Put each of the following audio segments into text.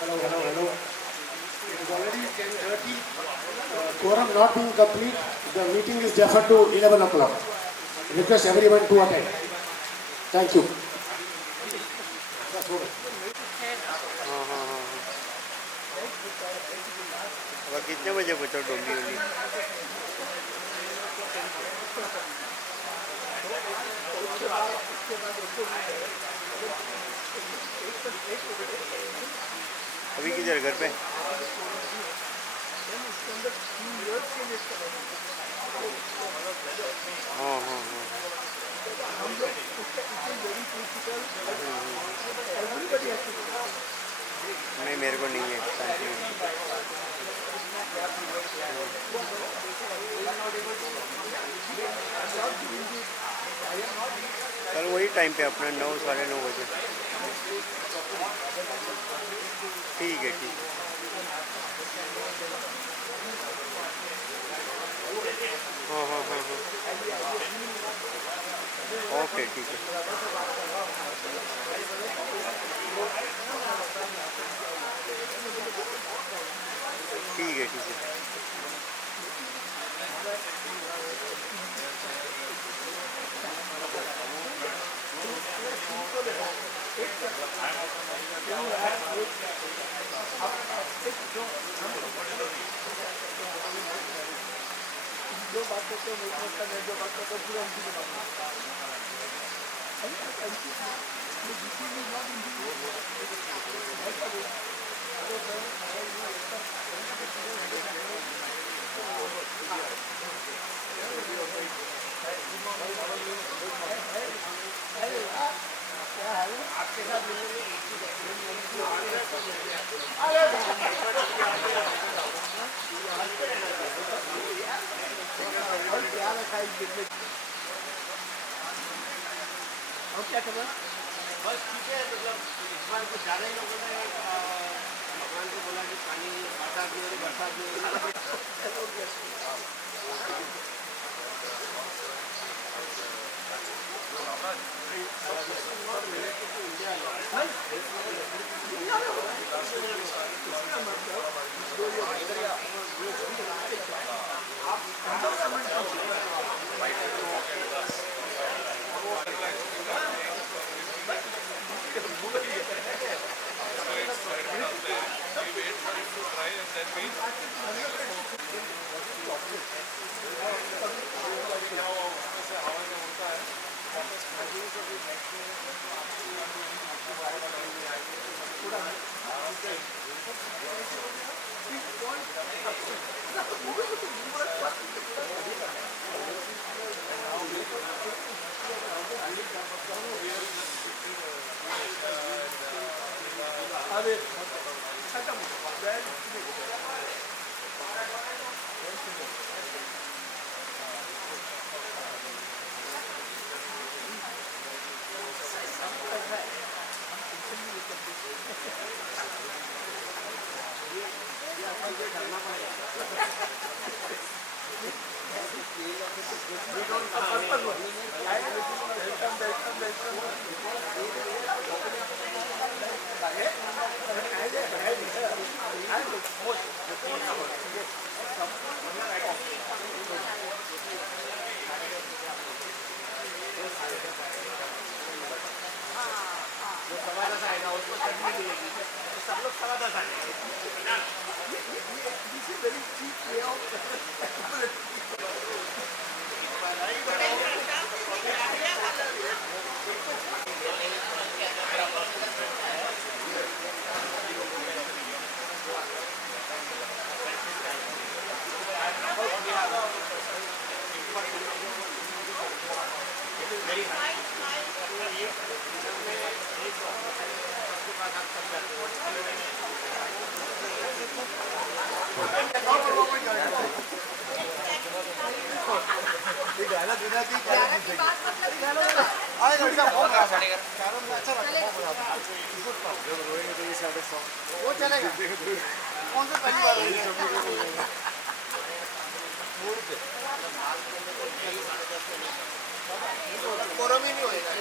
Hello, hello, hello. It is already 10:30. Quorum not being complete, the meeting is deferred to 11 o'clock. Request everyone to attend. Thank you. अब कितने बजे पहुँचो डोंबिवली? अभी किधर घर पे? हाँ हाँ हाँ नहीं, मेरे को नहीं है। कल वही टाइम पे अपना 9 साढ़े 9 बजे। ठीक है, ठीक है। हाँ हाँ हाँ हाँ ओके, ठीक है। ठीक है, ठीक है। जो बात करते हैं जो बात करते हैं पूरा उनकी बात आपके साथ और क्या कर रहा है? बस ठीक है, मतलब इस बार कुछ ज़्यादा ही लोगों ने भगवान को बोला कि पानी बरसात भी हो रही, बरसात भी हो रही। वो चलेगा कौन सा पहली बार कोरम ही नहीं होएगा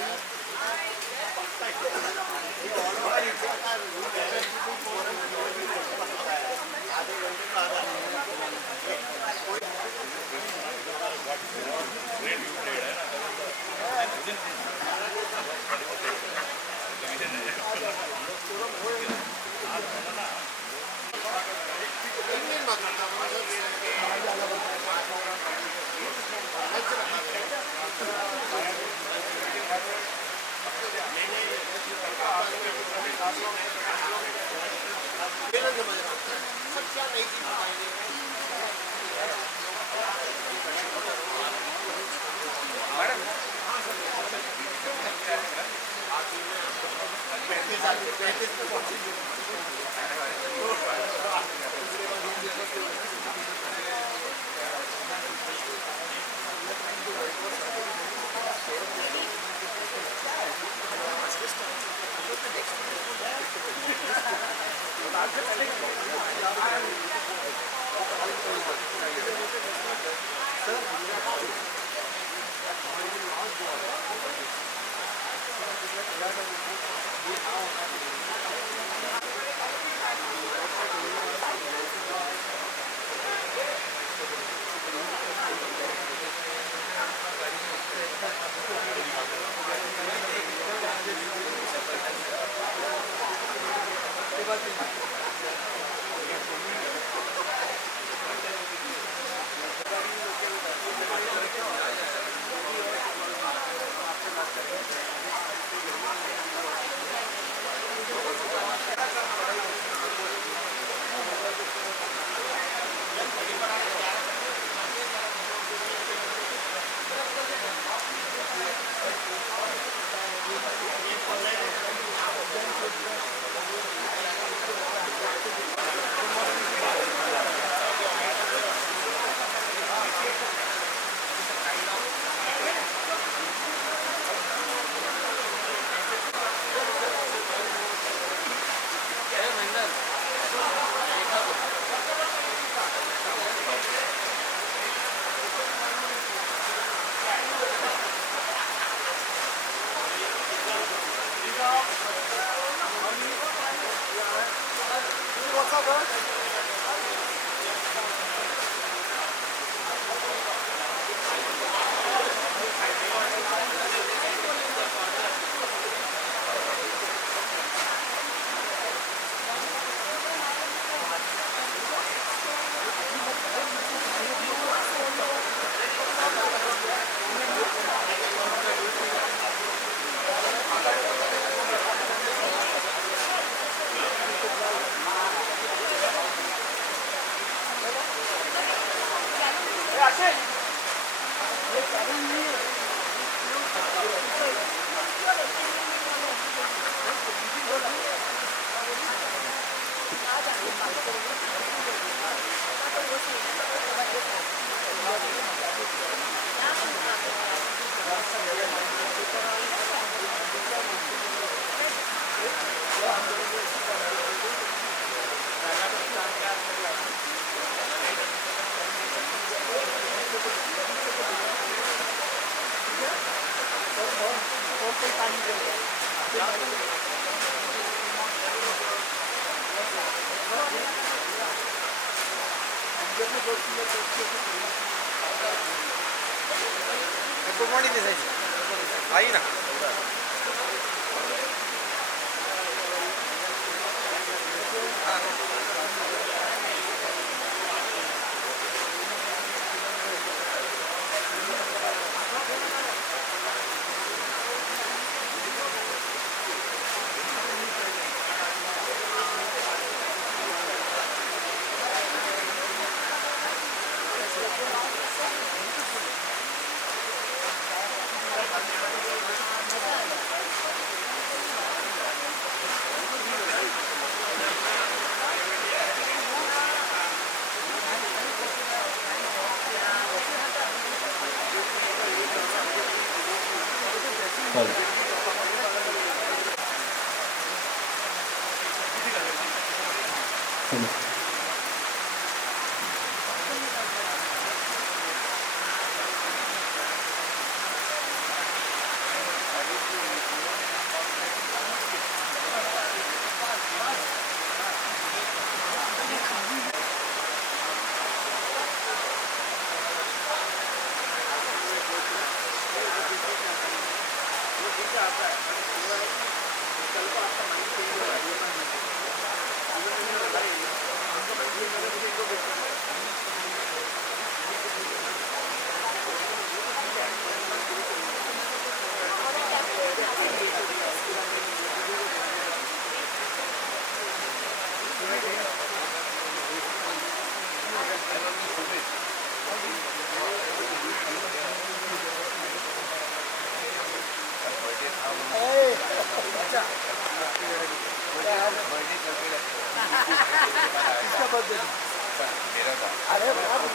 गुड मॉर्निंग देसाई आई ना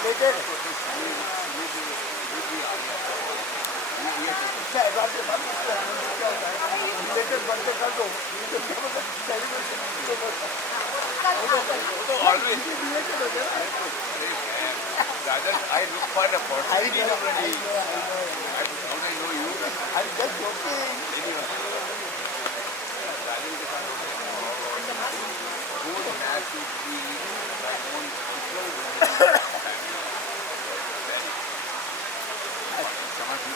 related. इसका एडवांटेज बात क्या होता है रिलेटेड बनते कर दो तो always rather I look for the opportunity. How do I know you? I'm just joking. Don't have to be my own people. Someone who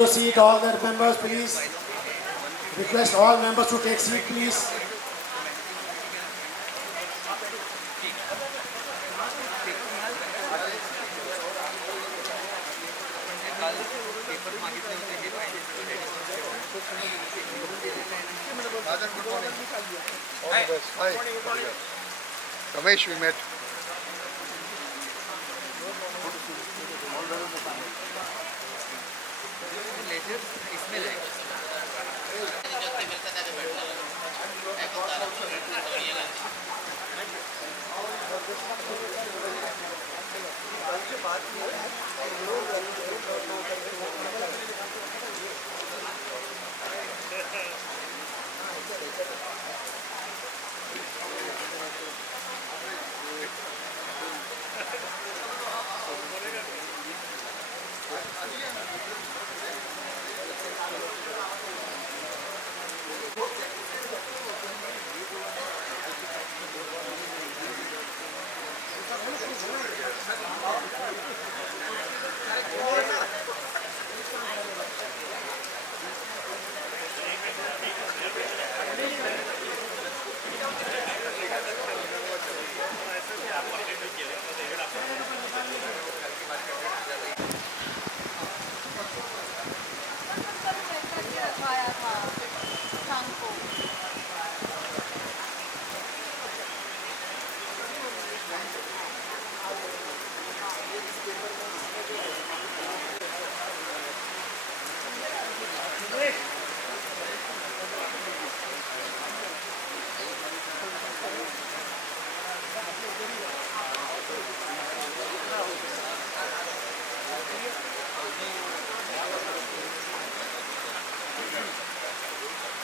to seat, all the members, please. Request all members to take seat, please. Hi. Ramesh, we met.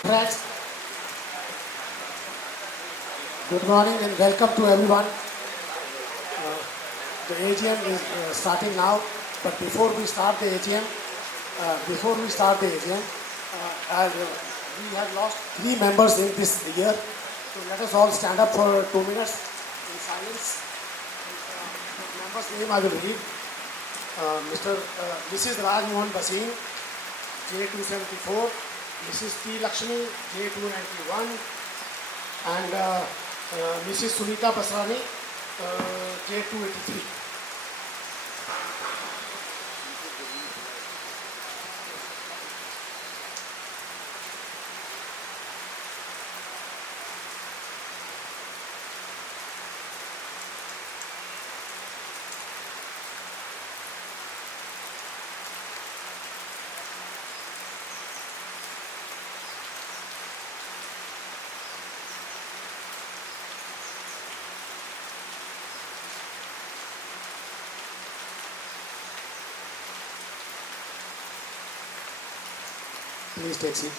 Friends, good morning and welcome to everyone. The AGM is starting now, but before we start the AGM, as we have lost 3 members in this year, so let us all stand up for 2 minutes in silence. The member's name I will read. Mrs. Rajmohan Basin, J274, Mrs. T. Lakshmi, J291, and Mrs. Sunita Basrani, J283. Please take seat.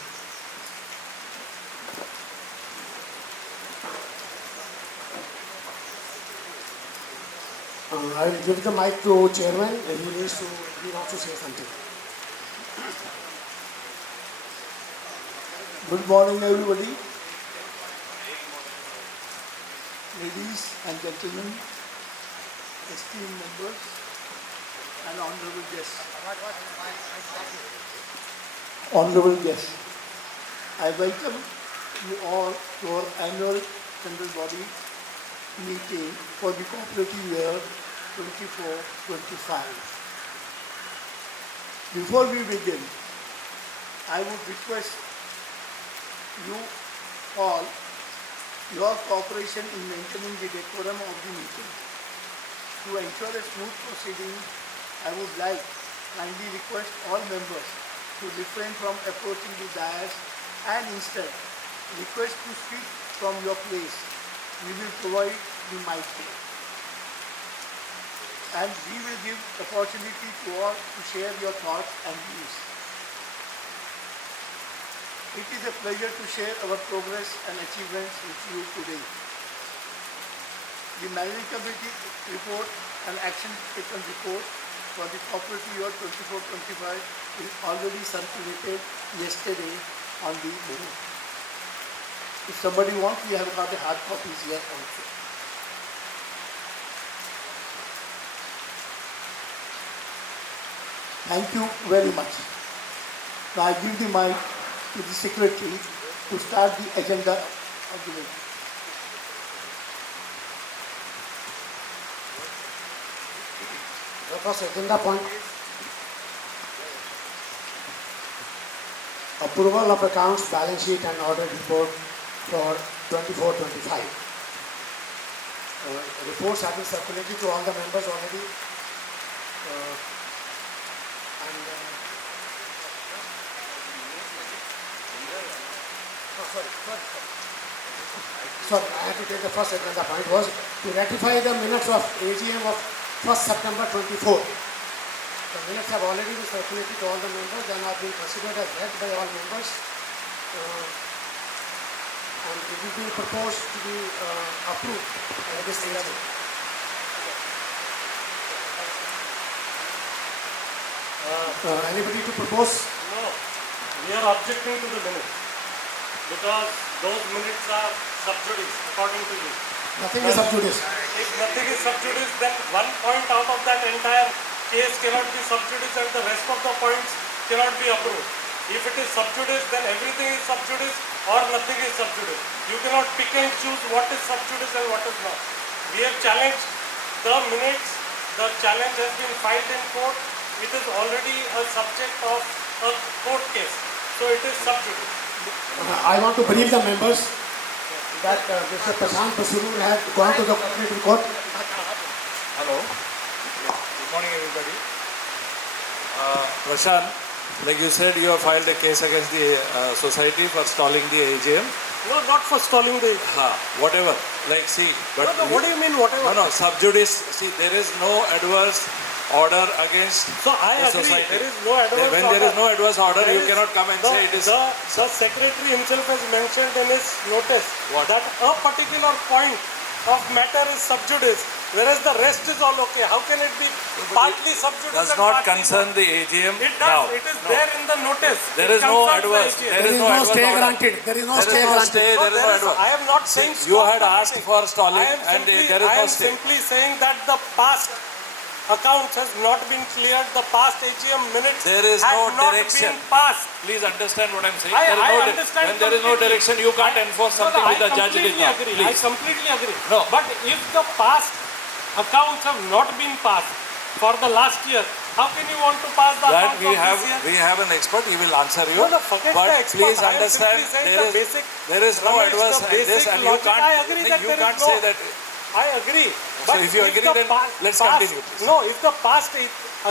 I will give the mic to chairman. He wants to say something. Good morning, everybody. Ladies and gentlemen, esteemed members, and honorable guests. Honorable guests, I welcome you all to our annual general body meeting for the cooperative year 24-25. Before we begin, I would request you all your cooperation in maintaining the decorum of the meeting. To ensure a smooth proceeding, I would like kindly request all members to refrain from approaching the dais and instead request to speak from your place. We will provide the mic here. And we will give opportunity to all to share your thoughts and views. It is a pleasure to share our progress and achievements with you today. The Managing Committee report and action taken report for the cooperative year 24-25 is already circulated yesterday on the board. If somebody wants, we have got the hard copies here also. Thank you very much. Now I give the mic to the secretary to start the agenda of the meeting. The first agenda point, approval of accounts, balance sheet and audit report for 24-25. Reports have been circulated to all the members already. Sorry, I have to take the first agenda point was to ratify the minutes of AGM of 1st September 24. The minutes have already been circulated to all the members and are being considered as read by all members. And it will be proposed to be approved at this AGM. Anybody to propose? No, we are objecting to the minutes because those minutes are sub judice according to you. Nothing is sub judice. If nothing is sub judice, then one point out of that entire case cannot be sub judice and the rest of the points cannot be approved. If it is sub judice, then everything is sub judice or nothing is sub judice. You cannot pick and choose what is sub judice and what is not. We have challenged the minutes. The challenge has been filed in court. It is already a subject of a court case. So it is sub judice. I want to brief the members that Mr. Prashant Basurur had gone to the cooperative court. Hello. Good morning, everybody. Prashant, like you said, you have filed a case against the society for stalling the AGM. No, not for stalling the... Whatever. Like, see, but No, what do you mean whatever? no, sub judice. See, there is no adverse order against So I the agree, society. there is no adverse When order. there is no adverse order, There you is cannot come and say it is. The secretary himself has mentioned in his notice What? that a particular point of matter is sub judice, whereas the rest is all okay. How can it be partly sub judice Does and not partly concern not? the AGM It does. now. It is there in the notice. There It is no concerns the adverse. AGM. There There is is no no adverse stay order. granted. There is no There stay is no granted. stay. There is no adverse. I am not saying You stop had the asked meeting. for stalling I am and simply, there is I no am stay. simply saying that the past accounts has not been cleared. The past AGM minutes There is have no not direction. been passed. Please understand what I'm saying. I There is no understand when there is no completely. direction, you can't enforce something which the judge did not. Agree. I Please. completely agree. No. But if the past accounts have not been passed for the last year, how can you want to pass the That accounts of this year? we have an expert. He will answer you. No, forget but the expert. please I am understand simply saying there the is basic, there is no Ramesh, adverse the like this, basic and you logic. can't I agree that you there is can't no- say that. I agree. So if you agree, the then let's past- continue, please. No, if the past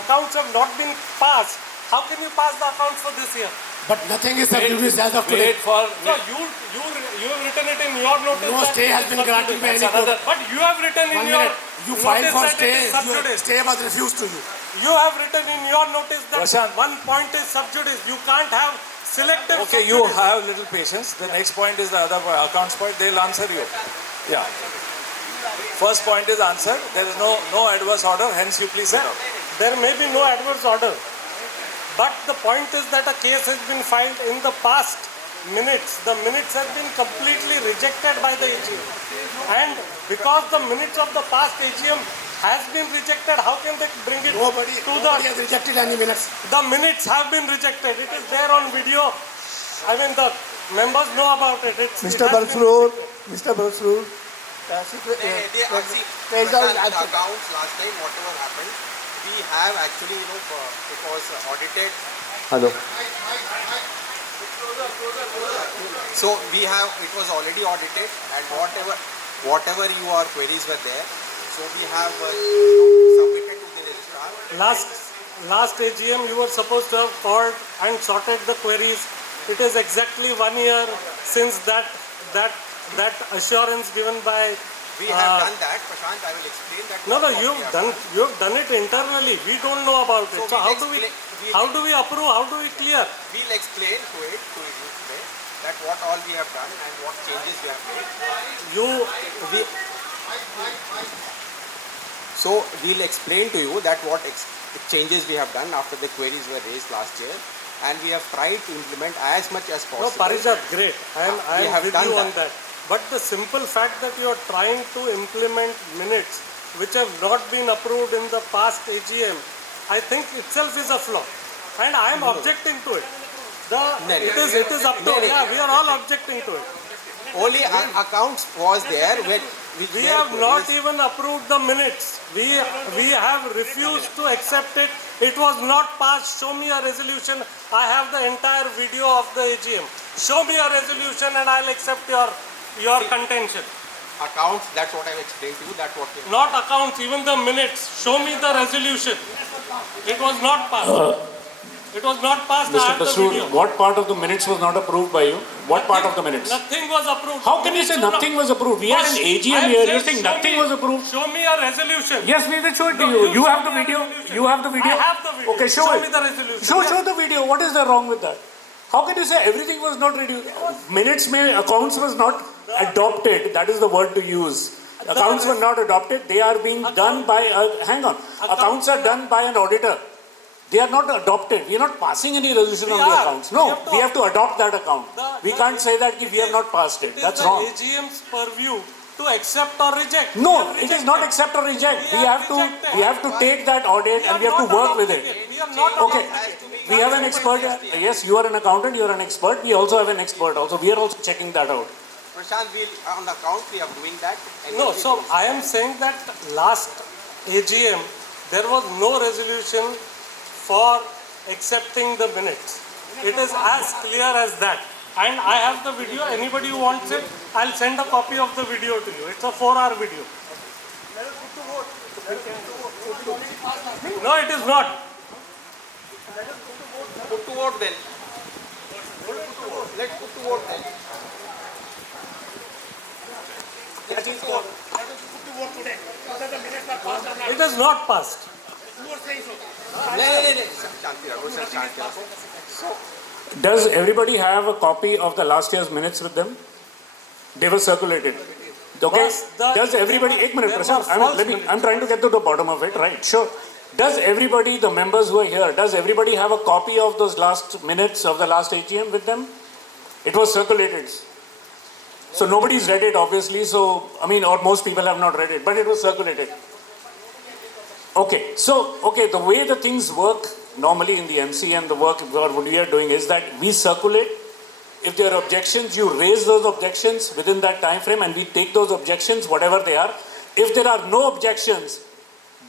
accounts have not been passed, how can you pass the accounts for this year? But nothing is subjudice as of today. Wait for So you have written it in your notice. No that stay it has is been granted by subjudice. any court. But you have written in 1 your minute. You filed notice for that it stay. is subjudice. Stay was refused to you. You have written in your notice that Prashant. one point is subjudice. You can't have selective Okay, you subjudice. have little patience. The next point is the other accounts point. They'll answer you. Yeah. First point is answered. There is no adverse order. Hence, you please sit down. There may be no adverse order. But the point is that a case has been filed in the past minutes. The minutes have been completely rejected by the AGM. And because the minutes of the past AGM has been rejected, how can they bring it Nobody to has rejected any minutes. the minutes have been rejected. It is there on video. I mean, the members know about it. Mr. Balfroor, Mr. Balfroor, The accounts last time, whatever happened, we have actually, it was audited. Hello. So it was already audited, and whatever your queries were there, so we have submitted to the registrar. Last AGM, you were supposed to have called and sorted the queries. It is exactly 1 year since that assurance given by. We have done that, Prashant. I will explain that. No, what we you've have done it internally. We don't know about it. So So how do we approve? How do we clear? We'll explain to you today that what all we have done and what changes we have made. So we'll explain to you that what changes we have done after the queries were raised last year, and we have tried to implement as much as No, possible. Parijat, great. I We am have with done you on that. that. But the simple fact that you are trying to implement minutes which have not been approved in the past AGM, I think itself is a flaw. And I am objecting to it. It is up to, yeah, we are all objecting to it. Only accounts was there when We have not even approved the minutes. We have refused to accept it. It was not passed. Show me a resolution. I have the entire video of the AGM. Show me a resolution and I'll accept your contention. accounts. That's what I've explained to you. That's what we have. Not accounts, even the minutes. Show me the resolution. It was not passed. It was not passed. I Mr. have the Basu, video. what part of the minutes was not approved by you? What part of the minutes? Nothing was approved. How can you say nothing was approved? We had an AGM here, you're saying nothing was approved? Show me a resolution. Yes, we will show it to No, you. You show have the me a video? resolution. You have the video? I have the video. Okay, show it. me the resolution. Show the video. What is there wrong with that? How can you say everything was not reduced? Minutes may, accounts was not adopted. That is the word to use. Accounts were not adopted. They are being done by, hang on. Accounts are done by an auditor. They are not adopted. We are not passing any resolution on the accounts. No, we have to adopt that account. We can't say that we have not passed it. That's wrong. It is the AGM's purview to accept or reject. No, it is not accept or reject. We have to take that audit and we have to work with it. We are not Okay, we have an expert. Yes, you are an accountant, you are an expert. We also have an expert also. We are also checking that out. Prashant, on the account we are doing that. And No, so I am saying that last AGM there was no resolution for accepting the minutes. It is as clear as that. And I have the video. Anybody who wants it, I'll send a copy of the video to you. It's a 4-hour video. No, it is not. put to vote then. Let's put to vote then. It is not passed. Does everybody have a copy of the last year's minutes with them? They were circulated. Okay. Does everybody? Ek minute, Prashant. I'm trying to get to the bottom of it. Right. Sure. Does everybody, the members who are here, does everybody have a copy of those last minutes of the last AGM with them? It was circulated. So nobody's read it, obviously. So, I mean, or most people have not read it, but it was circulated. Okay. So, okay, the way the things work normally in the MC and the work what we are doing is that we circulate. If there are objections, you raise those objections within that time frame and we take those objections, whatever they are. If there are no objections,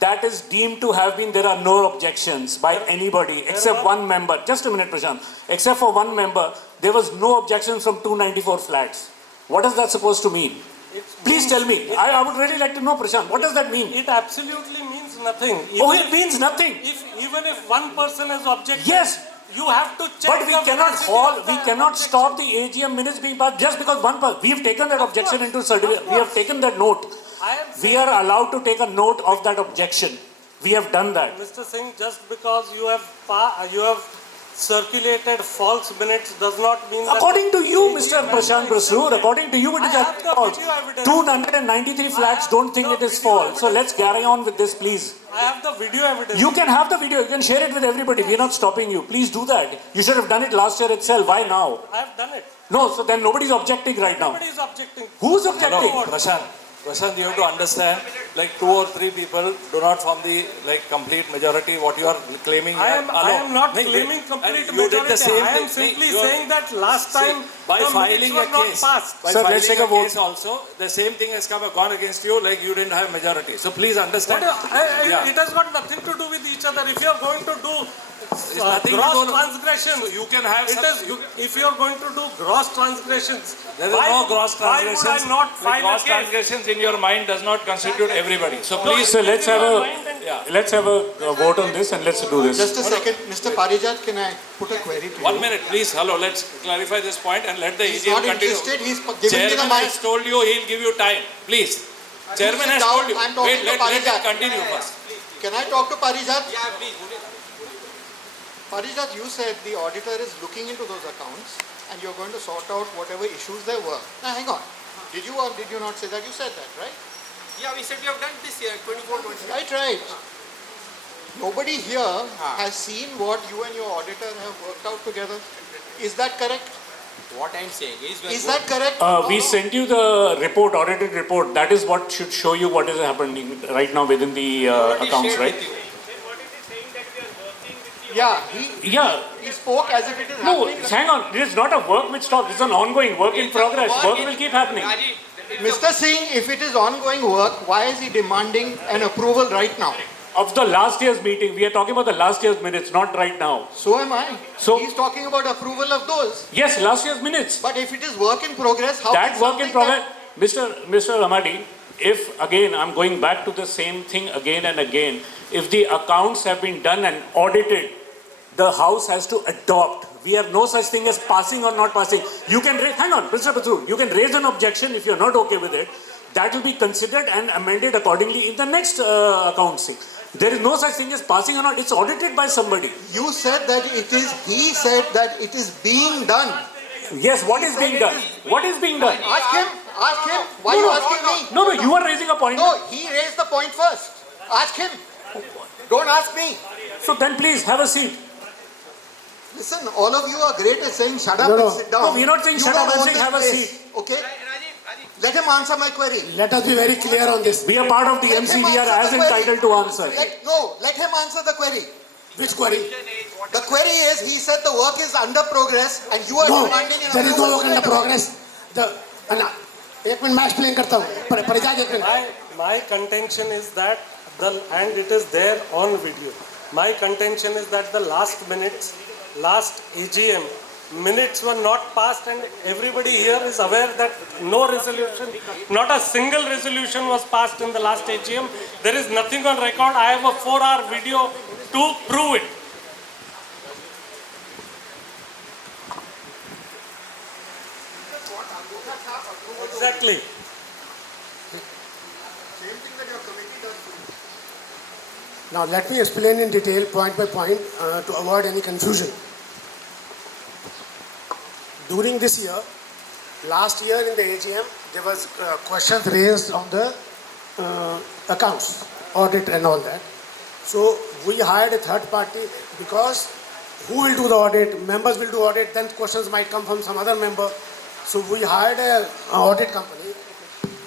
that is deemed to have been, there are no objections by anybody except one member. Just a minute, Prashant. Except for one member, there was no objection from 294 flats. What is that supposed to mean? Please tell me. I would really like to know, Prashant. What does that mean? It absolutely means nothing. It means nothing. Even if one person has objected, yes, you have to check. But we cannot stop the AGM minutes being passed just because one person. We have taken that objection into certificate. We have taken that note. We are allowed to take a note of that objection. We have done that. Mr. Singh, just because you have circulated false minutes does not mean according to you, Mr. Prashant Prasur, according to you it is false. 293 flats don't think it is false. So let's carry on with this, please. I have the video evidence. You can have the video. You can share it with everybody. We are not stopping you. Please do that. You should have done it last year itself. Why now? I have done it. No, so then nobody's objecting right now. Nobody is objecting. Who's objecting? No, Prashant, you have to understand, like 2 or 3 people do not form the complete majority. What you are claiming? I am not claiming complete majority. Did the same I am thing. simply saying that last time by filing a case, Sir, let's take a vote. Case also, the same thing has gone against you. Like you didn't have majority. So please understand. It has got nothing to do with each other. If you are going to do gross transgressions, so you can have. If you are going to do gross transgressions, there is no gross transgressions. Why would I not file gross a case? Transgressions in your mind does not constitute everybody. So please, so let's have a vote on this and let's do this. Just a second, Mr. Parijat, can I put a query to you? 1 minute, please. Hello, let's clarify this point and let the He's AGM not continue. interested. He's giving me the Chairman mic. has told you he'll give you time. Please. Chairman has told you. I'm talking Wait, to let him Parijat. continue first. Can I talk to Parijat? Yeah, please. Parijat, you said the auditor is looking into those accounts and you're going to sort out whatever issues there were. Now hang on. Did you or did you not say that? You said that, right? Yeah, we said we have done this year, 24-25. Right. Nobody here has seen what you and your auditor have worked out together. Is that correct? What I'm saying is that correct? We sent you the report, audited report. That is what should show you what is happening right now within the accounts, right? Yeah, he spoke as if it is No, happening. hang on. This is not a work which stops. This is an ongoing work in progress. Work will keep happening. Mr. Singh, if it is ongoing work, why is he demanding an approval right now? Of the last year's meeting, we are talking about the last year's minutes, not right now. So am I. So he's talking about approval of those. Yes, last year's minutes. But if it is work in progress, how That can work in something progress, Mr. Ramadi, if again, I'm going back to the same thing again and again, if the accounts have been done and audited, the House has to adopt. We have no such thing as passing or not passing. You can raise, hang on, Mr. Patru, you can raise an objection if you're not okay with it. That will be considered and amended accordingly in the next accounts. There is no such thing as passing or not. It's audited by somebody. You said that it is, he said that it is being done. Yes, what is being done? What is being done? Ask him. Why are you asking me? No, you are raising a point. No, he raised the point first. Ask him. Don't ask me. So then please have a seat. Listen, all of you are great at saying shut up and sit down. No, we're not saying You shut up don't and own saying this have a place, seat. Okay? Let him answer my query. Let us be very clear on this. We are part of the Let MC. him We are answer as the query. entitled to answer. Let him answer the query. Which query? The query is, he said the work is under progress and you are No, demanding an there is no approval work under straight away. progress. एक minute मैं explain करता हूँ. परिजात एक minute. My contention is that and it is there on video. My contention is that the last AGM minutes were not passed and everybody here is aware that no resolution, not a single resolution was passed in the last AGM. There is nothing on record. I have a 4-hour video to prove it. Exactly. Same thing that your committee does too. Now let me explain in detail, point by point, to avoid any confusion. During this year, last year in the AGM, there was questions raised on the accounts, audit and all that. So we hired a third party because who will do the audit? Members will do audit, then questions might come from some other member. So we hired an audit company,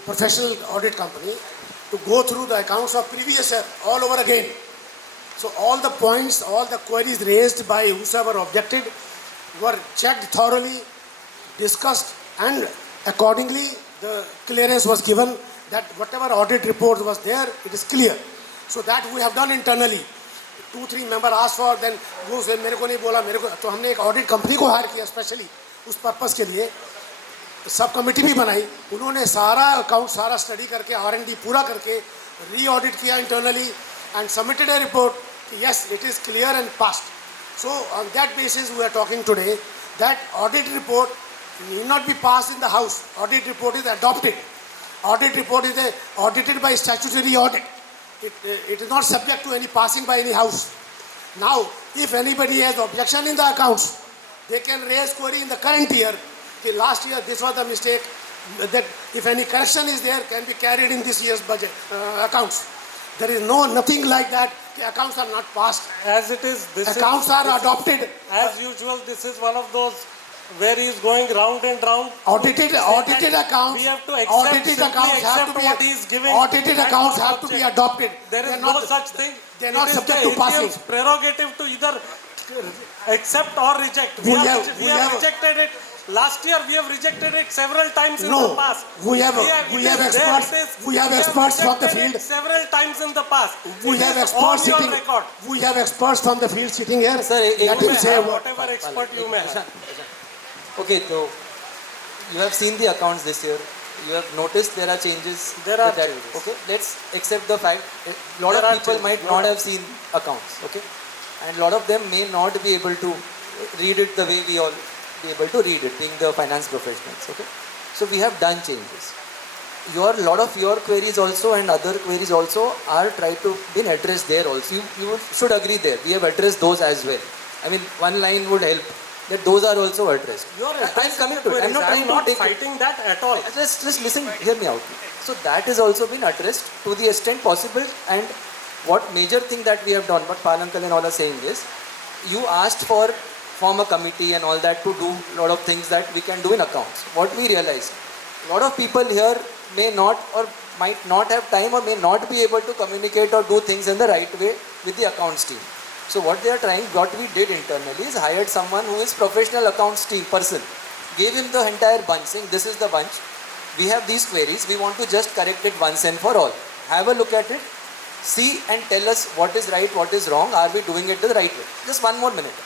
professional audit company, to go through the accounts of previous year all over again. So all the points, all the queries raised by whosoever objected were checked thoroughly, discussed, and accordingly the clearance was given that whatever audit report was there, it is clear. So that we have done internally. 2-3 member asked for, then वो से मेरे को नहीं बोला मेरे को, तो हमने एक audit company को hire किया specially उस purpose के लिए. सब कमेटी भी बनाई, उन्होंने सारा अकाउंट सारा स्टडी करके R&D पूरा करके री-ऑडिट किया internally and submitted a report. Yes, it is clear and passed. So on that basis we are talking today that audit report need not be passed in the house. Audit report is adopted. Audit report is audited by statutory audit. It is not subject to any passing by any house. Now, if anybody has objection in the accounts, they can raise query in the current year. Okay, last year this was the mistake. That if any correction is there, can be carried in this year's budget accounts. There is nothing like that. The accounts are not passed. As it is, accounts are adopted. As usual, this is one of those where he is going round and round. Audited accounts. We have to accept what he is giving. Audited accounts have to be adopted. There is no such thing. They are not subject to passing. It is the AGM's prerogative to either accept or reject. We have rejected it. Last year we have rejected it several times in the past. We have experts from the field. Several times in the past. We have experts sitting. We have experts from the field sitting here. Sir, let him say whatever expert you may have. Okay, so you have seen the accounts this year. You have noticed there are changes. There are changes. Okay, let's accept the fact. A lot of people might not have seen accounts. Okay, and a lot of them may not be able to read it the way we all be able to read it, being the finance professionals. Okay, so we have done changes. Lot of your queries also and other queries also are tried to be addressed there also. You should agree there. We have addressed those as well. I mean, one line would help. That those are also addressed. I'm coming to it. I'm not trying to take fighting that at all. Just listen, hear me out. So that has also been addressed to the extent possible. And what major thing that we have done, what Palankal and all are saying is, you asked for form a committee and all that to do a lot of things that we can do in accounts. What we realized, a lot of people here may not or might not have time or may not be able to communicate or do things in the right way with the accounts team. So what they are trying, what we did internally is hired someone who is professional accounts team person. Gave him the entire bunch saying this is the bunch. We have these queries. We want to just correct it once and for all. Have a look at it. See and tell us what is right, what is wrong. Are we doing it the right way? Just one more minute.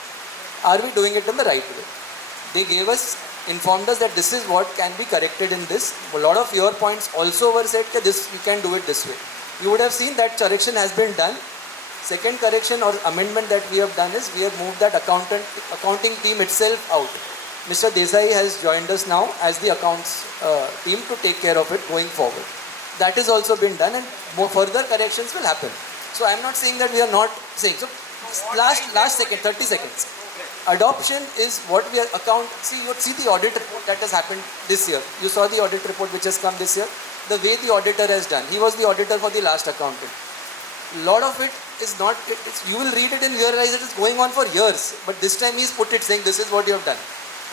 Are we doing it in the right way? They gave us, informed us that this is what can be corrected in this. A lot of your points also were said that this we can do it this way. You would have seen that correction has been done. Second correction or amendment that we have done is we have moved that accounting team itself out. Mr. Desai has joined us now as the accounts team to take care of it going forward. That has also been done and more further corrections will happen. So I am not saying that we are not saying. So last second, 30 seconds. Adoption is what we are you see the audit report that has happened this year. You saw the audit report which has come this year. The way the auditor has done. He was the auditor for the last accounting. Lot of it is not, you will read it and you realize it is going on for years. But this time he's put it saying this is what you have done.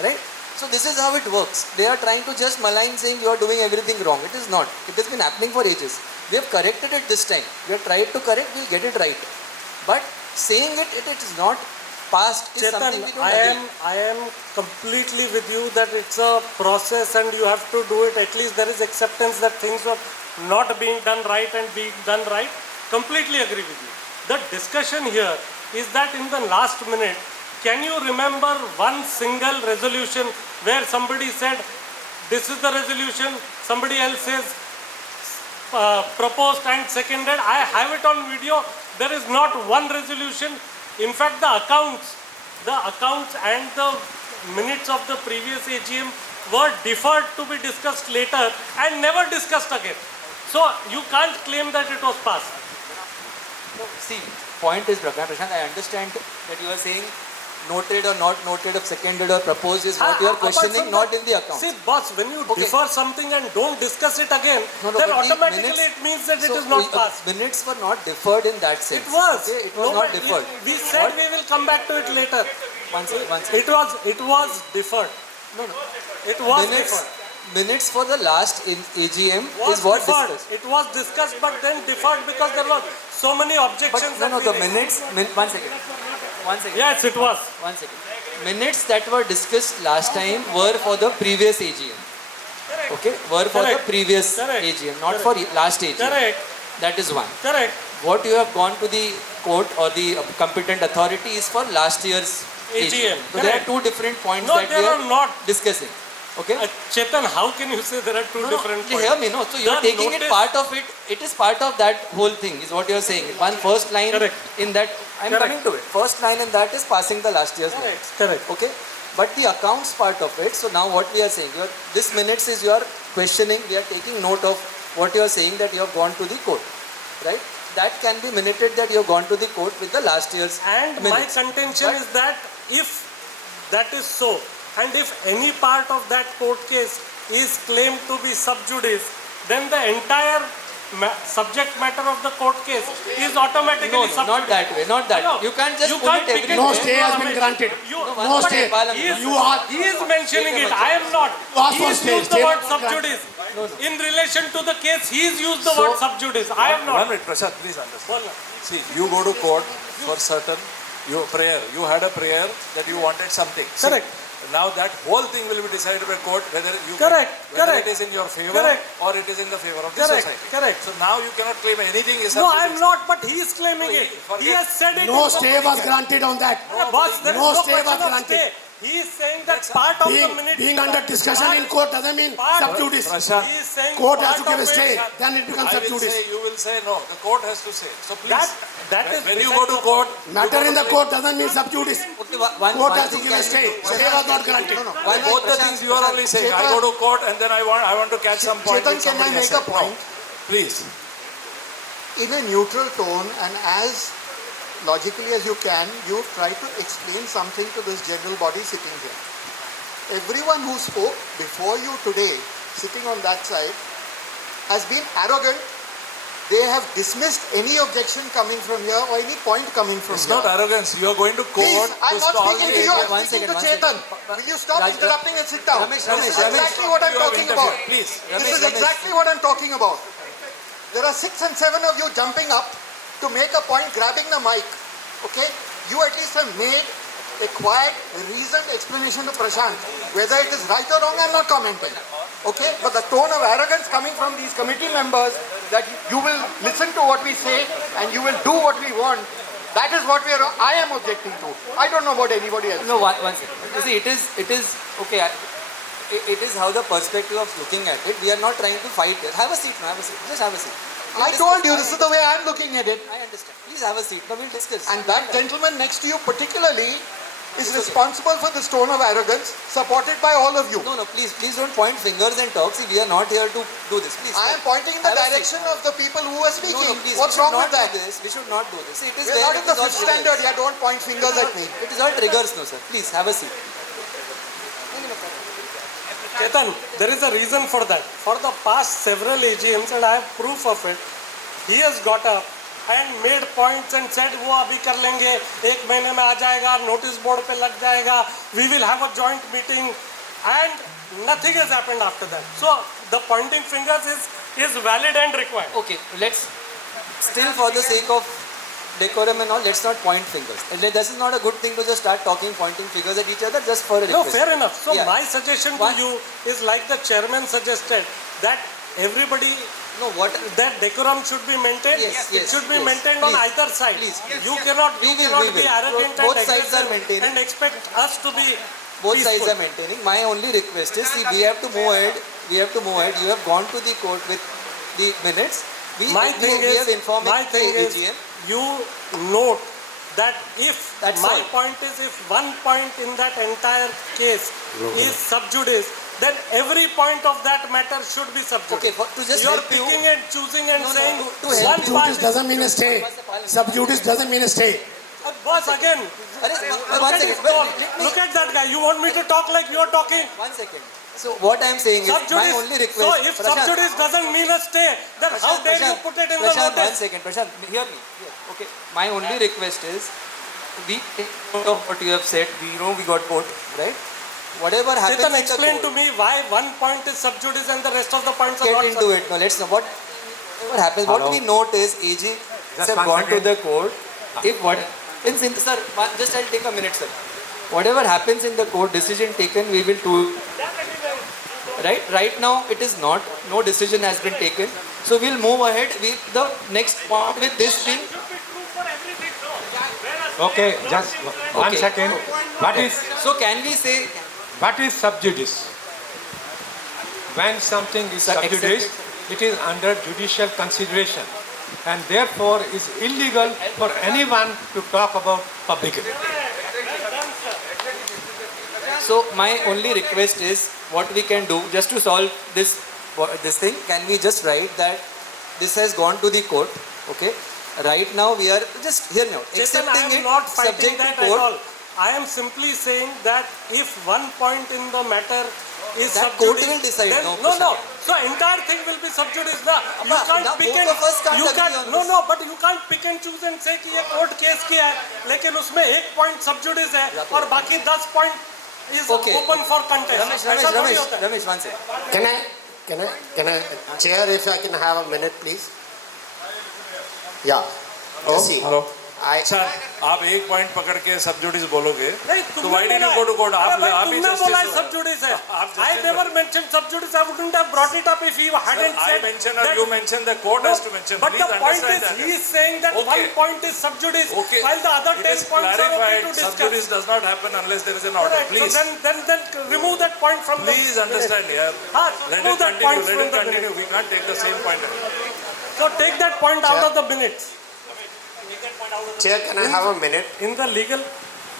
Right? So this is how it works. They are trying to just malign saying you are doing everything wrong. It is not. It has been happening for ages. We have corrected it this time. We have tried to correct, we'll get it right. But saying it is not past is Chetan, something we don't agree. I am completely with you that it's a process and you have to do it. At least there is acceptance that things were not being done right and being done right. Completely agree with you. The discussion here is that in the last minute, can you remember one single resolution where somebody said, this is the resolution, somebody else says proposed and seconded. I have it on video. There is not one resolution. In fact, the accounts and the minutes of the previous AGM were deferred to be discussed later and never discussed again. So you can't claim that it was passed. No, see, point is, Prashant, I understand that you are saying noted or not noted, or seconded or proposed is what you are Apart questioning, from not that, in the account. See, boss, when you Okay. defer something and don't discuss it again, No, then but the automatically minutes- it means that So, it is not passed. Minutes were not deferred in that sense. It was. Okay, it was No, not but deferred. we said we will come back to it later. One second. It was deferred. No, no. It was Minutes, deferred. minutes for the last AGM Was is what deferred. discussed. It was discussed, but then deferred because there were so many But objections. no, that no, we the raised. minutes, one second. One second. Yes, it was. One second. Minutes that were discussed last time were for the previous AGM. Okay? Were for Correct. the previous Correct. AGM, not for last AGM. Correct. That is one. Correct. What you have gone to the court or the competent authority is for last year's AGM. So there are Correct. two different points No, that we there are are not. discussing. Okay? Chetan, how can you say there are two No, different you points? hear me, no? So you are The taking it notice- part of it. It is part of that whole thing, is what you are saying. One first line Correct. in that, I am Correct. coming to it. First line in that is passing the last year's Correct. minutes. Correct. Okay? But the accounts part of it, so now what we are saying, this minutes is you are questioning, we are taking note of what you are saying that you have gone to the court. Right? That can be minuted that you have gone to the court with the last year's And minutes. my contention But- is that if that is so, and if any part of that court case is claimed to be sub judice, then the entire subject matter of the court case is automatically No, sub not judice. that way, not that. No, You can't just you put can't it pick everywhere. No stay has been Ramesh, granted. you- No, No but- stay. Balan, He is, You are. he is mentioning it. I am not. ask He for has stay. used the Stay word was sub granted. judice. In relation to the case, he has used the So- word sub judice. I have One not. minute, Prashant, please understand. See, you go to court for certain prayer. You had a prayer that you wanted something. See, Correct. now that whole thing will be decided by court whether you Correct, whether correct. it is in your favor Correct. or it is in the favor of the Correct, society. correct. So now you cannot claim anything is No, up to I am the- not, but he is claiming No, it. forget- He has said it. No in stay public. was granted on that. Boss, there is No no stay question was of granted. stay. He is saying that part of the minute. Being under discussion in court doesn't mean Part- sub judice. Prashant, He is saying Court has part to give a of it- stay, then it becomes I sub will judice. say, you will say no. The court has to say. So please, That is when you beside go to the court, Matter in the court doesn't mean sub judice. Okay, Court has to thing give a can stay. be do- Stay was not granted. One thing, both the Prashant, things you are only saying. I Chetan- go to court and then I want to catch some point. Chetan, which can I somebody has make a said. No. point? Please. In a neutral tone and as logically as you can, you try to explain something to this general body sitting here. Everyone who spoke before you today, sitting on that side, has been arrogant. They have dismissed any objection coming from here or any point coming from It's here. not arrogance. You are going to court Please, I'm to not stall speaking the to you, AGM. I'm One speaking second, to one Chetan. second. Will you stop Raj- interrupting and sit down? Ramesh, This is Ramesh, exactly what I'm you have talking about. interfered. Please. This is Ramesh. exactly what I'm talking about. There are 6 and 7 of you jumping up to make a point, grabbing the mic. Okay? You at least have made a quiet, reasoned explanation to Prashant. Whether it is right or wrong, I'm not commenting. Okay? But the tone of arrogance coming from these committee members that you will listen to what we say and you will do what we want, that is what I am objecting to. I don't know about anybody else. No, one second. You see, it is okay. It is how the perspective of looking at it. We are not trying to fight here. Have a seat, no, have a seat. Just have a seat. I told you, this is the way I'm looking at it. I understand. Please have a seat. No, we'll discuss. And that gentleman next to you particularly is responsible for this tone of arrogance supported by all of you. No, please don't point fingers and talk. See, we are not here to do this. Please. I am pointing in the Have a direction of the people who are speaking. No, please. What's we should wrong not with that? do this. We should not do this. See, it is We're where not it in the is all fifth triggers. standard. Yeah, don't point fingers at me. It is all triggers, no, sir. Please have a seat. Chetan, there is a reason for that. For the past several AGMs, and I have proof of it, he has got up and made points and said, वो अभी कर लेंगे, एक महीने में आ जाएगा, notice board पे लग जाएगा, we will have a joint meeting, and nothing has happened after that. So the pointing fingers is valid and required. Okay, let's still for the sake of decorum and all, let's not point fingers. This is not a good thing to just start talking, pointing fingers at each other just for a No, request. fair enough. So Yeah. my suggestion to One- you is like the chairman suggested, that everybody, No, what? that decorum should be maintained. Yes, It yes, should be yes. maintained on Please, either side. please, yes. You cannot We be will. arrogant Both and sides are aggressive maintaining. and expect us to be Both peaceful. sides are maintaining. My only request is, see, we have to move ahead. You have gone to the court with the minutes. We have informed my the thing is, AGM. you note that if That's my all. point is, if one point in that entire case is sub judice, then every point of that matter should be subjudice. Okay, to just you are help you. picking and choosing and saying to help one you. point Subjudice doesn't mean a stay. Subjudice doesn't mean a stay. Boss, again, One second. look at that guy. You want me to talk like you are talking? 1 second. So what I am saying is, my Subjudice. only request. So if Prashant, subjudice doesn't mean a stay, then how dare you put it in the Prashant, 1 notice? second. Prashant, hear me. Okay. My only request is, we take note of what you have said. We know we got caught, right? Whatever happens Chetan, in the explain to court, me why one point is subjudice and the rest of the points are get not into subjudice. it. No, let's know what happens. What we note is AG have gone to the court. If what sir, just I'll take a minute, sir. Whatever happens in the court, decision taken, we will do. Right now it is not. No decision has been taken. So we'll move ahead with the next part with this thing. Okay, just 1 second. What is So can we say subjudice? When something is subjudice, it is under judicial consideration and therefore is illegal for anyone to talk about publicly. So my only request is, what we can do just to solve this thing, can we just write that this has gone to the court, okay? Right now we are, just hear me out, Chetan, I accepting am it not fighting subject that to at court. all. I am simply saying that if one point in the matter is That court subjudice, will decide, then, no, no. So entire thing will be subjudice. Na? You can't now pick both and of us can't you agree can't on no this. no but you can't pick and choose and say कि ये court case किया है, लेकिन उसमें एक point subjudice है और बाकी 10 point is Okay. open for contest. ऐसा थोड़ी होता है। Ramesh, one second. Can I, Chair, if I can have a minute, please? Yeah. Jesse, Hello. I, sir आप एक पॉइंट पकड़ के सबजुडिस बोलोगे नहीं, तो तुमने व्हाई डिड यू बोला गो टू कोर्ट? है। अरे आप भाई, ही तुमने बोला है जस्टिस subjudice है। आप I justice never mentioned subjudice. I wouldn't have brought it up if you hadn't I said mentioned or that- you mentioned, the court has to mention. But Please the point understand is, that. he is saying that Okay. one point is subjudice, Okay. while the other It 10 is points are okay clarified. to discuss. Subjudice does not happen unless there is an order. Correct. Please. So then remove that point from Please the understand here. Haan, Let remove it that continue. point Let from it the continue. minutes. We can't take the same point. So take that point out of the minutes. Chair, can I have a minute? In the legal,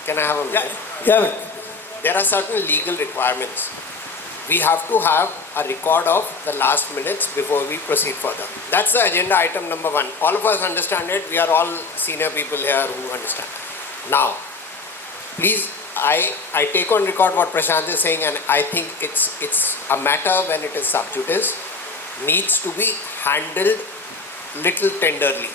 Can I have a minute? Yeah. There are certain legal requirements. We have to have a record of the last minutes before we proceed further. That's the agenda item number 1. All of us understand it. We are all senior people here who understand. Now, please, I take on record what Prashant is saying, and I think it's a matter when it is sub judice needs to be handled little tenderly,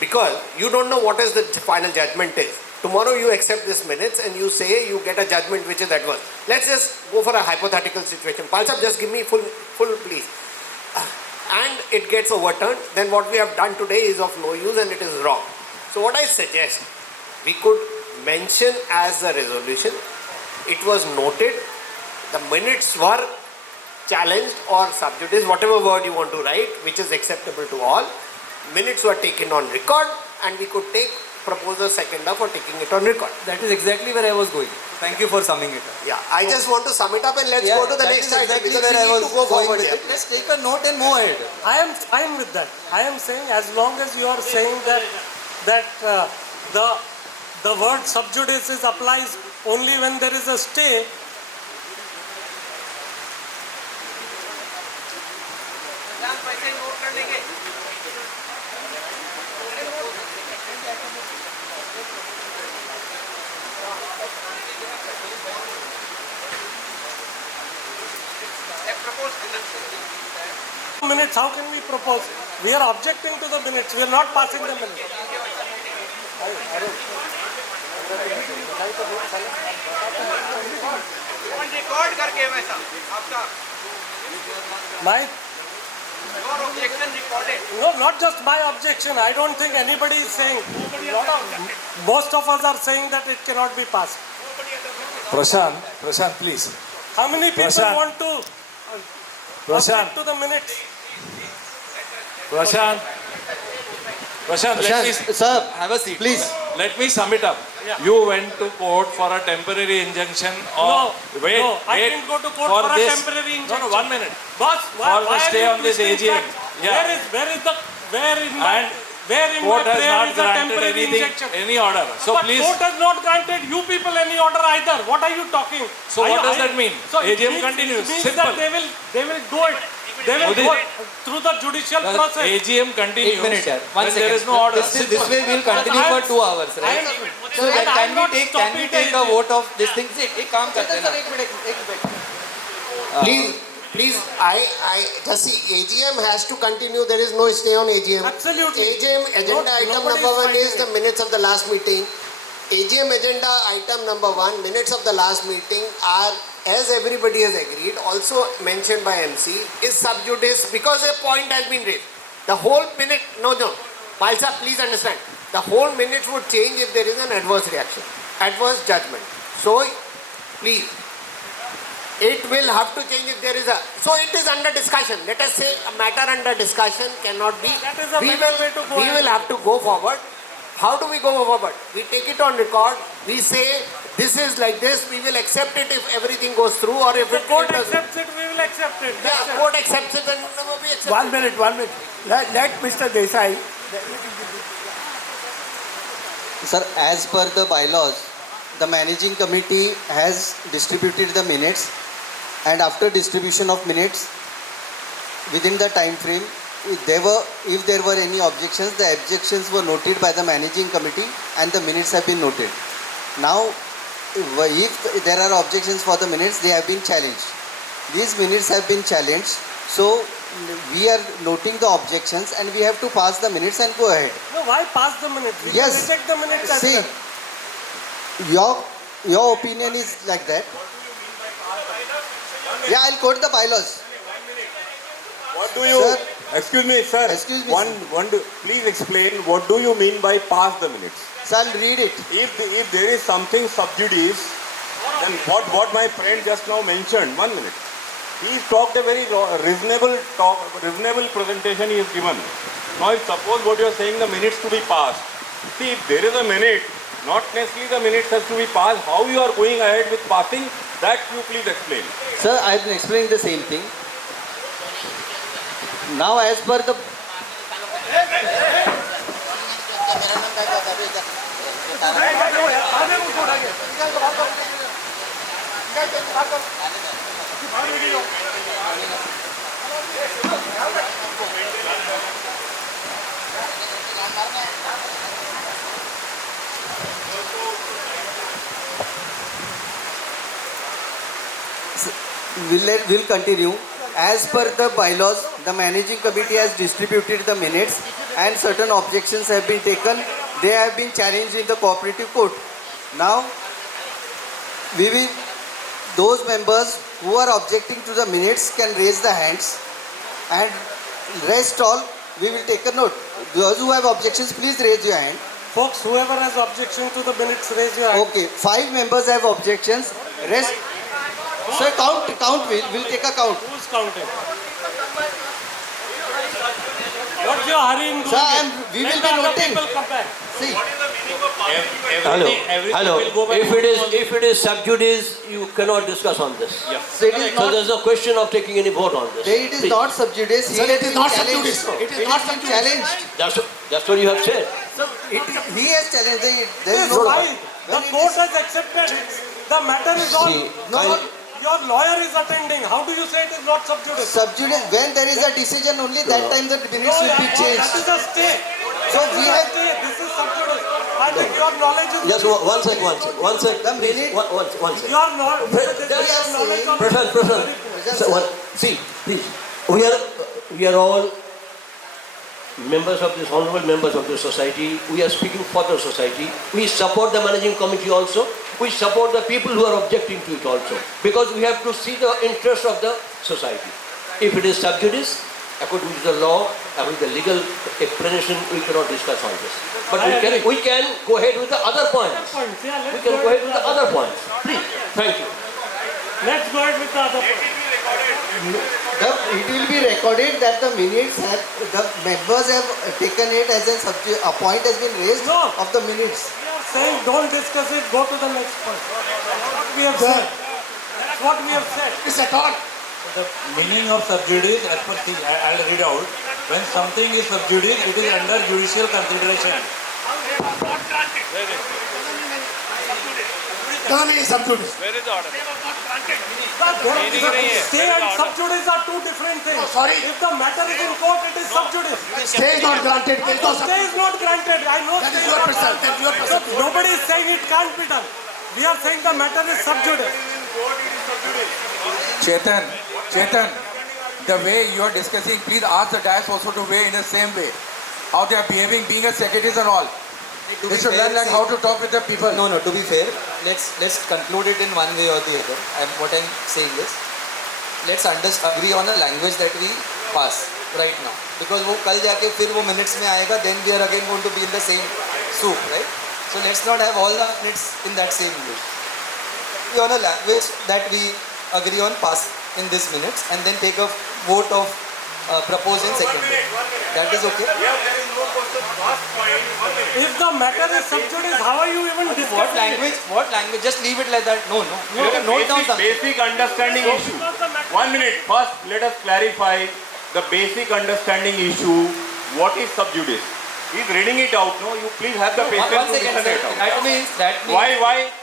because you don't know what is the final judgment is. Tomorrow you accept this minutes and you say you get a judgment which is adverse. Let's just go for a hypothetical situation. Palsab, just give me full please. And it gets overturned, then what we have done today is of no use and it is wrong. So what I suggest, we could mention as a resolution, it was noted, the minutes were challenged or sub judice, whatever word you want to write, which is acceptable to all. Minutes were taken on record and we could propose a seconder for taking it on record. That is exactly where I was going. Thank you for summing it up. Yeah, I just want to sum it up and let's go to the that next is item exactly because where we I need was to go going forward with here. it. Let's take a note and move ahead. I am fine with that. I am saying as long as you are saying that the word subjudice applies only when there is a stay. Minutes, how can we propose? We are objecting to the minutes. We are not passing the minutes. Record करके वैसा आपका My your objection recorded no, not just my objection. I don't think anybody is saying. Most of us are saying that it cannot be passed. Prashant, please. How many people Prashant. want to Prashant. object to the minutes? Prashant, let me, Sir, have a seat. Please. let me sum it up. Yeah. You went to court for a temporary injunction or No, wait, no, I wait, didn't go to court for a this. temporary injunction. No, 1 minute. Boss, For the why stay are you on this twisting AGM. facts? Yeah. Where in my And Where in Court my has prayer not is a granted temporary anything, injection? any order. So But please. court has not granted you people any order either. What are you talking? So what does that mean? So it AGM means, continues. It means Simple. that they will do it. They will Modi, do it through the judicial The process. AGM continues. 1 minute, sir. 1 when second. there is no order. This way we will continue for 2 hours, right? So and can I'm we not take stopping the a AGM. vote of this thing? एक काम करते हैं ना. Please, I just see AGM has to continue. There is no stay on AGM. Absolutely. AGM agenda item nobody number is 1 is fighting the minutes of the last meeting. AGM agenda item number 1, minutes of the last meeting are, as everybody has agreed, also mentioned by MC, is sub judice because a point has been raised. The whole minute, no, Palsa, please understand. The whole minutes would change if there is an adverse reaction, adverse judgment. So, please, it will have to change if there is a. So it is under discussion. Let us say a matter under discussion cannot be. That is a better way to go We ahead. will have to go forward. How do we go forward? We take it on record. We say this is like this. We will accept it if everything goes through, or if The it court doesn't. accepts it, we will accept it. That's Yeah, it. court accepts it, then we accept 1 it. minute, 1 minute. Let Mr. Desai. Sir, as per the bylaws, the managing committee has distributed the minutes, and after distribution of minutes, within the time frame, if there were any objections, the objections were noted by the managing committee and the minutes have been noted. Now, if there are objections for the minutes, they have been challenged. These minutes have been challenged, so we are noting the objections and we have to pass the minutes and go ahead. No, why pass the minutes? We Yes. can reject the minutes as See, well. your opinion is like that. Yeah, I'll quote the bylaws. What do you, Sir. excuse me, sir. Excuse me, sir. Please explain what do you mean by pass the minutes? So I'll read it. If there is something sub judice, then what my friend just now mentioned, 1 minute. He talked a very reasonable presentation he has given. Now if suppose what you are saying, the minutes to be passed. See, if there is a minute, not necessarily the minutes has to be passed. How you are going ahead with passing, that you please explain. Sir, I've been explaining the same thing. Now as per the... We'll continue. As per the bylaws, the managing committee has distributed the minutes and certain objections have been taken. They have been challenged in the cooperative court. Now, those members who are objecting to the minutes can raise the hands, and rest all, we will take a note. Those who have objections, please raise your hand. Folks, whoever has objection to the minutes, raise your hand. Okay, 5 members have objections. Rest. Sir, count. We'll take a count. Who's counting? What's your hurry in doing Sir, it? we will Let be the other noting. people come back. See, Hello. If it is sub judice, you cannot discuss on this. so it is So not. there's no question of taking any vote on this. It is Please. not sub judice. Sir, it is not sub challenged. judice. It is It not has sub been judice. challenged. That's what you have said. He has challenged. There It is is no. fine. The court has accepted it. The matter is on. See, Your lawyer is attending. How do you say it is not sub judice? Sub judice. When there is a decision, only that time the minutes will be That changed. is a stay. So we have. This is sub judice. I think your knowledge is. Just one sec. The minute. One sec. Your knowledge. Prashant. See, please. We are all members of this, honorable members of the society. We are speaking for the society. We support the managing committee also. We support the people who are objecting to it also. Because we have to see the interest of the society. If it is sub judice, according to the law, according to the legal explanation, we cannot discuss all this. But we can go ahead with the other points. We can go ahead with the other points. Please. Thank you. Let's go ahead with the other point. It will be recorded that the minutes have, the members have taken it as a point has been raised No. of the minutes. We are saying don't discuss it, go to the next point. That's what we have said. That's what we have said. Mr. Todd, The meaning of sub judice, as per I'll read out. When something is sub judice, it is under judicial consideration. कहाँ नहीं सब judice? Where is the order? Stay and sub judice are two different things. Oh, sorry. If the matter is in court, it is sub judice. Stay is not granted. There is no Stay is not granted. I know. That is stay your not perception. That is your granted. So perception. nobody is saying it can't be done. We are saying the matter is sub judice. Chetan, the way you are discussing, please ask the guys also to weigh in the same way. How they are behaving, being a secretaries and all. They should learn like how to talk with the people. No, to be fair, let's conclude it in one way or the other. What I'm saying is, let's agree on a language that we pass right now. Because वो कल जाके फिर वो minutes में आएगा, then we are again going to be in the same soup, right? So let's not have all the minutes in that same way. We on a language that we agree on pass in this minutes and then take a vote of propose in second. That is okay. If the matter is sub judice, how are you even discussing it? What language? Just leave it like that. No. You can note down something. Basic understanding issue. 1 minute. First, let us clarify the basic understanding issue. What is sub judice? He's reading it out. No, you please have the patience One to second, listen sir. it out. That means.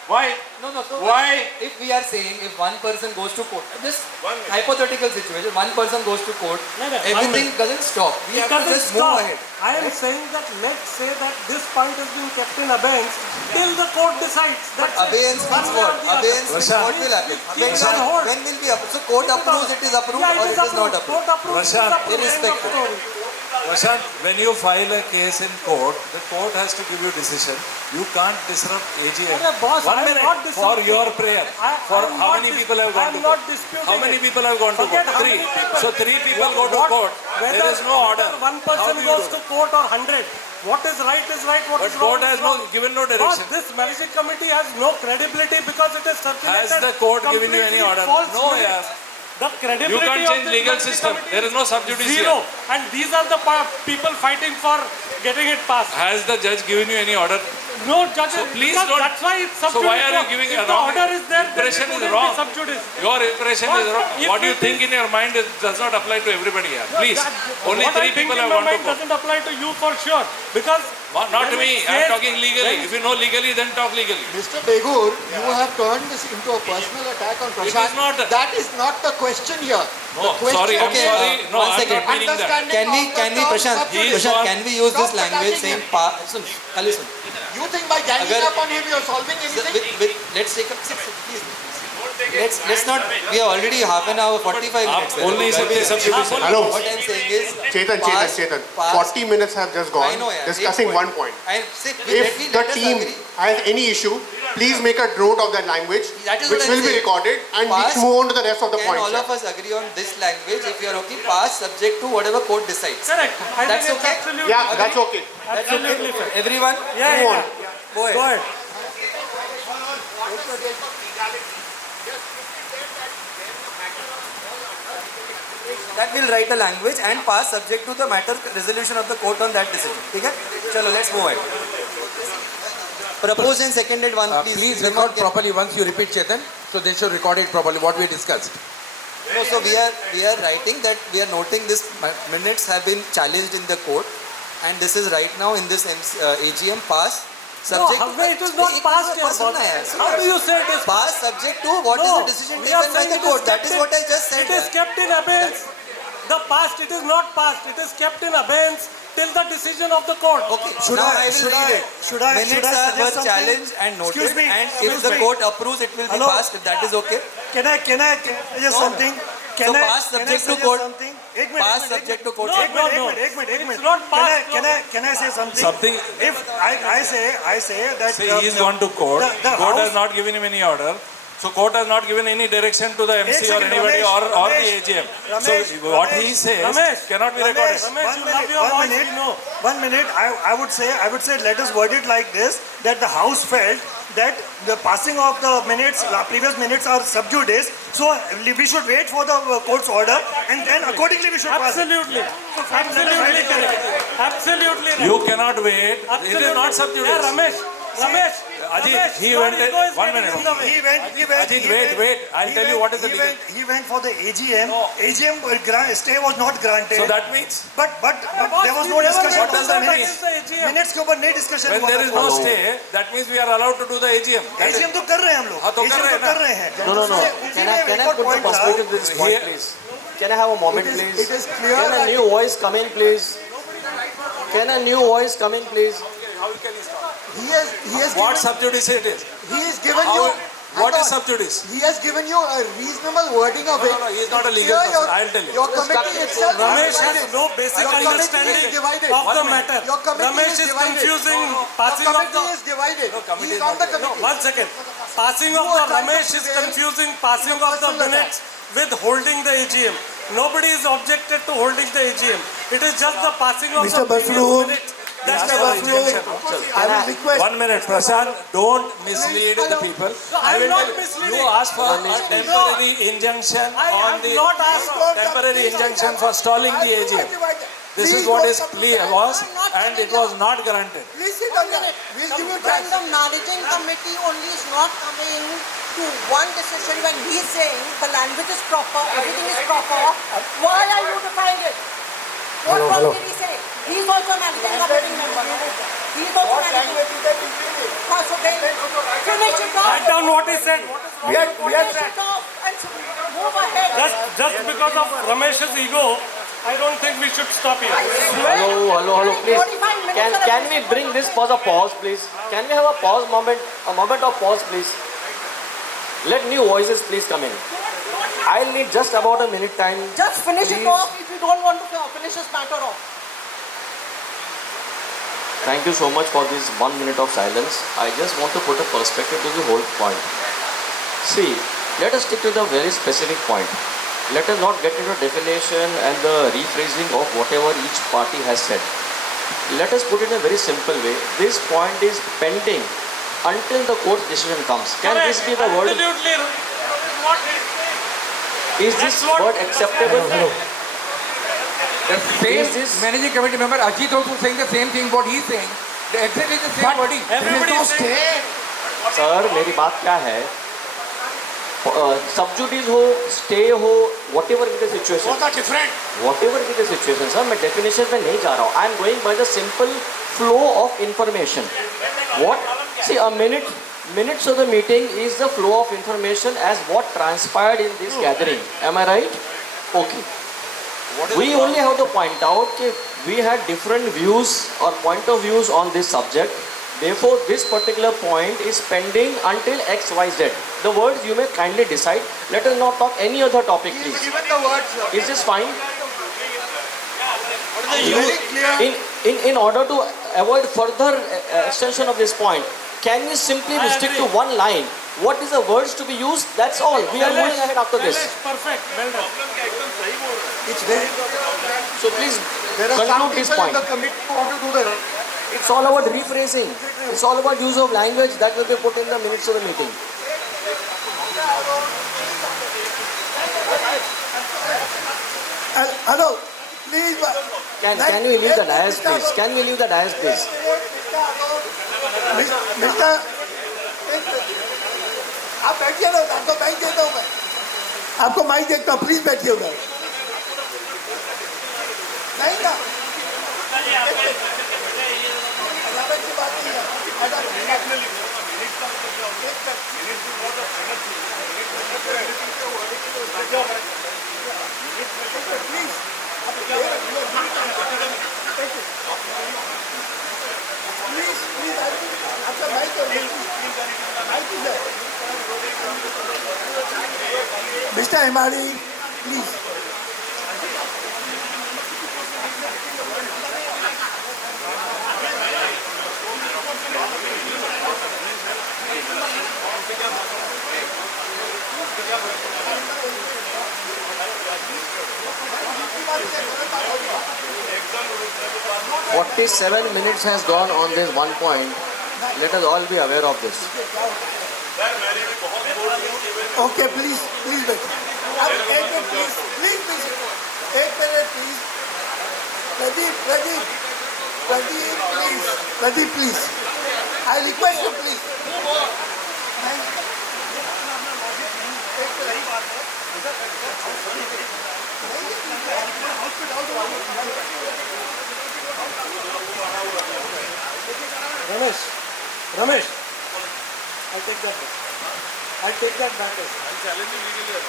Why? No. So Why? if we are saying if one person goes to court, this hypothetical situation, one person goes to court, everything doesn't stop. We have to just move ahead. I am saying that let's say that this point has been kept in abeyance till the court decides. That's Abeyance means what? Abeyance means what will happen? When will be approved? So court approves, it is approved, or it is not approved. Court approves, it is approved. Irrespective. Prashant, when you file a case in court, the court has to give you decision. You can't disrupt AGM. Boss, 1 minute for your prayer. For how many people have gone to court? How many people have gone to court? 3. So 3 people go to court. There is no order. One person goes to court or 100. What is right is right. What is wrong But court has given no Boss, direction. this magic committee has no credibility because it is circulated. Has the court given you any order? No, yeah. The credibility You can't of change this legal magic system. committee There is no sub judice here. zero. And these are the people fighting for getting it passed. Has the judge given you any order? No judge. So please because don't. That's why it's sub So why judice. are you giving if a wrong the order is there, impression? then Is it wrong. be sub judice. Your impression But is wrong. if What you it think in your mind does not apply to everybody here. Please. Only what 3 I think people in have my gone to mind court. doesn't apply to you for sure. Because Not to when me. it I am says- talking legally. If you know legally, then talk legally. Mr. Begur, you have turned this into a personal attack on Prashant. is not. That is not the question here. No, the question sorry. I'm is sorry. No, one I'm second. not meaning that. understanding Can we, of the term Prashant, sub judice. He is can we use this Stop language attacking saying, listen, You think by ganging Agar- up on him you are solving anything? let's take up 6, please. Let's not, we are already half an hour, 45 minutes. only सबके सब judice. Hello. What I'm saying is, Chetan. pass- 40 minutes have just I gone know, yeah. discussing Eight one point. If the let us team agree. has any issue, please make a note of that language, That is which what I'm will be saying. recorded, and we Pass- can move on to the rest of the Can points. all of us agree on this language? If you are okay, pass subject to whatever court decides. correct. I That's think it's okay? absolutely Yeah, that's okay. That's Absolutely okay. fair. Everyone, Yeah, Move yeah, on. yeah. go ahead. Go ahead. That will write a language and pass subject to the matter resolution of the court on that decision. Okay? Chalo, let's move ahead. Proposed and seconded one, please. Please record properly once you repeat, Chetan. So they should record it properly, what we discussed. No, so we are writing that we are noting this minutes have been challenged in the court, and this is right now in this AGM pass subject. No, it is not passed yet. boss. How do you say it is Pass subject to what is the decision we are taken by saying the it court. That kept is in- what I just said. It is kept in abeyance. The past, it is not passed. It is kept in abeyance till the decision of the court. Okay, now I will read it. Minutes were challenged and noted, Excuse me, and excuse if the me. court approves, it will be Hello? passed. If that is okay. Can I suggest something? So pass subject to court. एक minute, Pass एक subject to court. No, एक minute. It's not passed. Can I say something? Something. If I say that See, he is gone to court. the Court house- has not given him any order. So court has not given any direction to the MC or second, anybody Ramesh, or the Ramesh, AGM. Ramesh, So what he says Ramesh, cannot be recorded. Ramesh, you love your voice, we know. 1 minute. I would say let us word it like this: that the House felt that the passing of the minutes, previous minutes are sub judice, so we should wait for the court's order, and then accordingly we should pass it. Absolutely. Absolutely correct. Absolutely right. You cannot wait. It is Absolutely. not sub judice. Yeah, Ramesh. Ajit, he went ego is 1 getting minute. in the way. Ajit, wait. I'll tell you what is the legal. He went for the AGM. AGM stay was not granted. So that means But there was no discussion. What does that mean? Minutes के ऊपर नहीं discussion when हुआ there था. is no stay, that means we are allowed to do the AGM. That is- AGM तो कर रहे हैं हम लोग. हाँ, तो कर AGM रहे तो हैं कर ना. रहे हैं. No. Can I put the perspective to this point, please? Can I have a moment, please? It is clear Can a that- new voice come in, please? Can a new voice come in, please? He has What given, sub judice it is? he has given How- you. what hang is on. sub judice? He has given you a reasonable wording of it. No, he is not a It's legal clear person. I'll tell you. Your committee itself Ramesh is has divided. no basic Your committee understanding is divided. of the matter. Your committee Ramesh is is divided. confusing Your passing of committee the... is divided. committee He is is on not the divided. committee. No, 1 second. Passing You of are the trying to Ramesh is prevail. confusing passing of the Personal minutes with holding the AGM. Nobody is objected to holding the AGM. It is just the passing of Mr. the previous Basru, minutes. That's Mr. the Basru, injunction. I will request. 1 minute, Prashant, don't mislead the people. I am not tell you, misleading. you asked for a temporary injunction I on have the not asked temporary injunction for stalling the AGM. This is what is clear was, and it was not granted. Please sit down. We'll give you When time. the managing committee only is not coming to one decision when he's saying the language is proper, everything is proper, why are you defying it? What wrong did he say? He's also a managing committee member. He's also managing. So then, finish it off. Write down what he said. Finish it off and move ahead. Just because of Ramesh's ego, I don't think we should stop here. Hello, please. Can we bring this for a pause, please? Can we have a pause moment, a moment of pause, please? Let new voices please come in. I'll need just about a minute time. Just finish it Please. off if you don't want to finish this matter off. Thank you so much for this 1 minute of silence. I just want to put a perspective to the whole point. See, let us stick to the very specific point. Let us not get into definition and the rephrasing of whatever each party has said. Let us put it in a very simple way. This point is pending until the court's decision comes. Can this be the word? Absolutely. What he Is this word acceptable? The same Is this- managing committee member Ajit also saying the same thing what he's saying. The exactly the same wording. Everybody is saying. Sir मेरी बात क्या है sub judice हो stay हो whatever be the situation whatever be the situation sir मैं definition में नहीं जा रहा हूँ I am going by the simple flow of information what see a minutes of the meeting is the flow of information as what transpired in this gathering. Am I right? Okay. We only have to point out that we had different views or point of views on this subject. Therefore, this particular point is pending until X, Y, Z. The words you may kindly decide. Let us not talk any other topic, please. Given the words, sir. Is this fine? Very clear. In order to avoid further extension of this point, can we simply restrict to one line? What is the words to be used? That's all. We are moving ahead after this. Perfect. Well done. It's very. So please There are some conclude this people in point. the committee who want to do the. It's all about rephrasing. It's all about use of language that will be put in the minutes of the meeting. Hello, please. Can we leave the dais, please? Can we leave the dais, please? Mister आप बैठिए ना आपको mic देता हूँ मैं आपको mic देता हूँ प्लीज बैठिए उधर नहीं ना की बात नहीं Mr. Emari, please. Forty-seven minutes has gone on this one point. Let us all be aware of this. Okay, please wait. अब एक मिनट please. एक minute please. Pradeep, please. I request you please. Ramesh, I'll take that back. I'll take that back. I'll challenge you legally.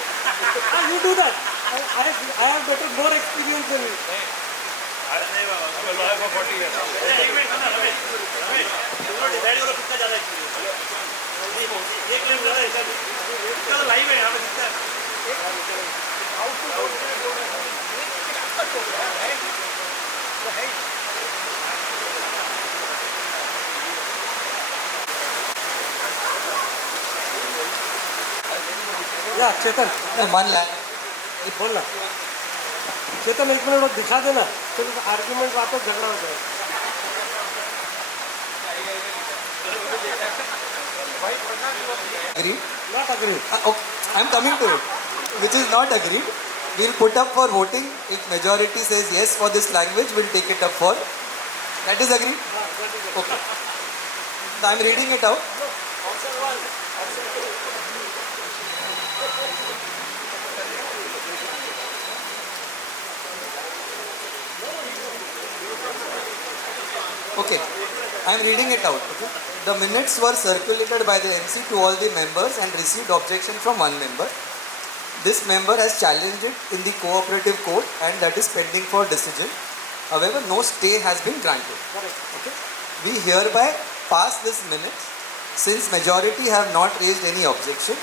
You do that. I have better, more experience than you. I don't know. I'm a lawyer for 40 years. या चेतन मान ला बोल ना चेतन एक minute दिखा देना तो argument वापस झगड़ा हो जाएगा Agreed? Not agreed. Okay. I'm coming to it. Which is not agreed. We'll put up for voting. If majority says yes for this language, we'll take it up for. That is agreed? Okay. So I'm reading it out. Okay, I am reading it out. Okay? The minutes were circulated by the MC to all the members and received objection from one member. This member has challenged it in the cooperative court and that is pending for decision. However, no stay has been granted. Okay? We hereby pass this minutes since majority have not raised any objection.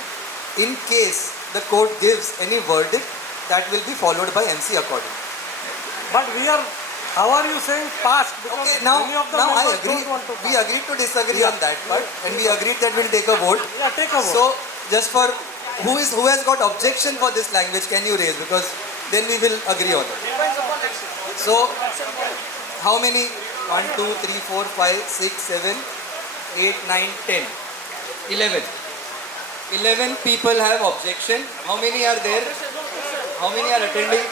In case the court gives any verdict, that will be followed by MC accordingly. But we are. How are you saying past? Because okay, now I agree. We agreed to disagree on that part, and we agreed that we'll take a vote. Yeah, take a vote. So, just for who has got objection for this language, can you raise? Because then we will agree on it. So, how many? 1, 2, 3, 4, 5, 6, 7, 8, 9, 10, 11. 11 people have objection. How many are there? How many are attending?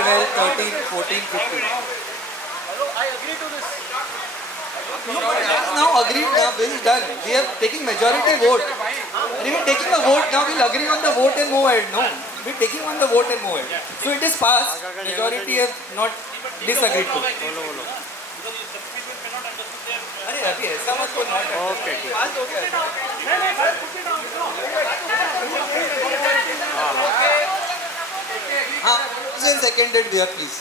12, 13, 14, 15. I agree to this. Now agreed, now bill is done. We are taking majority vote. And if we are taking a vote, now we'll agree on the vote and move ahead. No, we're taking on the vote and move ahead. So it is passed. Majority have not disagreed to. अरे अभी ऐसा मत बोलना. Okay. पास हो गया. हाँ, seconded here, please.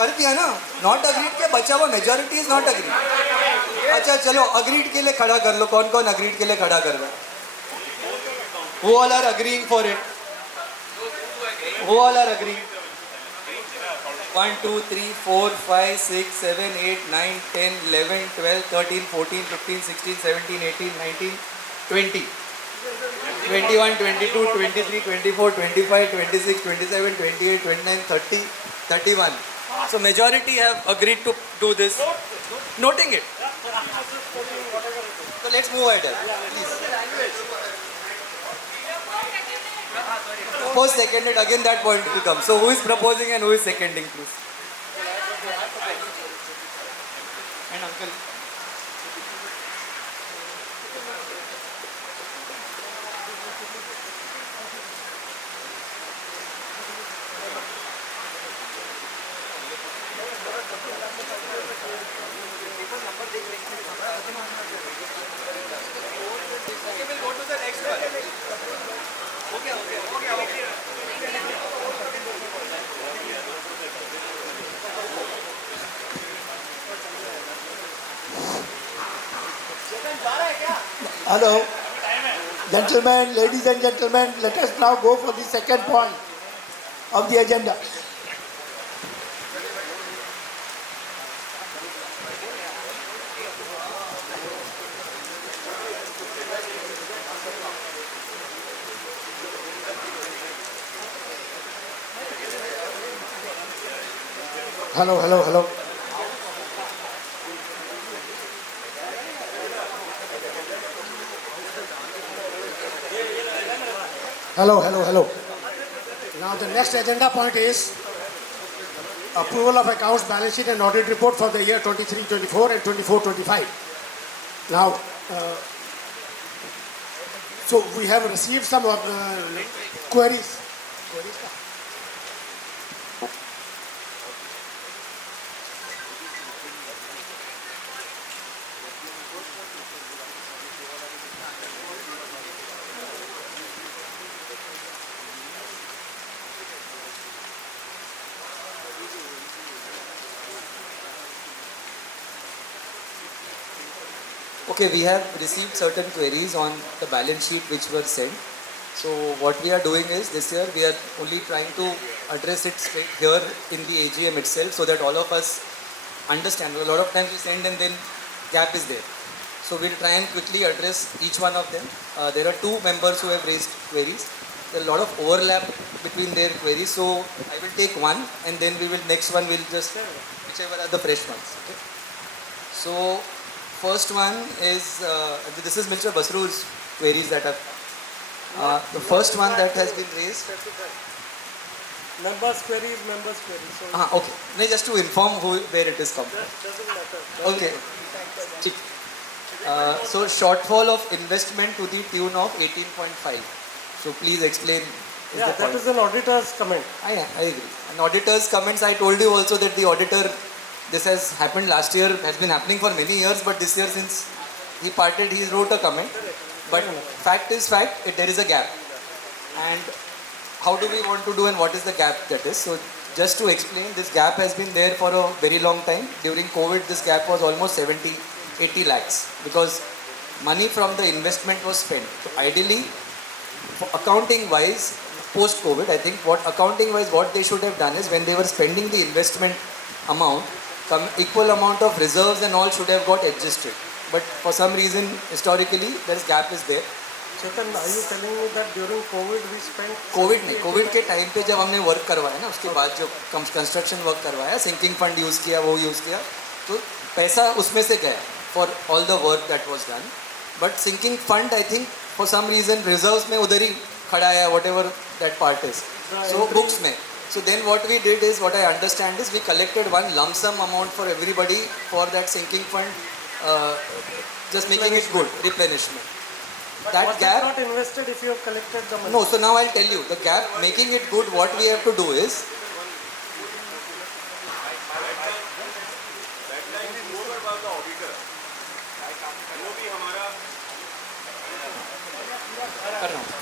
अरे दिया ना, नॉट अग्रीड के बचा हुआ मेजोरिटी इज नॉट अग्रीड. अच्छा चलो अग्रीड के लिए खड़ा कर लो. कौन कौन अग्रीड के लिए खड़ा कर रहा है? Who all are agreeing for it? Who all are agreeing? 1, 2, 3, 4, 5, 6, 7, 8, 9, 10, 11, 12, 13, 14, 15, 16, 17, 18, 19, 20. 21, 22, 23, 24, 25, 26, 27, 28, 29, 30, 31. So majority have agreed to do this. Noting it. So let's move ahead. Please. Propose seconded, again that point will come. So who is proposing and who is seconding, please? And uncle. Hello. Gentlemen, ladies and gentlemen, let us now go for the second point of the agenda. Hello, hello, hello. Hello, hello, hello. Now the next agenda point is approval of accounts, balance sheet and audit report for the year 23-24 and 24-25. Now, so we have received some queries. Okay, we have received certain queries on the balance sheet which were sent. So what we are doing is this year we are only trying to address it straight here in the AGM itself so that all of us understand. A lot of times we send and then gap is there. So we'll try and quickly address each one of them. There are two members who have raised queries. There are a lot of overlap between their queries. So I will take one and then next one will just whichever are the fresh ones. Okay? So first one is, this is Mr. Basru's queries that have, the first one that has been raised. Members queries. So Okay. No, just to inform where it is coming. doesn't matter. Okay. So shortfall of investment to the tune of 18.5. So please explain. Yeah, that is an auditor's comment. I agree. An auditor's comments, I told you also that the auditor, this has happened last year, has been happening for many years, but this year since he parted, he wrote a comment. But fact is fact, there is a gap. And how do we want to do and what is the gap that is? So just to explain, this gap has been there for a very long time. During COVID, this gap was almost 80 lakhs because money from the investment was spent. So ideally, accounting wise, post-COVID, I think accounting wise what they should have done is when they were spending the investment amount, equal amount of reserves and all should have got adjusted. But for some reason, historically, there is gap is there. Chetan, are you telling me that during COVID we spent? COVID के time पे जब हमने work करवाया ना, उसके बाद जो construction work करवाया, सिंकिंग फंड यूज़ किया, वो यूज़ किया, तो पैसा उसमें से गया for all the work that was done. But sinking fund I think for some reason reserves में उधर ही खड़ा है, whatever that part is. So books में. So then what we did is, what I understand is, we collected one lump sum amount for everybody for that sinking fund, just making it good, replenishment. That was gap not invested if you have collected the money? No, so now I'll tell you, the gap, making it good, what we have to do is,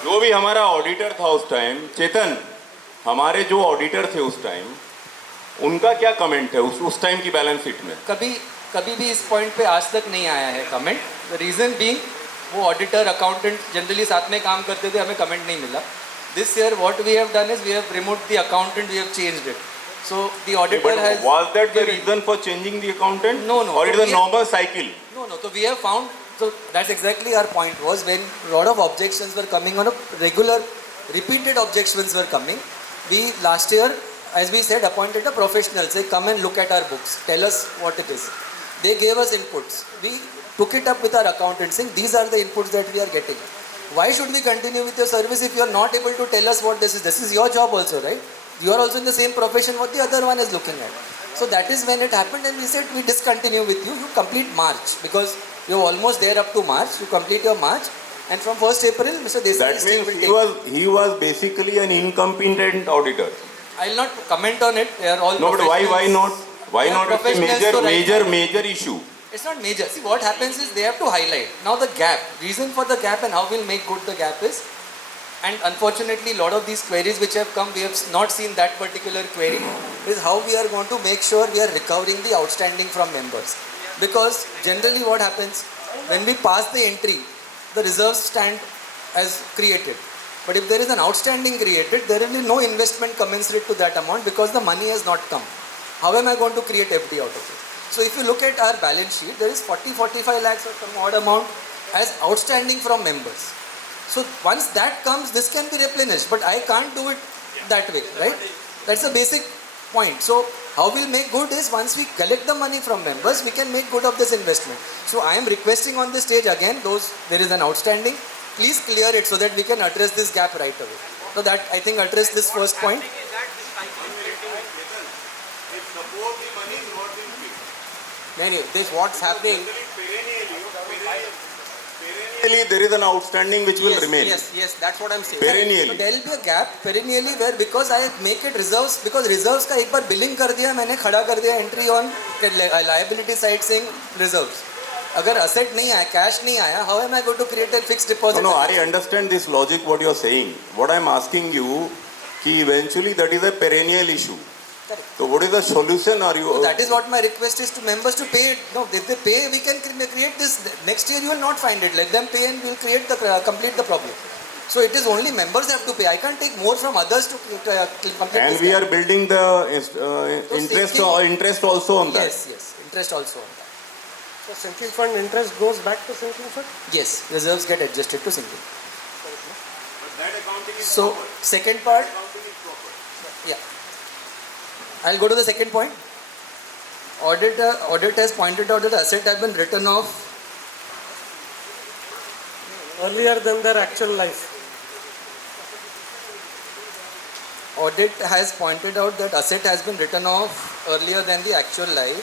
जो भी हमारा auditor था उस time, चेतन, हमारे जो auditor थे उस time, उनका क्या कमेंट है उस टाइम की बैलेंस शीट में? कभी भी इस पॉइंट पे आज तक नहीं आया है कमेंट. द रीजन बीइंग, वो ऑडिटर अकाउंटेंट जनरली साथ में काम करते थे, हमें कमेंट नहीं मिला. This year what we have done is we have removed the accountant, we have changed it. So the auditor has. Was that the reason for changing the accountant? No. और it is a normal cycle? No. So we have found, so that's exactly our point was, when a lot of objections were coming on a regular, repeated objections were coming. We last year, as we said, appointed a professional, say come and look at our books, tell us what it is. They gave us inputs. We took it up with our accountant saying these are the inputs that we are getting. Why should we continue with your service if you are not able to tell us what this is? This is your job also, right? You are also in the same profession what the other one is looking at. So that is when it happened, and we said we discontinue with you. You complete March because you're almost there up to March. You complete your March, and from 1st April, Mr. Desai. That means he was basically an incompetent auditor. I'll not comment on it. They are all. No, but why not? Why not? It's a major issue. It's not major. See, what happens is they have to highlight. Now the gap, reason for the gap and how we'll make good the gap is, and unfortunately a lot of these queries which have come, we have not seen that particular query, is how we are going to make sure we are recovering the outstanding from members. Because generally what happens, when we pass the entry, the reserves stand as created. But if there is an outstanding created, there will be no investment commensurate to that amount because the money has not come. How am I going to create FD out of it? So if you look at our balance sheet, there is 40-45 lakhs or some odd amount as outstanding from members. So once that comes, this can be replenished, but I can't do it that way, right? That's the basic point. So how we'll make good is once we collect the money from members, we can make good of this investment. So I am requesting on this stage again, there is an outstanding, please clear it so that we can address this gap right away. So that I think address this first point. If suppose the money is not being paid. This what's happening. Perennially, there is an outstanding which will remain. Yes, that's what I'm saying. Perennially. So there will be a gap perennially where because I make it reserves, because reserves का एक बार billing कर दिया मैंने खड़ा कर दिया entry on liability side saying reserves. अगर asset नहीं आया, cash नहीं आया, how am I going to create a fixed deposit? No, I understand this logic what you are saying. What I am asking you, कि eventually that is a perennial issue. Correct. So what is the solution? Are you? So that is what my request is to members to pay it. No, if they pay, we can create this. Next year you will not find it. Let them pay and we will create the complete the problem. So it is only members have to pay. I can't take more from others to complete. And we are building the interest also on that. Yes, interest also on that. So sinking fund interest goes back to sinking fund? Yes, reserves get adjusted to sinking. But that accounting is So proper. second part. Accounting is proper. Yeah. I'll go to the second point. Audit has pointed out that the asset has been written off Earlier than their actual life. Audit has pointed out that asset has been written off earlier than the actual life.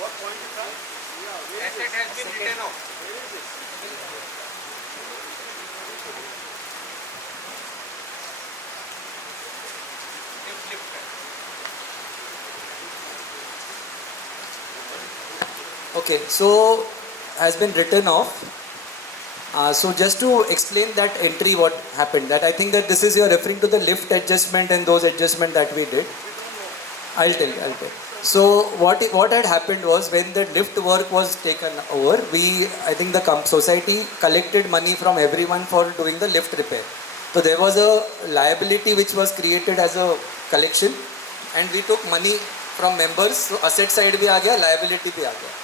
What point is that? Asset has been written off. Okay, so has been written off. So just to explain that entry, what happened, that I think that this is you're referring to the lift adjustment and those adjustment that we did. I'll tell. So what had happened was when the lift work was taken over, I think the society collected money from everyone for doing the lift repair. So there was a liability which was created as a collection, and we took money from members. So asset side bhi aa gaya, liability bhi aa gaya.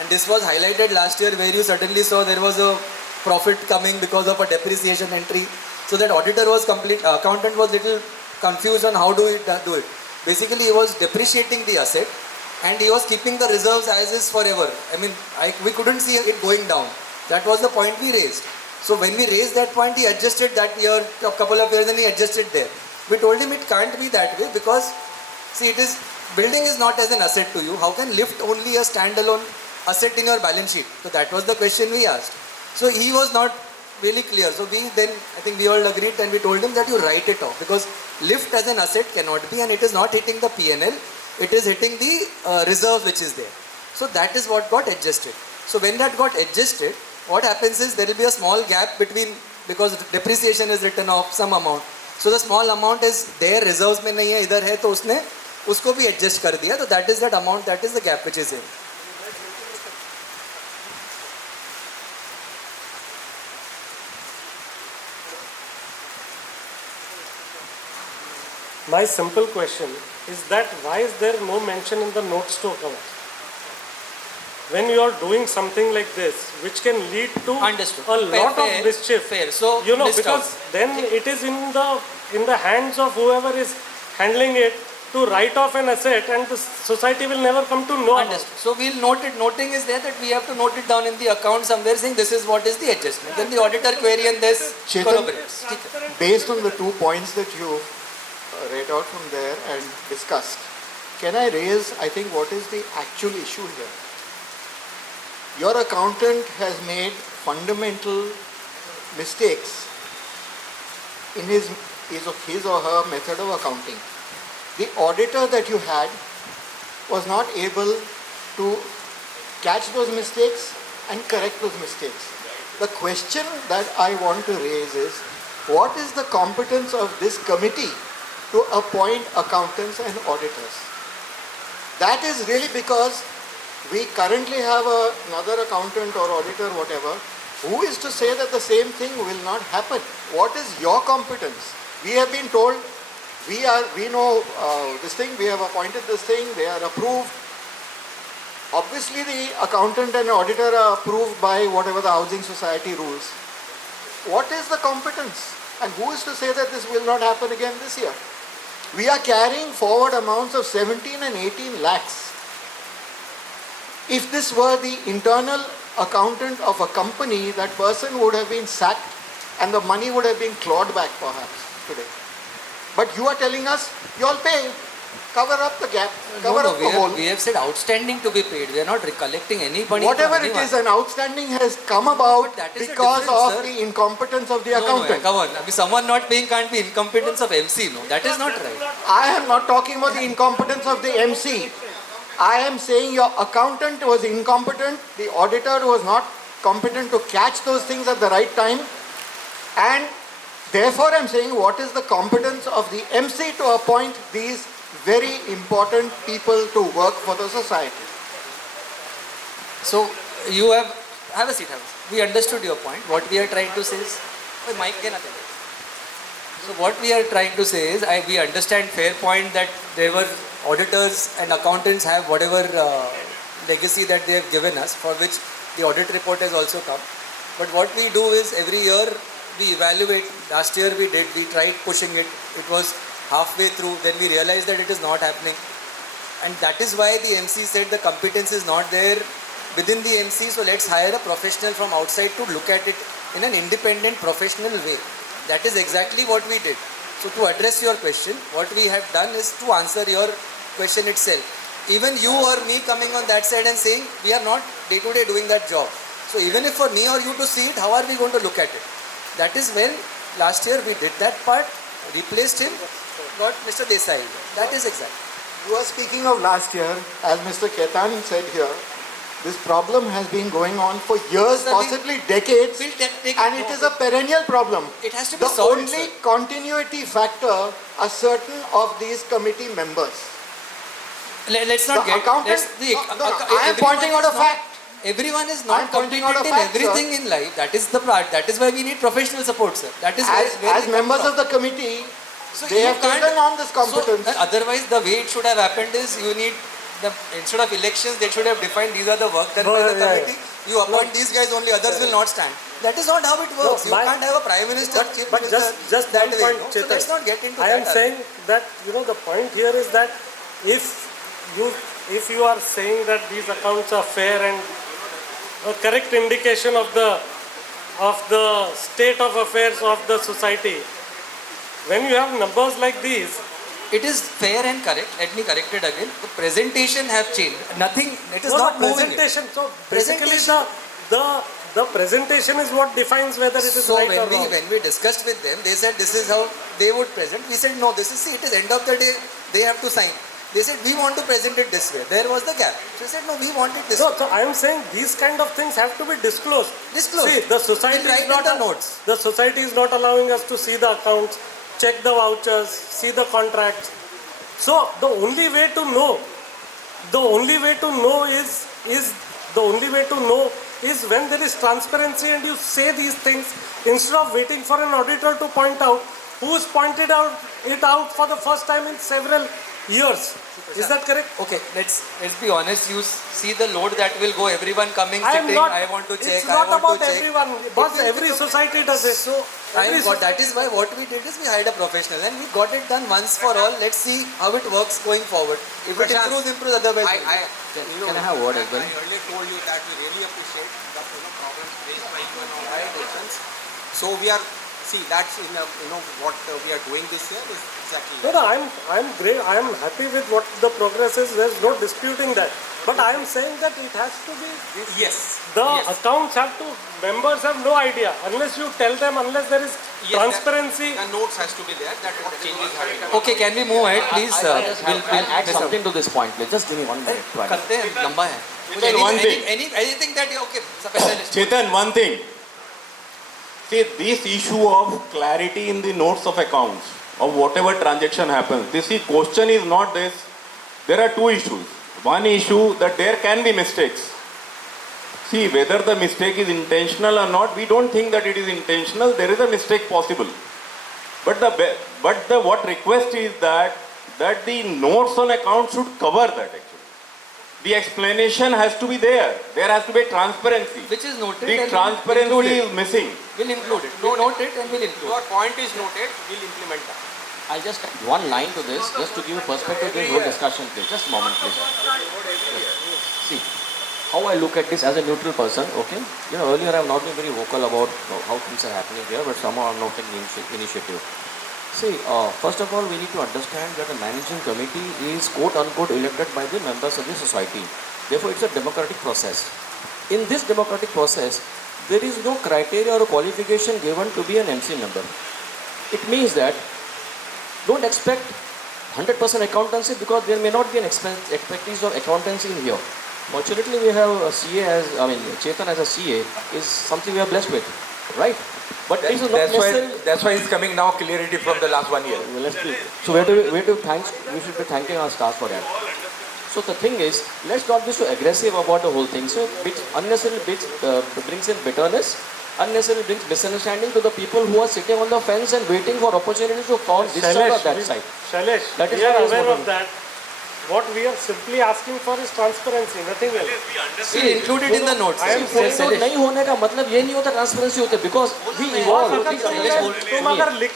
And this was highlighted last year where you suddenly saw there was a profit coming because of a depreciation entry. So that auditor was accountant was little confused on how do we do it. Basically he was depreciating the asset and he was keeping the reserves as is forever. I mean, we couldn't see it going down. That was the point we raised. So when we raised that point, he adjusted that year, a couple of years, and he adjusted there. We told him it can't be that way because, see, building is not as an asset to you. How can lift only a standalone asset in your balance sheet? So that was the question we asked. So he was not really clear. So I think we all agreed and we told him that you write it off because lift as an asset cannot be, and it is not hitting the P&L. It is hitting the reserve which is there. So that is what got adjusted. So when that got adjusted, what happens is there will be a small gap between, because depreciation is written off some amount. So the small amount is there, reserves में नहीं है, इधर है, तो उसने उसको भी adjust कर दिया. So that is that amount, that is the gap which is in. My simple question is that why is there no mention in the notes to account? When you are doing something like this, which can lead to a lot of mischief. So because then it is in the hands of whoever is handling it to write off an asset, and the society will never come to know. So we'll note it. Noting is there that we have to note it down in the account somewhere saying this is what is the adjustment. Then the auditor query and this corroborates. Based on the 2 points that you read out from there and discussed, can I raise, I think, what is the actual issue here? Your accountant has made fundamental mistakes in his or her method of accounting. The auditor that you had was not able to catch those mistakes and correct those mistakes. The question that I want to raise is, what is the competence of this committee to appoint accountants and auditors? That is really because we currently have another accountant or auditor, whatever. Who is to say that the same thing will not happen? What is your competence? We have been told, we know this thing, we have appointed this thing, they are approved. Obviously the accountant and auditor are approved by whatever the housing society rules. What is the competence? And who is to say that this will not happen again this year? We are carrying forward amounts of 17 and 18 lakhs. If this were the internal accountant of a company, that person would have been sacked and the money would have been clawed back perhaps today. But you are telling us you all pay. Cover up the gap, cover up the hole. We have said outstanding to be paid. We are not recollecting any money. Whatever it is, an outstanding has come about because of the incompetence of the accountant. Come on. I mean, someone not paying can't be incompetence of MC. No, that is not right. I am not talking about the incompetence of the MC. I am saying your accountant was incompetent, the auditor was not competent to catch those things at the right time, and therefore I am saying what is the competence of the MC to appoint these very important people to work for the society. So you have a seat. We understood your point. What we are trying to say is, so what we are trying to say is, we understand fair point that there were auditors and accountants have whatever legacy that they have given us, for which the audit report has also come. But what we do is every year we evaluate. Last year we tried pushing it. It was halfway through, then we realized that it is not happening. And that is why the MC said the competence is not there within the MC, so let's hire a professional from outside to look at it in an independent, professional way. That is exactly what we did. So to address your question, what we have done is to answer your question itself. Even you or me coming on that side and saying, we are not day to day doing that job. So even if for me or you to see it, how are we going to look at it? That is when last year we did that part, replaced him, got Mr. Desai. That is exactly. You are speaking of last year, as Mr. Ketan said here, this problem has been going on for years, possibly decades, and it is a perennial problem. It has to be solved. The only continuity factor are certain of these committee members. Let's not get... I am pointing out a fact. Everyone is not competent in everything in life. That is the part. That is why we need professional support, sir. That is as members of the committee, they have taken on this competence. Otherwise, the way it should have happened is you need... instead of elections, they should have defined these are the work done by the committee. You appoint these guys only, others will not stand. That is not how it works. You can't have a prime minister, chief minister, just that one way. point, So let's not get into I that. am saying that, the point here is that if you are saying that these accounts are fair and a correct indication of the state of affairs of the society, when you have numbers like these, it is fair and correct. Let me correct it again. The presentation have changed. Nothing. It is not presentation. So basically, the presentation is what defines whether it is right or wrong. When we discussed with them, they said this is how they would present. We said no. This is it is end of the day. They have to sign. They said we want to present it this way. There was the gap. So they said no. We want it this way. So I am saying these kind of things have to be disclosed. Disclosed. See, the society is not the notes. The society is not allowing us to see the accounts, check the vouchers, see the contracts. So the only way to know is when there is transparency and you say these things instead of waiting for an auditor to point out who's pointed it out for the first time in several years. Is that correct? Okay, let's be honest. You see the load that will go. Everyone coming, sitting. I want to check. It's not about everyone. But every society does it. So that is why what we did is we hired a professional and we got it done once for all. Let's see how it works going forward. If it improves. Otherwise, can I have a word as well? I earlier told you that we really appreciate the problems raised by you and all organizations. So we are. See, that's what we are doing this year is exactly. No, I'm great. I am happy with what the progress is. There's no disputing that. But I am saying that it has to be. Yes. Accounts have to. Members have no idea unless you tell them. Unless there is transparency. The notes has to be there. That what changes happening. Okay, can we move ahead, please? We'll add something to this point. Please, just give me 1 minute. Anything that you okay? Chetan, one thing. See, this issue of clarity in the notes of accounts, of whatever transaction happens, this question is not this. There are two issues. One issue that there can be mistakes. See, whether the mistake is intentional or not, we don't think that it is intentional. There is a mistake possible. But what request is that the notes on account should cover that actually. The explanation has to be there. There has to be transparency. Which is noted. The transparency is missing. We'll include it. We'll note it and we'll include it. Your point is noted. We'll implement that. I'll just add one line to this, just to give a perspective to this whole discussion, please. Just a moment, please. See, how I look at this as a neutral person, okay? Earlier I have not been very vocal about how things are happening here, but somehow I'm not taking initiative. See, first of all, we need to understand that the managing committee is quote unquote elected by the members of the society. Therefore, it's a democratic process. In this democratic process, there is no criteria or qualification given to be an MC member. It means that don't expect 100% accountancy because there may not be an expertise of accountancy in here. Fortunately, we have a CA Chetan as a CA is something we are blessed with, right? But this is not necessarily. That's why it's coming now clarity from the last 1 year. So we should be thanking our staff for that. So the thing is, let's not be so aggressive about the whole thing. So unnecessarily brings in bitterness, unnecessarily brings misunderstanding to the people who are sitting on the fence and waiting for opportunities to fall this side or that side. Shailesh, That is we are why I was aware of wondering. that. What we are simply asking for is transparency, nothing else. See, included in the notes. I am saying तो नहीं होने का मतलब ये नहीं होता transparency होते because we evolve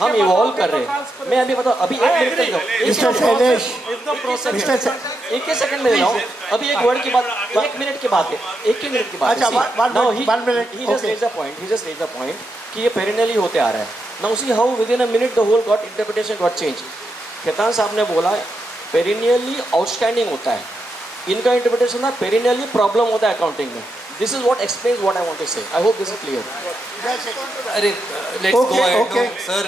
हम इवॉल्व कर रहे हैं मैं अभी बताओ अभी एक मिनट तक एक ही सेकंड में जाओ अभी एक वर्ड की बात एक मिनट की बात है एक ही मिनट की बात है he just raised the point कि ये perennially होते आ रहा है now see how within a minute the whole interpretation got changed Khetan साहब ने बोला perennially outstanding होता है इनका इंटरप्रिटेशन था perennially प्रॉब्लम होता है अकाउंटिंग में this is what explains what I want to say I hope this is clear अरे let's go ahead no, sir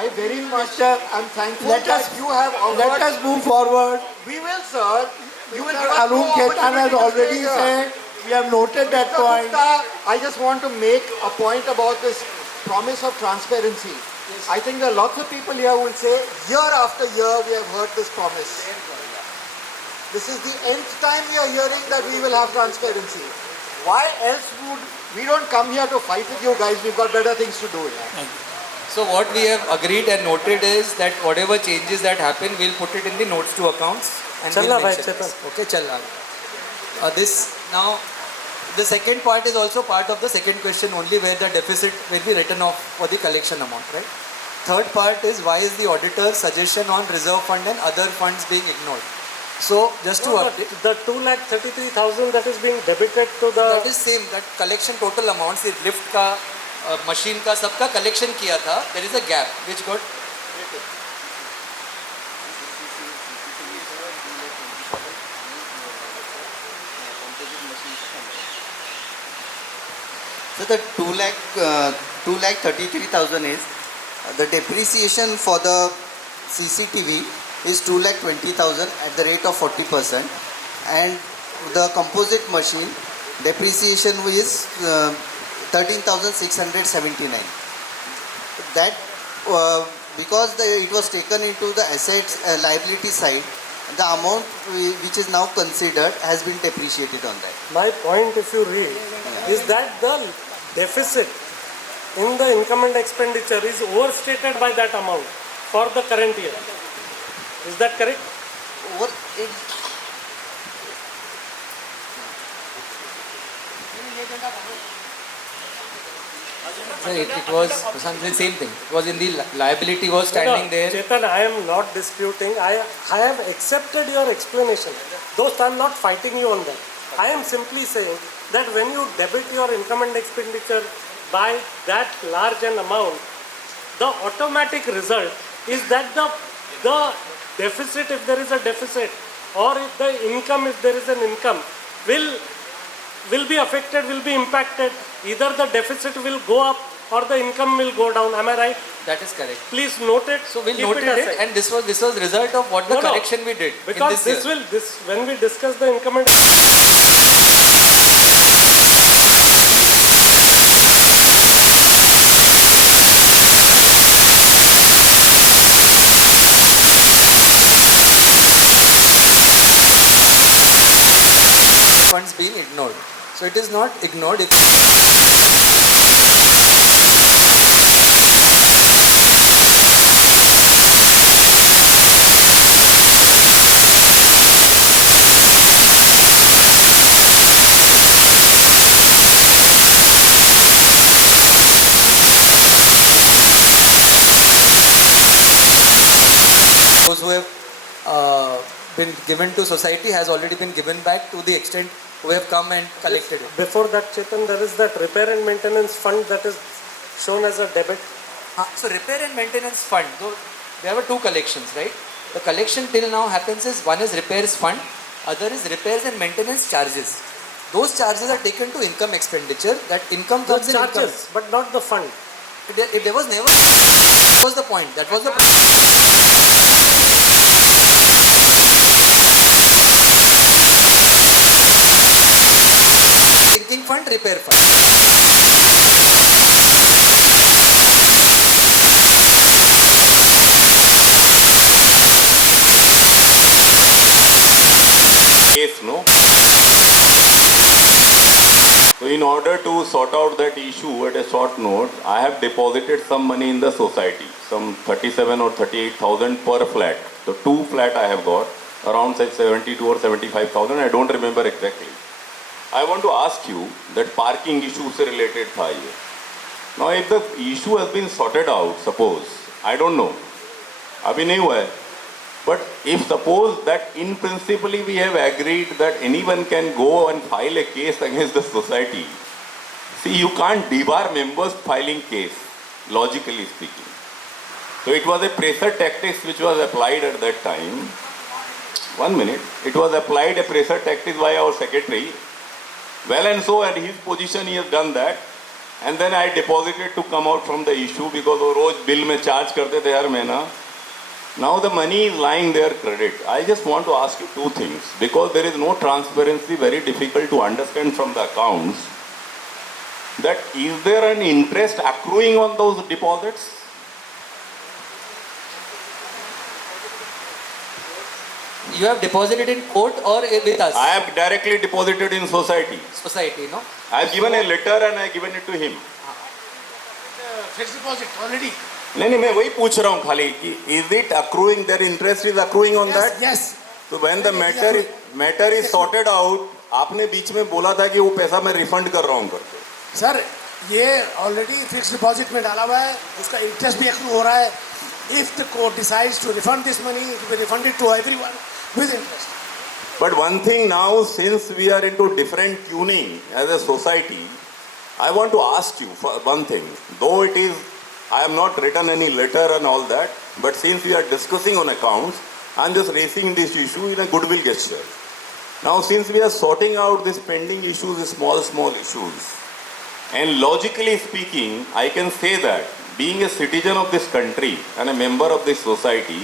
I very much am thankful that you have offered. Let us move forward. We will, sir. You will give us Arun no Khaitan has opportunity to already stay here. said, we have noted that Mr. point. Gupta, I just want to make a point about this promise of transparency. I think there are lots of people here who will say, year after year we have heard this promise. This is the nth time we are hearing that we will have transparency. Why else would we don't come here to fight with you guys? We've got better things to do. So what we have agreed and noted is that whatever changes that happen, we'll put it in the notes to accounts and we'll mention this. Okay, chal this now, the second part is also part of the second question only where the deficit will be written off for the collection amount, right? Third part is why is the auditor's suggestion on reserve fund and other funds being ignored? So just to update, the 2,33,000 that is being debited to the. That is same. That collection total amount, the lift का machine का सबका collection किया था. There is a gap which got. So the 2,33,000 is the depreciation for the CCTV is 2,20,000 at the rate of 40%, and the composite machine depreciation is 13,679. That because it was taken into the assets liability side, the amount which is now considered has been depreciated on that. My point, if you read, is that the deficit in the income and expenditure is overstated by that amount for the current year. Is that correct? It was the same thing. It was in the liability was standing there. Chetan, I am not disputing. I have accepted your explanation. Though I am not fighting you on that. I am simply saying that when you debit your income and expenditure by that large an amount, the automatic result is that the deficit, if there is a deficit, or if the income, if there is an income, will be affected, will be impacted. Either the deficit will go up or the income will go down. Am I right? That is correct. Please note it. So we noted it, and this was result of what the correction we did. Because when we discuss the income and funds being ignored. So it is not ignored. Those who have been given to society has already been given back to the extent who have come and collected it. Before that, Chetan, there is that repair and maintenance fund that is shown as a debit. So repair and maintenance fund, though there were two collections, right? The collection till now happens is one is repairs fund, other is repairs and maintenance charges. Those charges are taken to income expenditure. That income comes in income. Charges, but not the fund. There was never. That was the point. That was the. Sinking fund, repair fund. Case, no? So in order to sort out that issue at a short note, I have deposited some money in the society, some 37 or 38,000 per flat. So 2 flat I have got, around say 72 or 75,000, I don't remember exactly. I want to ask you that parking issue से related था ये. Now if the issue has been sorted out, suppose, I don't know, अभी नहीं हुआ है. But if suppose that in principle we have agreed that anyone can go and file a case against the society, see you can't debar members filing case, logically speaking. So it was a pressure tactics which was applied at that time. 1 minute, it was applied a pressure tactics by our secretary. Well and so at his position he has done that. And then I deposited to come out from the issue because वो रोज bill में charge करते थे हर महीना. Now the money is lying there credit. I just want to ask you 2 things. Because there is no transparency, very difficult to understand from the accounts. That is there an interest accruing on those deposits? You have deposited in court or with us? I have directly deposited in society. Society, no? I have given a letter and I have given it to him. Fixed deposit already. नहीं मैं वही पूछ रहा हूँ खाली कि is it accruing, their interest is accruing on that? Yes. So when the matter is sorted out, आपने बीच में बोला था कि वो पैसा मैं रिफंड कर रहा हूँ करके. सर ये ऑलरेडी फिक्स डिपॉजिट में डाला हुआ है, उसका इंटरेस्ट भी एक्रू हो रहा है. If the court decides to refund this money, it will be refunded to everyone with interest. But one thing now, since we are into different tuning as a society, I want to ask you for one thing. Though it is, I have not written any letter and all that, but since we are discussing on accounts, I am just raising this issue in a goodwill gesture. Now since we are sorting out these pending issues, small issues, and logically speaking, I can say that being a citizen of this country and a member of this society,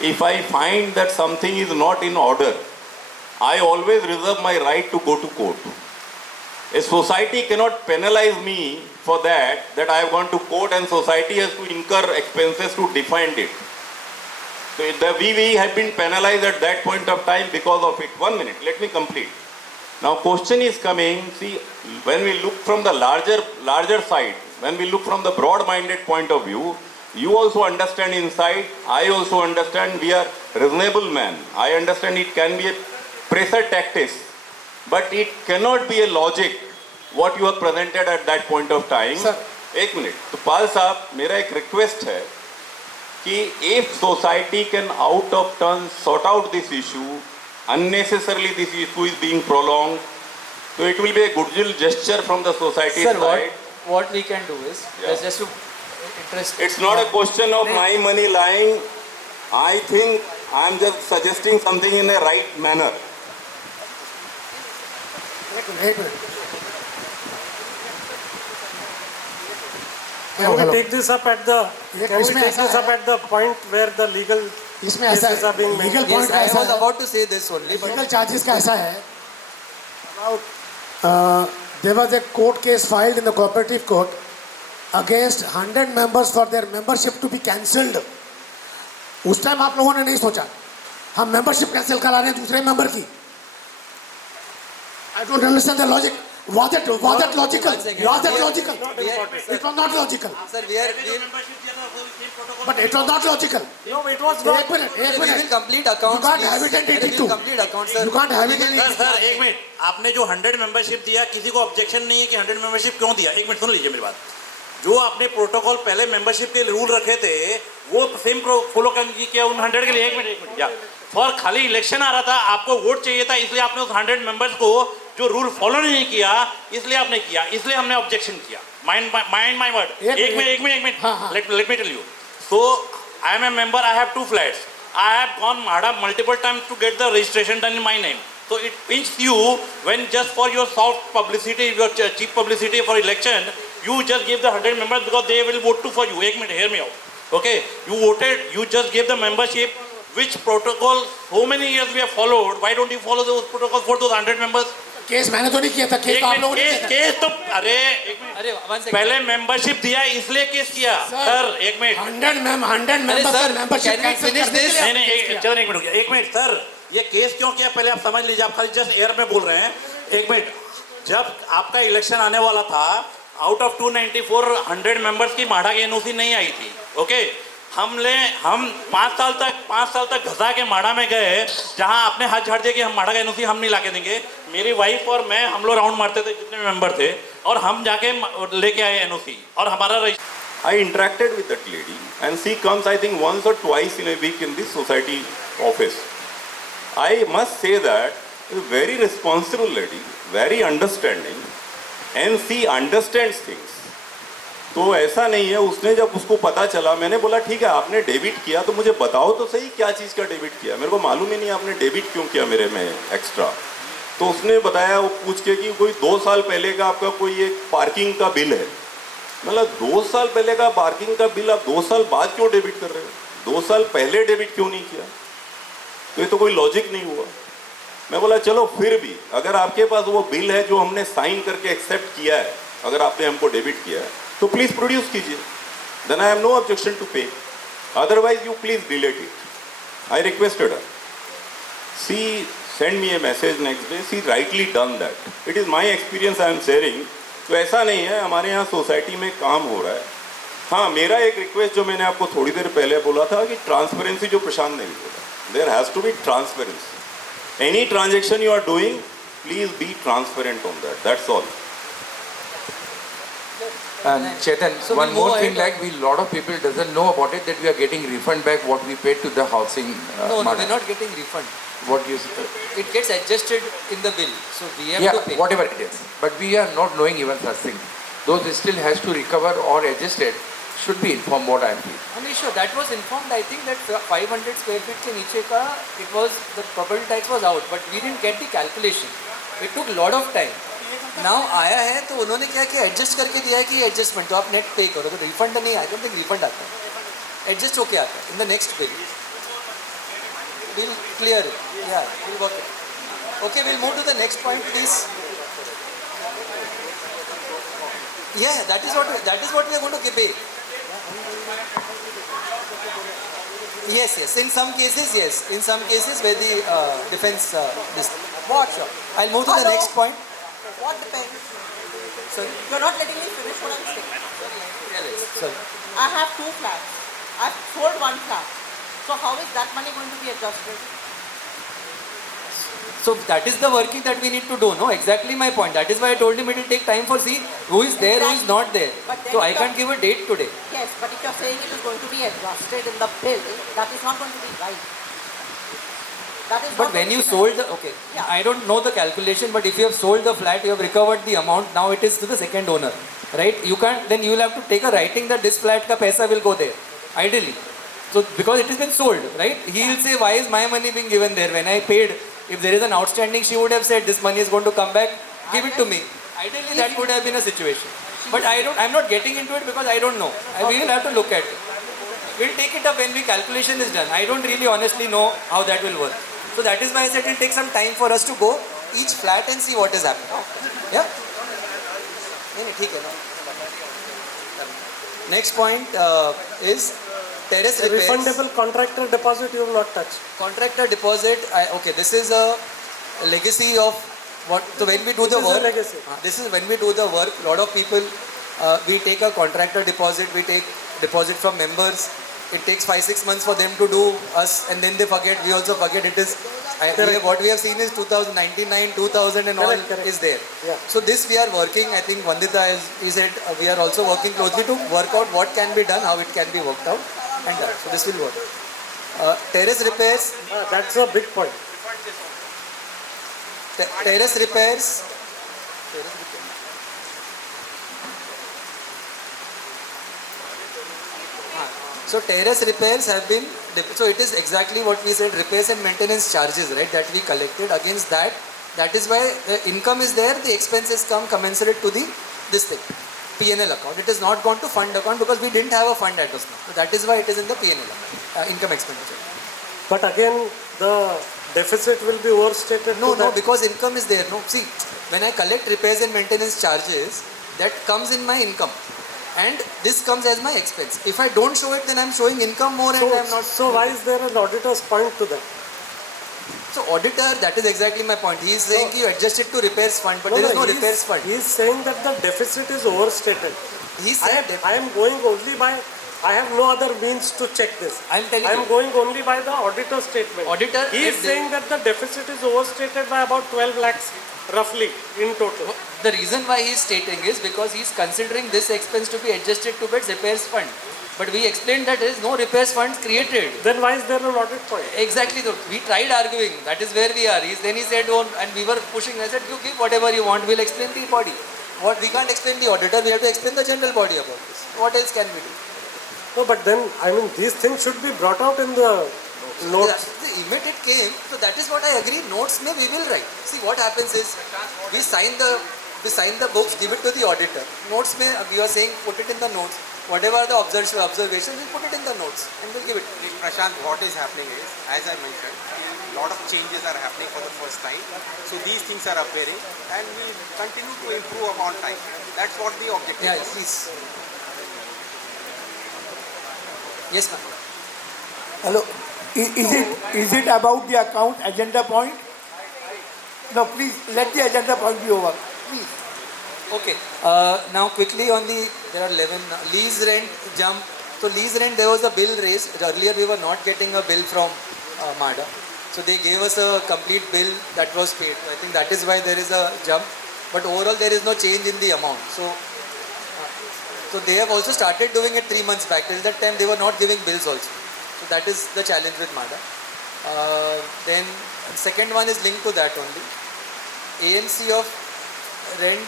if I find that something is not in order, I always reserve my right to go to court. A society cannot penalize me for that I have gone to court and society has to incur expenses to defend it. So we have been penalized at that point of time because of it. 1 minute, let me complete. Now question is coming, see, when we look from the larger side, when we look from the broad-minded point of view, you also understand inside, I also understand, we are reasonable men. I understand it can be a pressure tactics, but it cannot be a logic what you have presented at that point of time. Sir. 1 minute. तो पाल साहब, मेरा एक request है कि if society can out of turn sort out this issue, unnecessarily this issue is being prolonged, so it will be a goodwill gesture from the society Sir, side. what we can do is, just to interest. It's not a question of my money lying. I think I am just suggesting something in a right manner. Can we take this up at the point where the legal इसमें ऐसा cases are being made? legal point Yes, का I ऐसा was है, about to say this only. But legal charges का ऐसा है. About there was a court case filed in the cooperative court against 100 members for their membership to be cancelled. उस time आप लोगों ने नहीं सोचा हम मेंबरशिप कैंसिल करा रहे हैं दूसरे मेंबर की. I don't understand the logic. Was that logical? Was that logical? It was not logical. Sir, we are. But it was not logical. No, it was not. एक minute. We will complete accounts. You can't please. have it in We 82. will complete accounts, sir. You can't have it in sir 82. Sir एक minute, आपने जो 100 membership दिया, किसी को objection नहीं है कि 100 मेंबरशिप क्यों दिया. एक मिनट सुन लीजिए मेरी बात. जो आपने प्रोटोकॉल पहले मेंबरशिप के रूल रखे थे वो सेम फॉलो किया उन 100 के लिए. एक मिनट या फॉर खाली इलेक्शन आ रहा था, आपको वोट चाहिए था, इसलिए आपने उस 100 मेंबर्स को जो रूल फॉलो नहीं किया इसलिए आपने किया, इसलिए हमने ऑब्जेक्शन किया. Mind my word. एक minute let me tell you. So I am a member, I have 2 flats. I have gone Mahada multiple times to get the registration done in my name. So it pinches you when just for your soft publicity, your cheap publicity for election, you just give the 100 members because they will vote for you. Ek minute, hear me out. Okay, you voted, you just gave the membership. Which protocol, so many years we have followed, why don't you follow those protocols for those 100 members? Case मैंने तो नहीं किया था, case तो आप लोगों ने किया था. केस तो अरे पहले मेंबरशिप दिया इसलिए केस किया सर. एक मिनट. 100 मेंबर्स का मेंबरशिप कैंसिल करने के लिए. नहीं चलो एक मिनट सर. ये केस क्यों किया पहले आप समझ लीजिए. आप खाली जस्ट एयर में बोल रहे हैं. एक मिनट. जब आपका इलेक्शन आने वाला था, आउट ऑफ 294 100 मेंबर्स की माढ़ा की एनओसी नहीं आई थी. ओके, हम 5 साल तक घसा के माढ़ा में गए, जहां आपने हाथ झाड़ दिया कि हम माढ़ा का एनओसी हम नहीं लाके देंगे. मेरी वाइफ और मैं, हम लोग राउंड मारते थे जितने मेंबर थे, और हम जाके लेके आए एनओसी और हमारा. I interacted with that lady and she comes I think once or twice in a week in the society office. I must say that a very responsible lady, very understanding, and she understands things. तो ऐसा नहीं है. उसने जब उसको पता चला, मैंने बोला ठीक है आपने डेबिट किया तो मुझे बताओ तो सही क्या चीज़ का डेबिट किया. मेरे को मालूम ही नहीं आपने डेबिट क्यों किया मेरे में एक्स्ट्रा. तो उसने बताया वो पूछ के कि कोई 2 साल पहले का आपका कोई एक पार्किंग का बिल है. मतलब 2 साल पहले का पार्किंग का बिल आप 2 साल बाद क्यों डेबिट कर रहे हो? 2 साल पहले डेबिट क्यों नहीं किया? तो ये तो कोई लॉजिक नहीं हुआ. मैं बोला चलो फिर भी अगर आपके पास वो बिल है जो हमने साइन करके एक्सेप्ट किया है, अगर आपने हमको डेबिट किया है तो प्लीज़ प्रोड्यूस कीजिए. Then I have no objection to pay. Otherwise you please delete it. I requested her. She send me a message next day. She rightly done that. It is my experience I am sharing. तो ऐसा नहीं है, हमारे यहाँ society में काम हो रहा है. हाँ, मेरा एक रिक्वेस्ट जो मैंने आपको थोड़ी देर पहले बोला था कि ट्रांसपेरेंसी, जो प्रशांत ने भी बोला, there has to be transparency. Any transaction you are doing, please be transparent on that. That's all. And Chetan, so one more thing, like lot of people doesn't know about it, that we are getting refund back what we paid to the housing. No, we're not getting refund. What you? It gets adjusted in the bill, so we have to pay. Whatever it is. But we are not knowing even such thing. Those still has to recover or adjusted. Should be informed what I am feeling. I mean, sure, that was informed. I think that 500 square feet के नीचे का, it was the property tax was out, but we didn't get the calculation. It took lot of time. Now आया है तो उन्होंने क्या किया, adjust करके दिया है कि एडजस्टमेंट तो आप नेट पे करो. तो रिफंड नहीं आया, डोंट थिंक रिफंड आता है, एडजस्ट होके आता है in the next bill. Will clear it. Yeah will work it. Okay, will move to the next point please. Yeah that is what we are going to pay. Yes, in some cases, yes. In some cases where the defense this. What? Sure. I'll move to the next point. What depends? Sorry? You're not letting me finish what I'm saying. Sorry. I have 2 flats. I've sold 1 flat. So how is that money going to be adjusted? So that is the working that we need to do, no? Exactly my point. That is why I told him it will take time for see who is there, who is not there. So I can't give a date today. Yes, but if you're saying it is going to be adjusted in the bill, that is not going to be right. That is But when you sold the, okay, I don't know the calculation, but if you have sold the flat, you have recovered the amount, now it is to the second owner, right? You can't, then you will have to take a writing that this flat ka paisa will go there, ideally. So because it has been sold, right? He will say, why is my money being given there? When I paid, if there is an outstanding, she would have said, this money is going to come back, give it to me. Ideally, that would have been a situation. But I'm not getting into it because I don't know. We will have to look at it. We'll take it up when the calculation is done. I don't really honestly know how that will work. So that is why I said it will take some time for us to go each flat and see what is happening. Yeah? Next point is terrace repairs. Refundable contractor deposit you will not touch. Contractor deposit, okay, this is a legacy of what, so when we do the work, this is when we do the work, lot of people, we take a contractor deposit, we take deposit from members. It takes 5-6 months for them to do us, and then they forget, we also forget. It is, what we have seen is 2099, 2000 and all is there. Yeah. So this we are working, I think Vandita has, he said, we are also working closely to work out what can be done, how it can be worked out, and that. So this will work. Terrace repairs. That's a big point. terrace repairs. So terrace repairs have been, so it is exactly what we said, repairs and maintenance charges, right, that we collected. Against that, that is why the income is there, the expenses come commensurate to the, this thing, P&L account. It is not gone to fund account because we didn't have a fund at us now. So that is why it is in the P&L account, income expenditure. But again, the deficit will be overstated. No, because income is there. No, see, when I collect repairs and maintenance charges, that comes in my income. And this comes as my expense. If I don't show it, then I'm showing income more and I'm not. So why is there an auditor's point to that? So auditor, that is exactly my point. He is saying you adjust it to repairs fund, but there is no repairs fund. He is saying that the deficit is overstated. He said I am going only by, I have no other means to check this. I am going only by the auditor statement. Auditor, he is saying that the deficit is overstated by about 12 lakhs roughly in total. The reason why he is stating is because he is considering this expense to be adjusted to its repairs fund. But we explained that there is no repairs funds created. Then why is there an audit point? Exactly. We tried arguing. That is where we are. Then he said, oh, and we were pushing. I said, you give whatever you want. We'll explain the body. What we can't explain the auditor. We have to explain the general body about this. What else can we do? No, but then, I mean, these things should be brought out in the notes. The immediate came, so that is what I agree. Notes we will write. See, what happens is, we sign the books, give it to the auditor. Notes we are saying, put it in the notes. Whatever the observations, we put it in the notes and we'll give it. Prashant, what is happening is, as I mentioned, a lot of changes are happening for the first time. So these things are appearing and we will continue to improve upon time. That's what the objective is. Please. Yes, ma'am. Hello. Is it about the account agenda point? No, please let the agenda point be over. Please. Okay. Now quickly on there are 11 lease rent jump. So lease rent, there was a bill raised. Earlier we were not getting a bill from MADA. So they gave us a complete bill that was paid. I think that is why there is a jump. But overall there is no change in the amount. So they have also started doing it 3 months back. Till that time they were not giving bills also. So that is the challenge with MADA. Then second one is linked to that only. AMC of rent.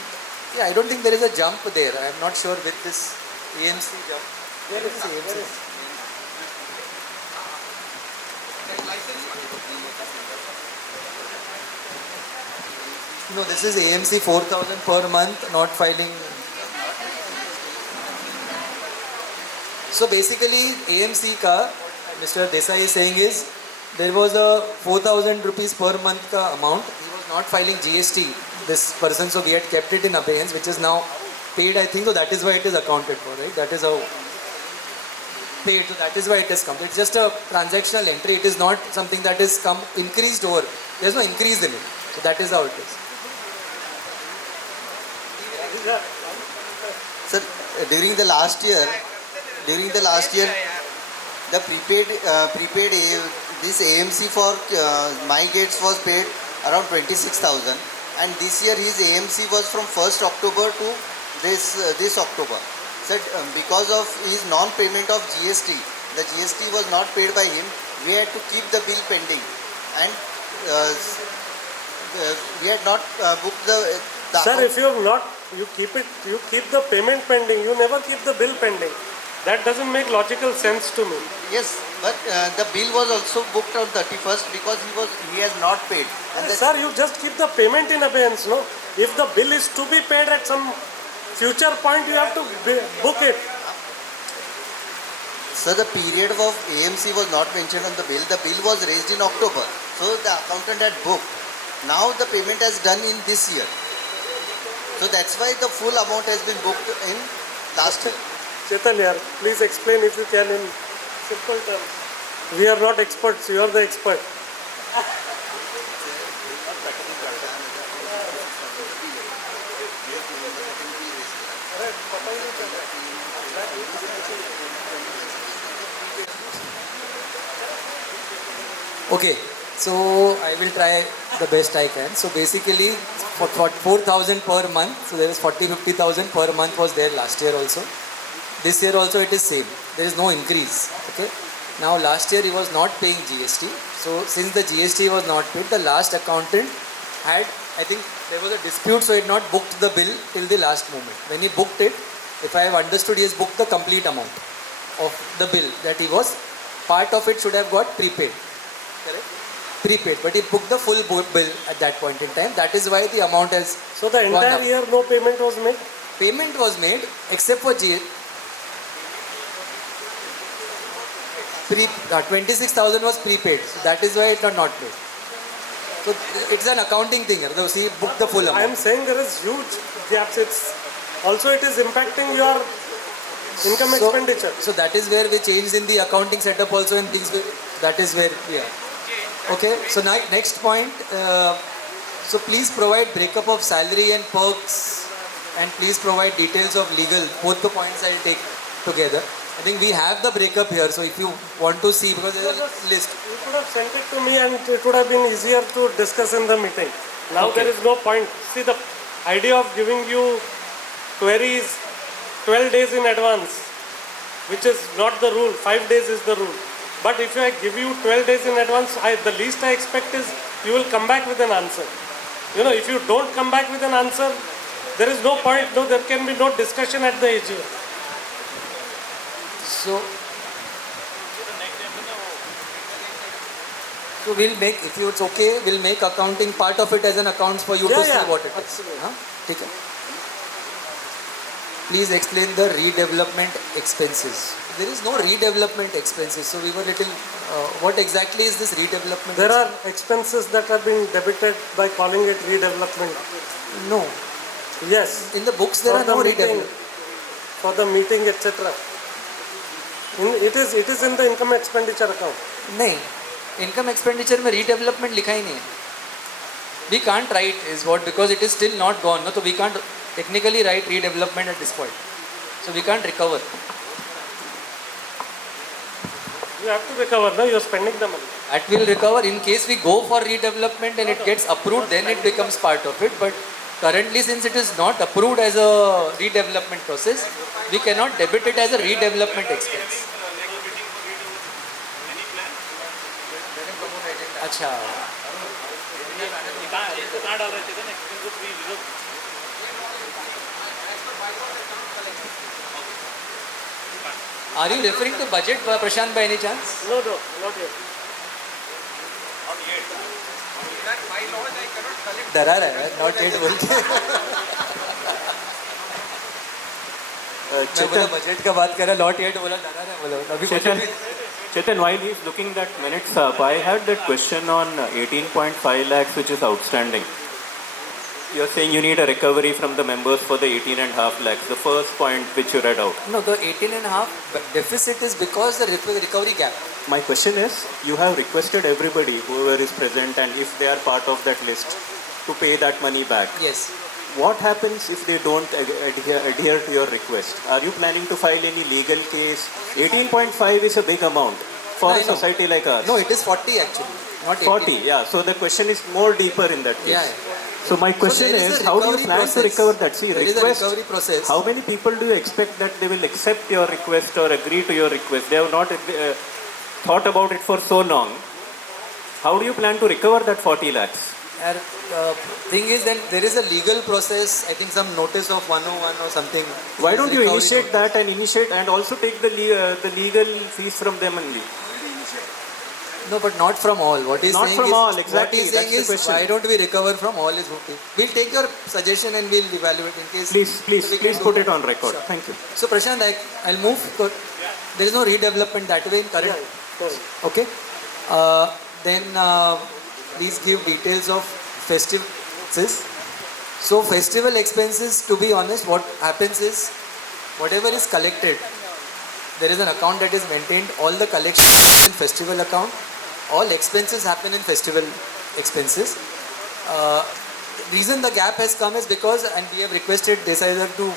Yeah, I don't think there is a jump there. I am not sure with this AMC jump. Where is AMC? No, this is AMC 4,000 per month, not filing. So basically, AMC ka, Mr. Desai is saying is, there was a 4,000 rupees per month ka amount. He was not filing GST, this person, so we had kept it in abeyance, which is now paid, I think, so that is why it is accounted for, right? That is how paid, so that is why it has come. It's just a transactional entry, it is not something that is come increased over. There is no increase in it, so that is how it is. Sir, during the last year, the prepaid this AMC for my gates was paid around 26,000, and this year his AMC was from 1st October to this October. Sir, because of his non-payment of GST, the GST was not paid by him. We had to keep the bill pending, and we had not booked the Sir, account. if you have not, you keep the payment pending. You never keep the bill pending. That doesn't make logical sense to me. Yes, but the bill was also booked on 31st because he has not paid. And Sir, you just keep the payment in abeyance, no? If the bill is to be paid at some future point, you have to book it. So the period of AMC was not mentioned on the bill. The bill was raised in October. So the accountant had booked. Now the payment has done in this year. So that's why the full amount has been booked in last year. Chetan, please explain if you can in simple terms. We are not experts, you are the expert. Okay, so I will try the best I can. So basically, for 4,000 per month, so there is 40-50,000 per month was there last year also. This year also it is same. There is no increase. Okay. Now last year he was not paying GST. So since the GST was not paid, the last accountant had I think there was a dispute, so he had not booked the bill till the last moment. When he booked it, if I have understood, he has booked the complete amount of the bill that he was. Part of it should have got prepaid. Correct? Prepaid, but he booked the full bill at that point in time. That is why the amount has. So the entire year no payment was made? Payment was made except for 26,000 was prepaid. So that is why it was not paid. So it's an accounting thing. So he booked the full amount. I am saying there is huge gaps. It is impacting your income expenditure. So that is where we changed in the accounting setup also, and things that is where we are. Okay. So now next point. So please provide breakup of salary and perks, and please provide details of legal. Both the points I'll take together. I think we have the breakup here, so if you want to see, because there's a list. You could have sent it to me and it would have been easier to discuss in the meeting. Now there is no point. See, the idea of giving you queries 12 days in advance, which is not the rule, 5 days is the rule. But if I give you 12 days in advance, the least I expect is you will come back with an answer. You know, if you don't come back with an answer, there is no point, there can be no discussion at the AGM. So we'll make, if it's okay, we'll make accounting part of it as an accounts for you to see what it is. Absolutely. Okay. Please explain the redevelopment expenses. There is no redevelopment expenses, so we were little. What exactly is this redevelopment? There are expenses that have been debited by calling it redevelopment. No. Yes. In the books there are no redevelopment. For the meeting, etc. It is in the income expenditure account. नहीं, income expenditure में redevelopment लिखा ही नहीं है. We can't write is what, because it is still not gone. No, so we can't technically write redevelopment at this point. So we can't recover. You have to recover. No, you are spending the money. That will recover in case we go for redevelopment and it gets approved. Then it becomes part of it. But currently, since it is not approved as a redevelopment process, we cannot debit it as a redevelopment expense. अच्छा. Are you referring to budget, Prashant, by any chance? No, not yet. डरा रहा है, not yet बोल के. मैं बोला budget का बात कर रहा, not yet बोला, डरा रहा है बोला. अभी Chetan, while he is looking that minutes up, I had that question on 18.5 lakhs which is outstanding. You are saying you need a recovery from the members for the 18.5 lakhs, the first point which you read out. No, the 18.5 deficit is because the recovery gap. My question is, you have requested everybody, whoever is present and if they are part of that list, to pay that money back. Yes. What happens if they don't adhere to your request? Are you planning to file any legal case? 18.5 is a big amount for a society like ours. No, it is 40 actually, not 18. 40, yeah. So the question is more deeper in that case. Yeah. So my question is, how do you plan to recover that? See, there is a recovery process. How many people do you expect that they will accept your request or agree to your request? They have not thought about it for so long. How do you plan to recover that 40 lakhs? Thing is, then there is a legal process. I think some notice of 101 or something. Why don't you initiate that and also take the legal fees from them only? No, but not from all. What he's not saying from is, all, exactly. What he's saying is, why don't we recover from all is okay. We'll take your suggestion and we'll evaluate in case. Please put it on record. Sure. Thank you. So Prashant, I'll move. There is no redevelopment that way in current. Okay. Then please give details of festive expenses. So festival expenses, to be honest, what happens is, whatever is collected, there is an account that is maintained. All the collections in festival account. All expenses happen in festival expenses. Reason the gap has come is because, and we have requested Desai to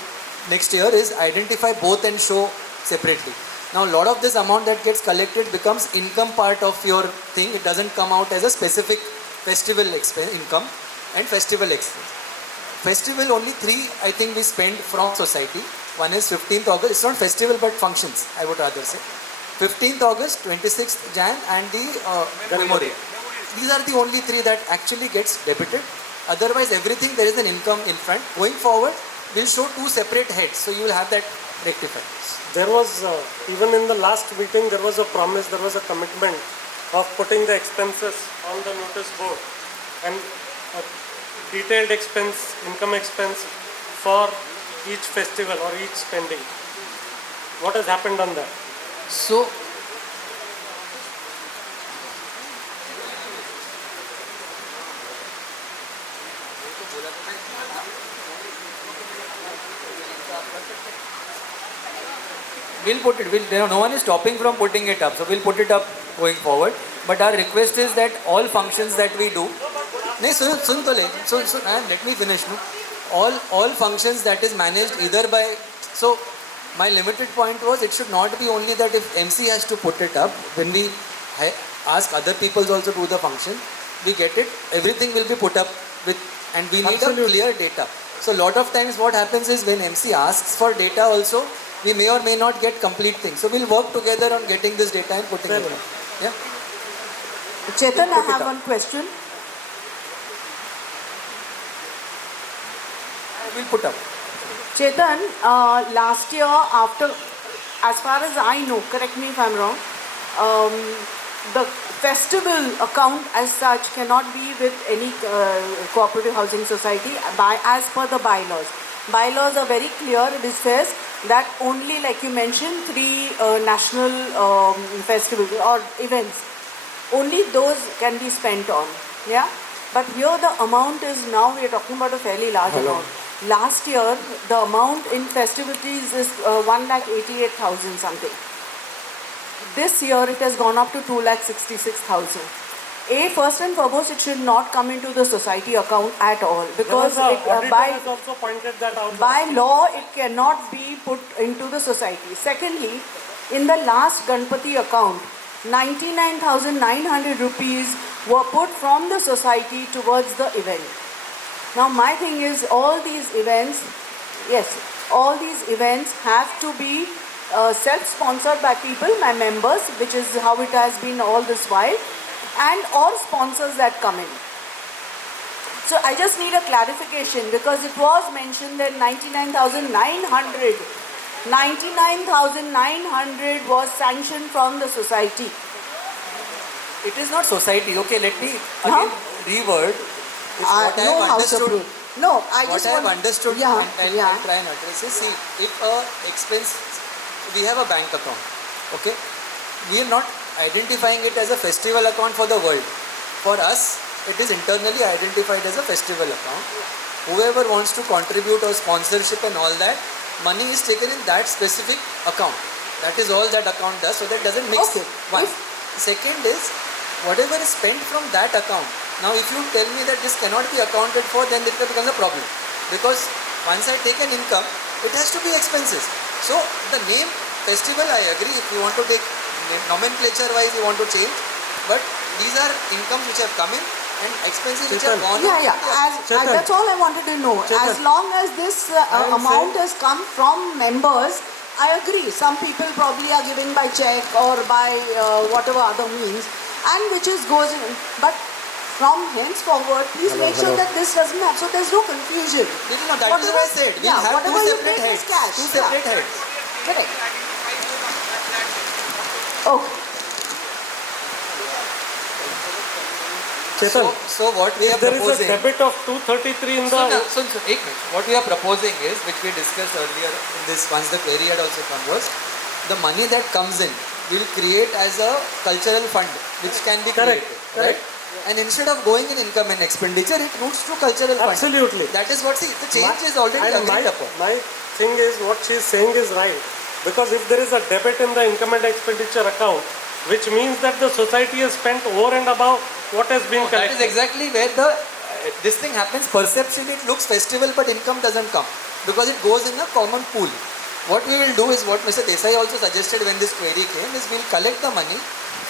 next year, is identify both and show separately. Now a lot of this amount that gets collected becomes income part of your thing. It doesn't come out as a specific festival income and festival expense. Festival only 3 I think we spend from society. One is 15th August. It's not festival but functions, I would rather say. 15th August, 26th Jan and the memorial. These are the only 3 that actually gets debited. Otherwise, everything there is an income in front. Going forward, we'll show two separate heads. So you will have that rectified. There was, even in the last meeting, there was a promise, there was a commitment of putting the expenses on the notice board and a detailed expense, income expense for each festival or each spending. What has happened on that? So, we'll put it, no one is stopping from putting it up, so we'll put it up going forward. But our request is that all functions that we do, let me finish. No? All functions that is managed either by, so my limited point was it should not be only that if MC has to put it up, when we ask other people also to do the function, we get it, everything will be put up with, and we need a clear data. So a lot of times what happens is when MC asks for data also, we may or may not get complete things. So we'll work together on getting this data and putting it up. Yeah. Chetan, I have one question. We'll put up. Chetan, last year after, as far as I know, correct me if I'm wrong, the festival account as such cannot be with any cooperative housing society as per the bylaws. Bylaws are very clear. It says that only, like you mentioned, 3 national festivals or events, only those can be spent on. Yeah. But here the amount is, now we are talking about a fairly large amount. Last year, the amount in festivities is 1,88,000 something. This year, it has gone up to 2,66,000. First and foremost, it should not come into the society account at all, because has also pointed that out. by law, it cannot be put into the society. Secondly, in the last Ganpati account, 99,900 rupees were put from the society towards the event. Now my thing is, all these events, all these events have to be self-sponsored by people, my members, which is how it has been all this while, and all sponsors that come in. So I just need a clarification, because it was mentioned that 99,900 was sanctioned from the society. It is not society. Okay, let me again reword. What I have understood. No, I what just I have want, understood, yeah, and I'll try and address it. See, if expense, we have a bank account. Okay, we are not identifying it as a festival account for the world. For us, it is internally identified as a festival account. Whoever wants to contribute or sponsorship and all that, money is taken in that specific account. That is all that account does, so that doesn't mix. One. Second is, whatever is spent from that account. Now if you tell me that this cannot be accounted for, then it becomes a problem. Because once I take an income, it has to be expenses. So the name festival, I agree, if you want to take nomenclature wise, you want to change. But these are incomes which have come in and expenses which have gone out. That's all I wanted to know. As long as this amount has come from members, I agree. Some people probably are giving by check or by whatever other means, and which is goes in. But from henceforward, please make sure that this doesn't have, so there's no confusion. No, that is what I said. We have two separate heads. Two separate heads. Correct. Okay. So what we are proposing... There is a debit of 233 in the... So, what we are proposing is, which we discussed earlier in this, once the query had also come, was the money that comes in will create as a cultural fund, which can be created. Right? And instead of going in income and expenditure, it moves to cultural fund. Absolutely. That is what, see, the change is already agreed upon. My thing is, what she is saying is right. Because if there is a debit in the income and expenditure account, which means that the society has spent over and above what has been collected. That is exactly where the this thing happens. Perception, it looks festival, but income doesn't come because it goes in a common pool. What we will do is what Mr. Desai also suggested when this query came, is we'll collect the money,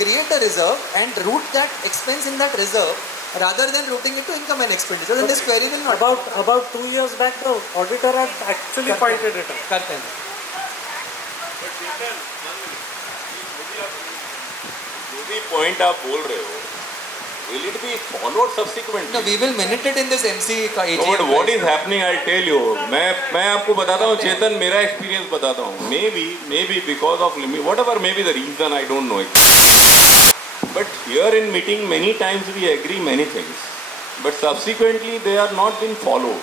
create a reserve and route that expense in that reserve rather than routing it to income and expenditure. Then this query will not. About 2 years back, the auditor had actually pointed it out. जो भी point आप बोल रहे हो, Will it be followed subsequently? No, we will minute it in this MC AGM. No, but what is happening, I'll tell you. मैं आपको बताता हूँ, चेतन, मेरा experience बताता हूँ. Maybe because of whatever may be the reason, I don't know. But here in meeting, many times we agree many things. But subsequently, they are not been followed.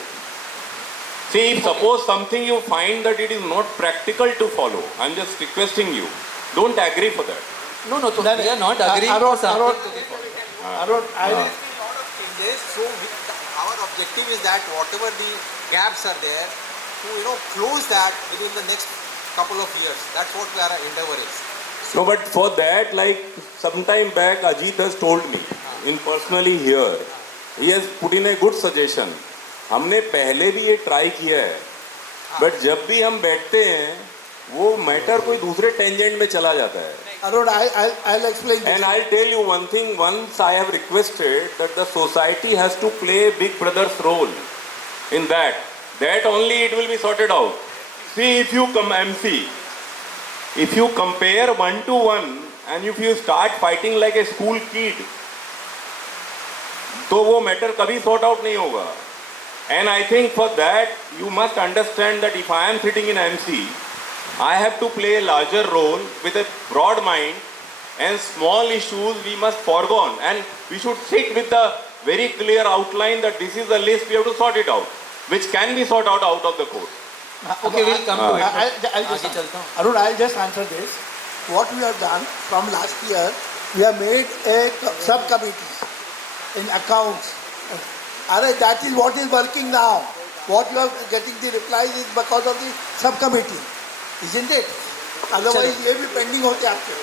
See, if suppose something you find that it is not practical to follow, I'm just requesting you, don't agree for that. No, we are not agreeing for something to be followed. Changes. So our objective is that whatever the gaps are there, to close that within the next couple of years. That's what our endeavor is. No, but for that, like sometime back, Ajit has told me, in personally here, he has put in a good suggestion. हमने पहले भी ये try किया है, but जब भी हम बैठते हैं, वो मैटर कोई दूसरे टेंजेंट में चला जाता है. Arun, I'll explain this. And I'll tell you one thing. Once I have requested that the society has to play Big Brother's role in that. That only it will be sorted out. See, if you come MC, if you compare 1-to-1 and if you start fighting like a school kid, तो वो matter कभी sort out नहीं होगा. And I think for that you must understand that if I am sitting in MC, I have to play a larger role with a broad mind, and small issues we must forego, and we should sit with the very clear outline that this is the list, we have to sort it out, which can be sorted out of the court. Okay, we'll come to it. Arun, I'll just answer this. What we have done from last year, we have made a subcommittee in accounts. Alright, that is what is working now. What you are getting the replies is because of the subcommittee. Isn't it? Otherwise, ये भी pending होते आपके.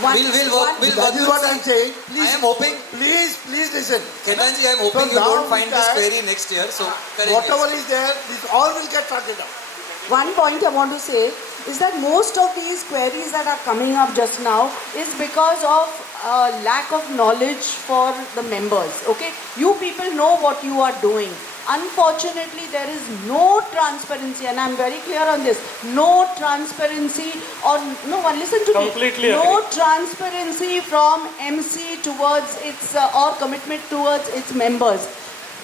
We'll work. That is what I'm saying. Please, I am hoping. Please listen. Ketanji, I am hoping you don't find this query next year. So, whatever is there, this all will get sorted out. One point I want to say is that most of these queries that are coming up just now is because of lack of knowledge for the members. Okay, you people know what you are doing. Unfortunately, there is no transparency, and I'm very clear on this. No transparency, or no one listen to Completely me. No agree. transparency from MC towards its or commitment towards its members.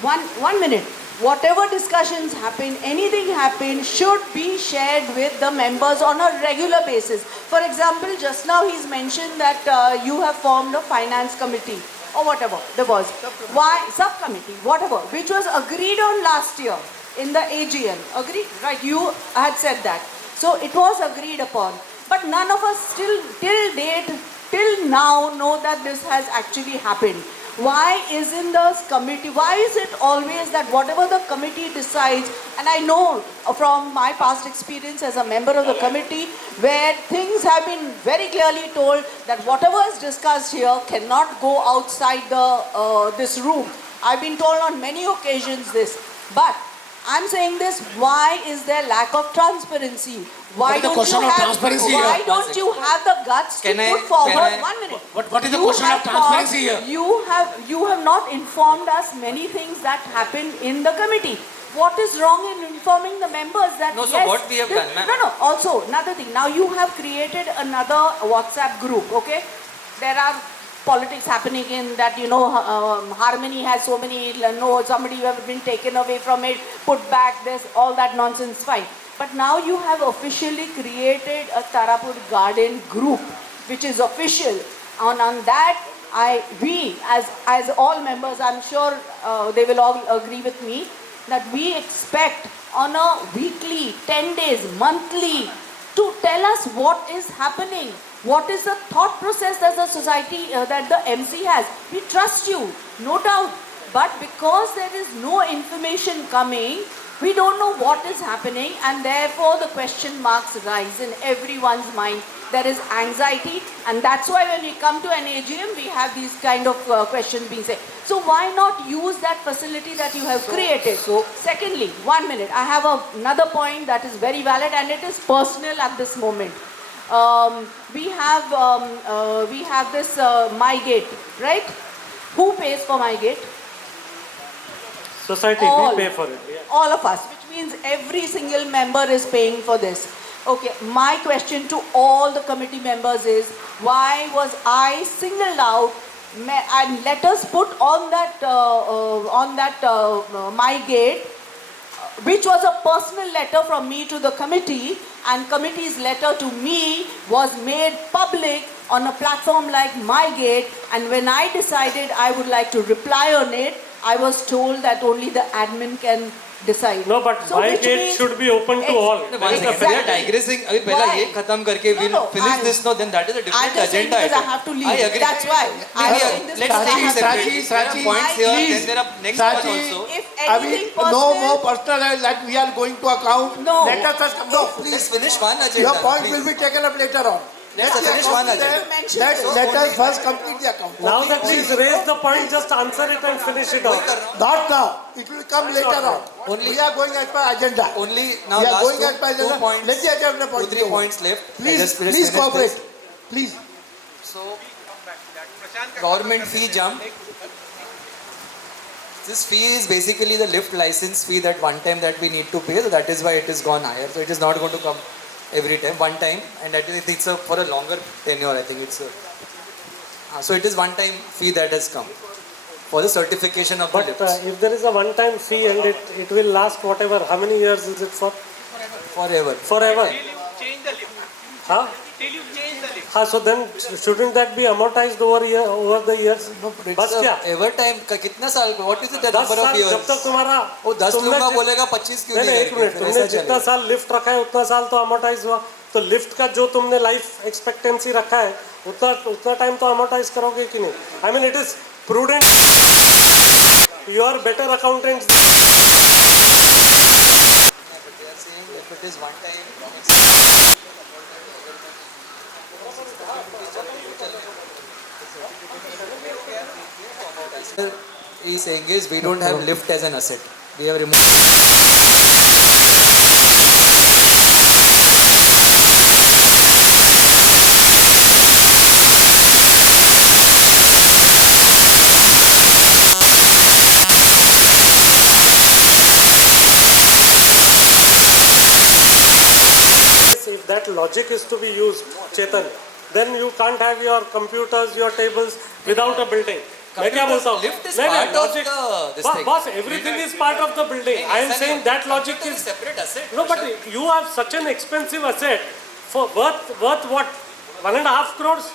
One minute. Whatever discussions happen, anything happen, should be shared with the members on a regular basis. For example, just now he's mentioned that you have formed a finance committee or whatever there was. Why subcommittee, whatever, which was agreed on last year in the AGM. Agreed, right? You had said that. So it was agreed upon. But none of us till now know that this has actually happened. Why isn't the committee, why is it always that whatever the committee decides, and I know from my past experience as a member of the committee, where things have been very clearly told that whatever is discussed here cannot go outside this room. I've been told on many occasions this, but I'm saying this, why is there lack of transparency? Why don't you have the guts to put forward? 1 minute. What is the question of transparency here? You have not informed us many things that happened in the committee. What is wrong in informing the members that No, yes, so what we have done, ma'am? No, also another thing. Now you have created another WhatsApp group, okay? There are politics happening in that, Harmony has so many, somebody who have been taken away from it, put back, this, all that nonsense, fine. But now you have officially created a Tarpore Garden group, which is official. And on that, we as all members, I'm sure they will all agree with me, that we expect on a weekly, 10 days, monthly, to tell us what is happening. What is the thought process as a society that the MC has? We trust you, no doubt. But because there is no information coming, we don't know what is happening, and therefore the question marks rise in everyone's mind. There is anxiety, and that's why when we come to an AGM, we have these kind of questions being said. So why not use that facility that you have created? Secondly, 1 minute, I have another point that is very valid, and it is personal at this moment. We have this MyGate, right? Who pays for MyGate? Society, we pay for it. Yeah. All of us, which means every single member is paying for this. Okay, my question to all the committee members is, why was I singled out and letters put on that my gate, which was a personal letter from me to the committee, and committee's letter to me was made public on a platform like my gate, and when I decided I would like to reply on it, I was told that only the admin can decide. No, but So my which gate means- should be open to all. One second, we are digressing. अभी पहला Why? ये खत्म करके we'll No, finish this. No, then that is a I'm different just saying agenda because I item. have to leave. I agree. That's why. I'm Maybe saying this let's because I take it have to separately. leave. There are points here, then there are next one also. If Abhi, anything no personal, more personal that we are going to account. No. Let us come. No, Let's please. finish one agenda. Your point please. will be taken up later on. Let's finish one agenda. Let us first complete the account. Now that she's raised the point, just answer it and finish it off. Not now. It will come later on. Only- We are going as per agenda. Only now We are last going as per two agenda. points. Let the agenda Two, point 3 go on. points left. Please, Let's please finish cooperate. this. Please. So, government fee jump. This fee is basically the lift license fee that one time that we need to pay. So that is why it has gone higher. So it is not going to come every time, one time, and that is it's for a longer tenure. I think it's so it is one time fee that has come for the certification of the But lifts. if there is a one-time fee and it will last whatever, how many years is it for? Forever. Forever. Huh? So then shouldn't that be amortized over the years? बस क्या? Ever time कितना साल? What is the 10 number of साल years? जब तक तुम्हारा वो 10 तुमने लूंगा जि- बोलेगा 25 क्यों नहीं नहीं एक मिनट, तुमने जितना साल लिफ्ट रखा है उतना साल तो अमोर्टाइज हुआ, तो लिफ्ट का जो तुमने लाइफ एक्सपेक्टेंसी रखा है उतना टाइम तो अमोर्टाइज करोगे कि नहीं? I mean it is prudent, you are better accountant. If it is one time, he is saying is we don't have lift as an asset. We have removed. If that logic is to be used, Chetan, then you can't have your computers, your tables without a building. मैं क्या बोलता हूँ? Lift is नहीं, part of logic. the this thing. Boss, everything is part of the building. I am saying that logic is separate asset. no, but you have such an expensive asset for worth what 1.5 crores.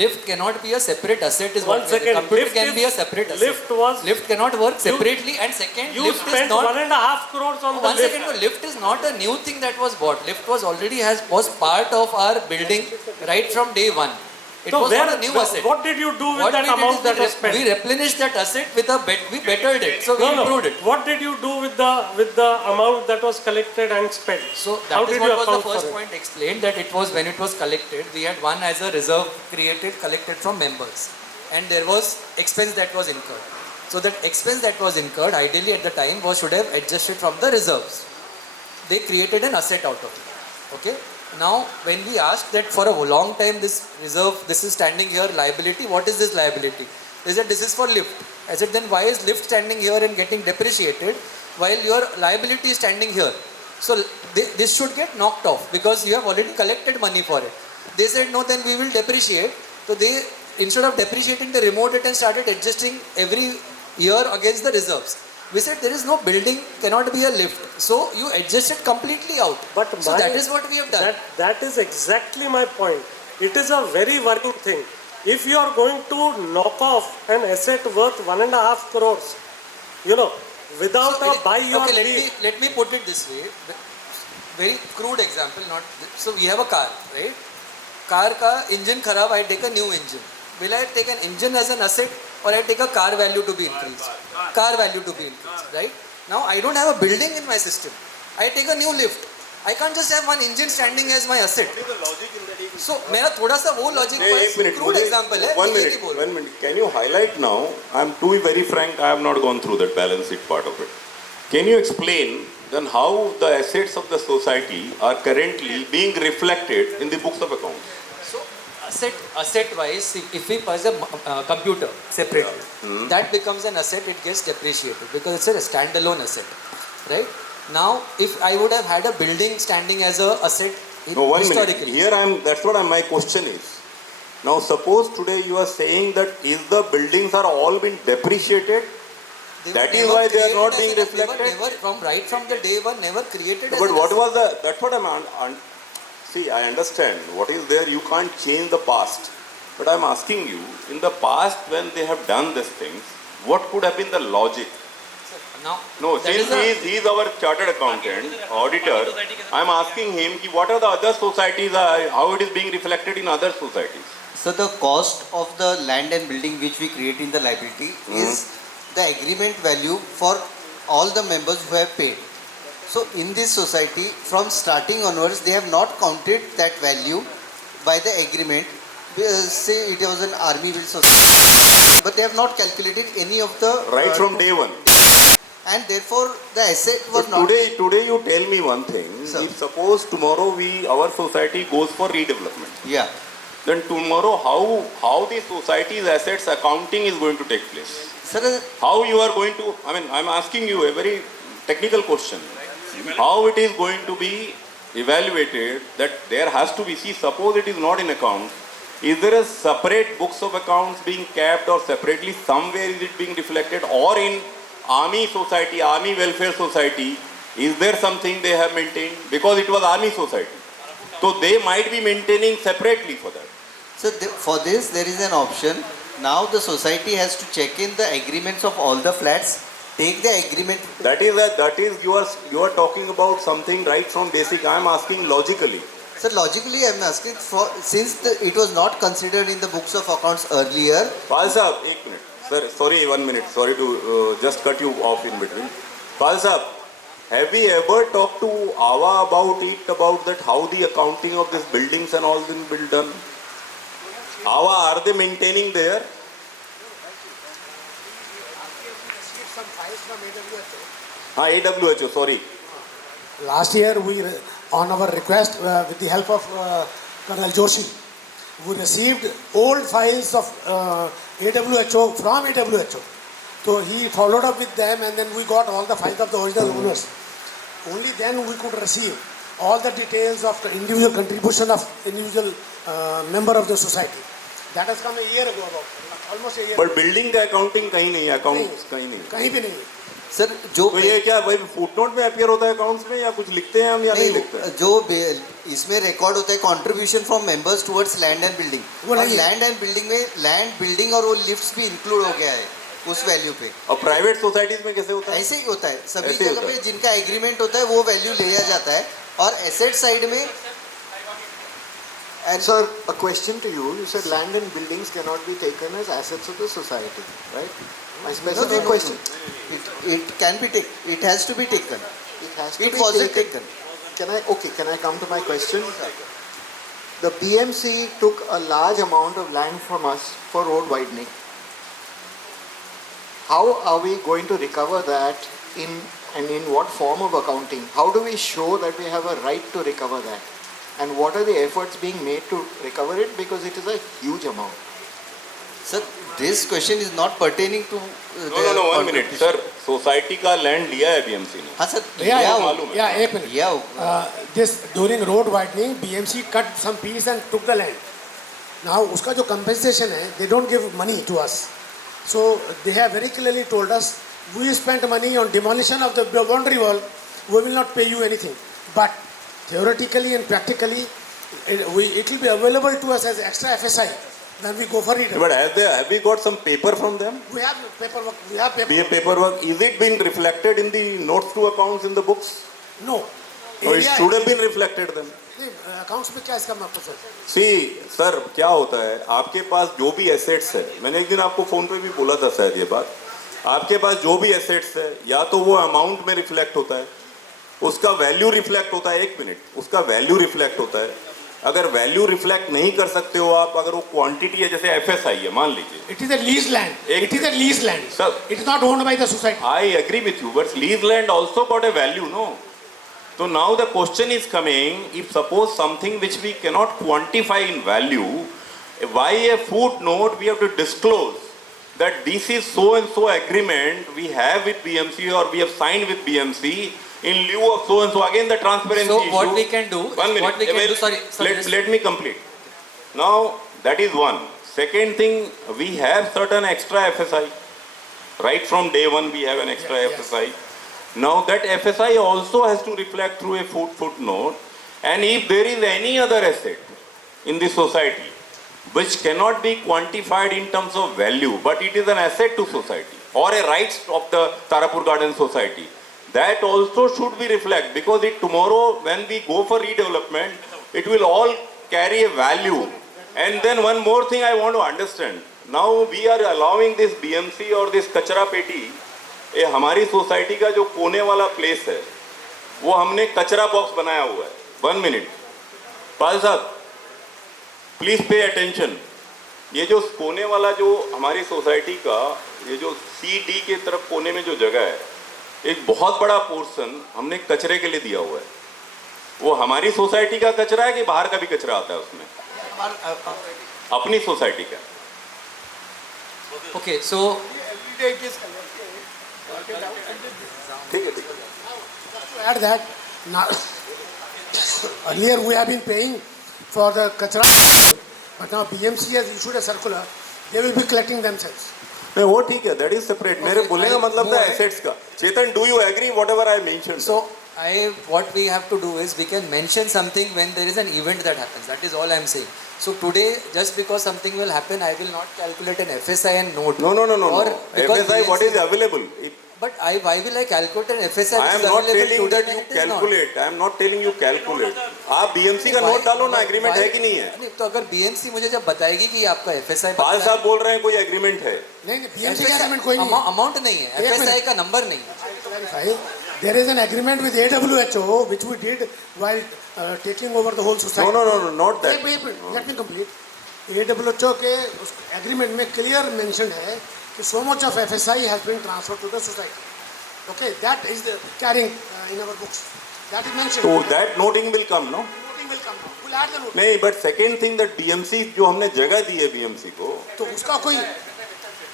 Lift cannot be a separate asset. Is One what second. computer Lift can is- be a separate asset. Lift cannot work separately. And second, You lift is spent not. 1.5 crores on the One lift. second, no, lift is not a new thing that was bought. Lift was already was part of our building right from day one. It So was not a new asset. What did you do with What that we did amount is that was spent? we replenished that asset with a we bettered it. So we No, improved it. What did you do with the amount that was collected and spent? So How that is did what you was the account for first it? point explained, that it was when it was collected, we had one as a reserve created, collected from members. And there was expense that was incurred. So that expense that was incurred, ideally at the time, should have adjusted from the reserves. They created an asset out of it. Okay? Now, when we asked that for a long time this reserve, this is standing here, liability, what is this liability? They said this is for lift. I said then why is lift standing here and getting depreciated while your liability is standing here? So this should get knocked off because you have already collected money for it. They said no, then we will depreciate. So they, instead of depreciating, they removed it and started adjusting every year against the reserves. We said there is no building, cannot be a lift. So you adjust it completely out. But so that is what we have done. That is exactly my point. It is a very worrying thing. If you are going to knock off an asset worth 1.5 crores, without So a buy your okay, let me put it this way. Very crude example. So we have a car, right? Car ka engine kharab, I take a new engine. Will I take an engine as an asset or I take a car value to be increased? Car value to be increased, right? Now I don't have a building in my system. I take a new lift. I can't just have one engine standing as my asset. So मेरा थोड़ा सा वो logic पर crude example है. 1 minute. Can you highlight now? To be very frank, I have not gone through that balance sheet part of it. Can you explain then how the assets of the society are currently being reflected in the books of accounts? Asset wise, if we purchase a computer separately, that becomes an asset, it gets depreciated because it's a standalone asset, right? Now, if I would have had a building standing as a asset No, 1 minute. historically. Here that's what my question is. Now suppose today you are saying that is the buildings are all been depreciated, that is why they are not being reflected. Right from the day one, never created. But what was the, that's what I'm, see, I understand what is there, you can't change the past. But I'm asking you, in the past when they have done these things, what could have been the logic? No, since he is our chartered accountant, auditor, I'm asking him what are the other societies, how it is being reflected in other societies. So the cost of the land and building which we create in the liability is the agreement value for all the members who have paid. So in this society, from starting onwards, they have not counted that value by the agreement. Say it was an army build society, but they have not calculated any of the... Right from day one. And therefore the asset was not... Today you tell me one thing, if suppose tomorrow our society goes for redevelopment. Yeah. Then tomorrow how the society's assets accounting is going to take place? Sir, how you are going to, I mean, I'm asking you a very technical question. How it is going to be evaluated that there has to be, see, suppose it is not in account, is there a separate books of accounts being kept or separately somewhere is it being reflected, or in army society, army welfare society, is there something they have maintained? Because it was army society. So they might be maintaining separately for that. So for this there is an option. Now the society has to check in the agreements of all the flats, take the agreement. That is you are talking about something right from basic. I am asking logically. Sir, logically I am asking for, since it was not considered in the books of accounts earlier. Pal sahab, 1 minute. Sir, sorry, 1 minute. Sorry to just cut you off in between. Pal sahab, have we ever talked to AWA about that, how the accounting of these buildings and all been done? AWA, are they maintaining there? Some files from AWHO. AWHO, sorry. Last year, on our request, with the help of Colonel Joshi, we received old files of AWHO from AWHO. So he followed up with them, and then we got all the files of the original owners. Only then we could receive all the details of the individual contribution of individual member of the society. That has come a year ago, about almost a year. But building the accounting कहीं नहीं, accounts कहीं नहीं. कहीं भी नहीं. Sir जो तो ये क्या भाई फुटनोट में अपीयर होता है अकाउंट्स में, या कुछ लिखते हैं हम या नहीं लिखते हैं? जो इसमें रिकॉर्ड होता है contribution from members towards land and building, और लैंड एंड बिल्डिंग में लैंड बिल्डिंग और वो लिफ्ट्स भी इंक्लूड हो गया है उस वैल्यू पे. और प्राइवेट सोसाइटीज में कैसे होता है? ऐसे ही होता है सभी जगह पे, जिनका एग्रीमेंट होता है वो वैल्यू लिया जाता है. और एसेट साइड में. And sir, a question to you. You said land and buildings cannot be taken as assets of the society, right? My specific question. It can be taken. It has to be taken. It has to be taken. Can I come to my question? The BMC took a large amount of land from us for road widening. How are we going to recover that in what form of accounting? How do we show that we have a right to recover that? And what are the efforts being made to recover it? Because it is a huge amount. Sir, this question is not pertaining to... No, 1 minute. Sir, society का land लिया है BMC ने. हाँ sir, Yeah, 1 minute. This during road widening, BMC cut some piece and took the land. Now, उसका जो compensation है, they don't give money to us. So they have very clearly told us, we spent money on demolition of the boundary wall, we will not pay you anything. But theoretically and practically, it will be available to us as extra FSI when we go for it. But have we got some paper from them? We have paperwork. Paperwork. Is it being reflected in the notes to accounts in the books? No. So it should have been reflected then. Accounts में क्या इसका मतलब sir? See, sir क्या होता है, आपके पास जो भी एसेट्स है, मैंने एक दिन आपको फोन पे भी बोला था शायद ये बात, आपके पास जो भी एसेट्स है या तो वो अमाउंट में रिफ्लेक्ट होता है, उसका वैल्यू रिफ्लेक्ट होता है, 1 मिनट, उसका वैल्यू रिफ्लेक्ट होता है. अगर वैल्यू रिफ्लेक्ट नहीं कर सकते हो आप, अगर वो क्वांटिटी है जैसे एफएसआई है मान लीजिए, it is a lease land, it is a lease land sir, it is not owned by the society. I agree with you, but lease land also got a value, no? So now the question is coming, if suppose something which we cannot quantify in value, why a footnote we have to disclose that this is so and so agreement we have with BMC or we have signed with BMC in lieu of so and so. Again the transparency so issue. What we can do, One minute. What we can do, sorry, let me complete. Now That is one. Second thing, we have certain extra FSI. Right from day one, we have an extra FSI. Now that FSI also has to reflect through a footnote. And if there is any other asset in the society which cannot be quantified in terms of value, but it is an asset to society or a rights of the Tarpore Garden society, that also should be reflected, because tomorrow when we go for redevelopment, it will all carry a value. And then one more thing I want to understand. Now we are allowing this BMC or this कचरा पेटी, ये हमारी society का जो कोने वाला place है, वो हमने कचरा बॉक्स बनाया हुआ है. 1 minute. पाल साहब, प्लीज पे अटेंशन. ये जो कोने वाला जो हमारी सोसाइटी का ये जो CD के तरफ कोने में जो जगह है, एक बहुत बड़ा पोर्शन हमने कचरे के लिए दिया हुआ है. वो हमारी सोसाइटी का कचरा है कि बाहर का भी कचरा आता है उसमें? अपनी सोसाइटी का. Okay, so to add that, now, earlier we have been paying for the kachra, but now BMC has issued a circular. They will be collecting themselves. नहीं वो ठीक है, that is separate. मेरे बोलने का मतलब था assets का. चेतन, do you agree whatever I mentioned? So what we have to do is we can mention something when there is an event that happens. That is all I am saying. So today, just because something will happen, I will not calculate an FSI and note. No. FSI, what is available? But why will I calculate an FSI? I am not telling that you calculate. I am not telling you calculate. आप BMC का note डालो ना, agreement है कि नहीं है? नहीं, तो अगर BMC मुझे जब बताएगी कि आपका FSI पाल साहब बोल रहे हैं कोई agreement है? नहीं, BMC का agreement कोई नहीं है. Amount नहीं है, FSI का number नहीं है. There is an agreement with AWHO which we did while taking over the whole society. No, not that. Wait, let me complete. AWHO के agreement में clear mentioned है कि so much of FSI has been transferred to the society. Okay, that is the carrying in our books. That is mentioned. So that noting will come, no? Noting will come. We'll add the noting. नहीं, but second thing that BMC जो हमने जगह दी है BMC को, तो उसका कोई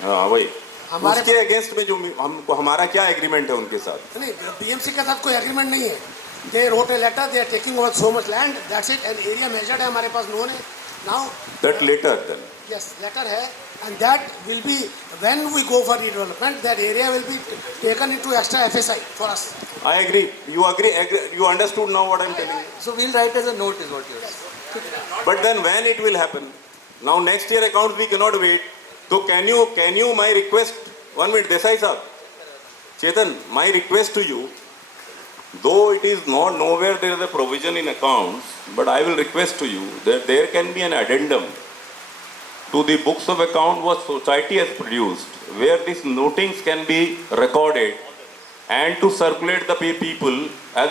हाँ वही उसके अगेंस्ट में जो हमको हमारा क्या एग्रीमेंट है उनके साथ? नहीं, BMC के साथ कोई एग्रीमेंट नहीं है. They wrote a letter. They are taking over so much land. That's it. And area measured है हमारे पास known है. Now. That letter then. Yes, letter है, and that will be when we go for redevelopment. That area will be taken into extra FSI for us. I agree. You agree? You understood now what I am telling you? So we'll write as a note is what you are saying. But then when it will happen? Now next year accounts we cannot wait. So can you my request? 1 minute, Desai sir. Chetan, my request to you, though it is not nowhere there is a provision in accounts, but I will request to you that there can be an addendum to the books of account what society has produced, where these notings can be recorded and to circulate the people as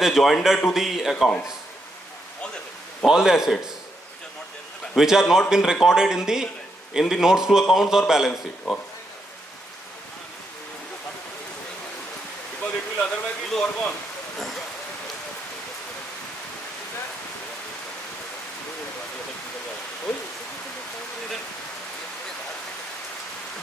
the joinder to the accounts. All the assets which are not been recorded in the notes to accounts or balance sheet. Because it will otherwise be foregone.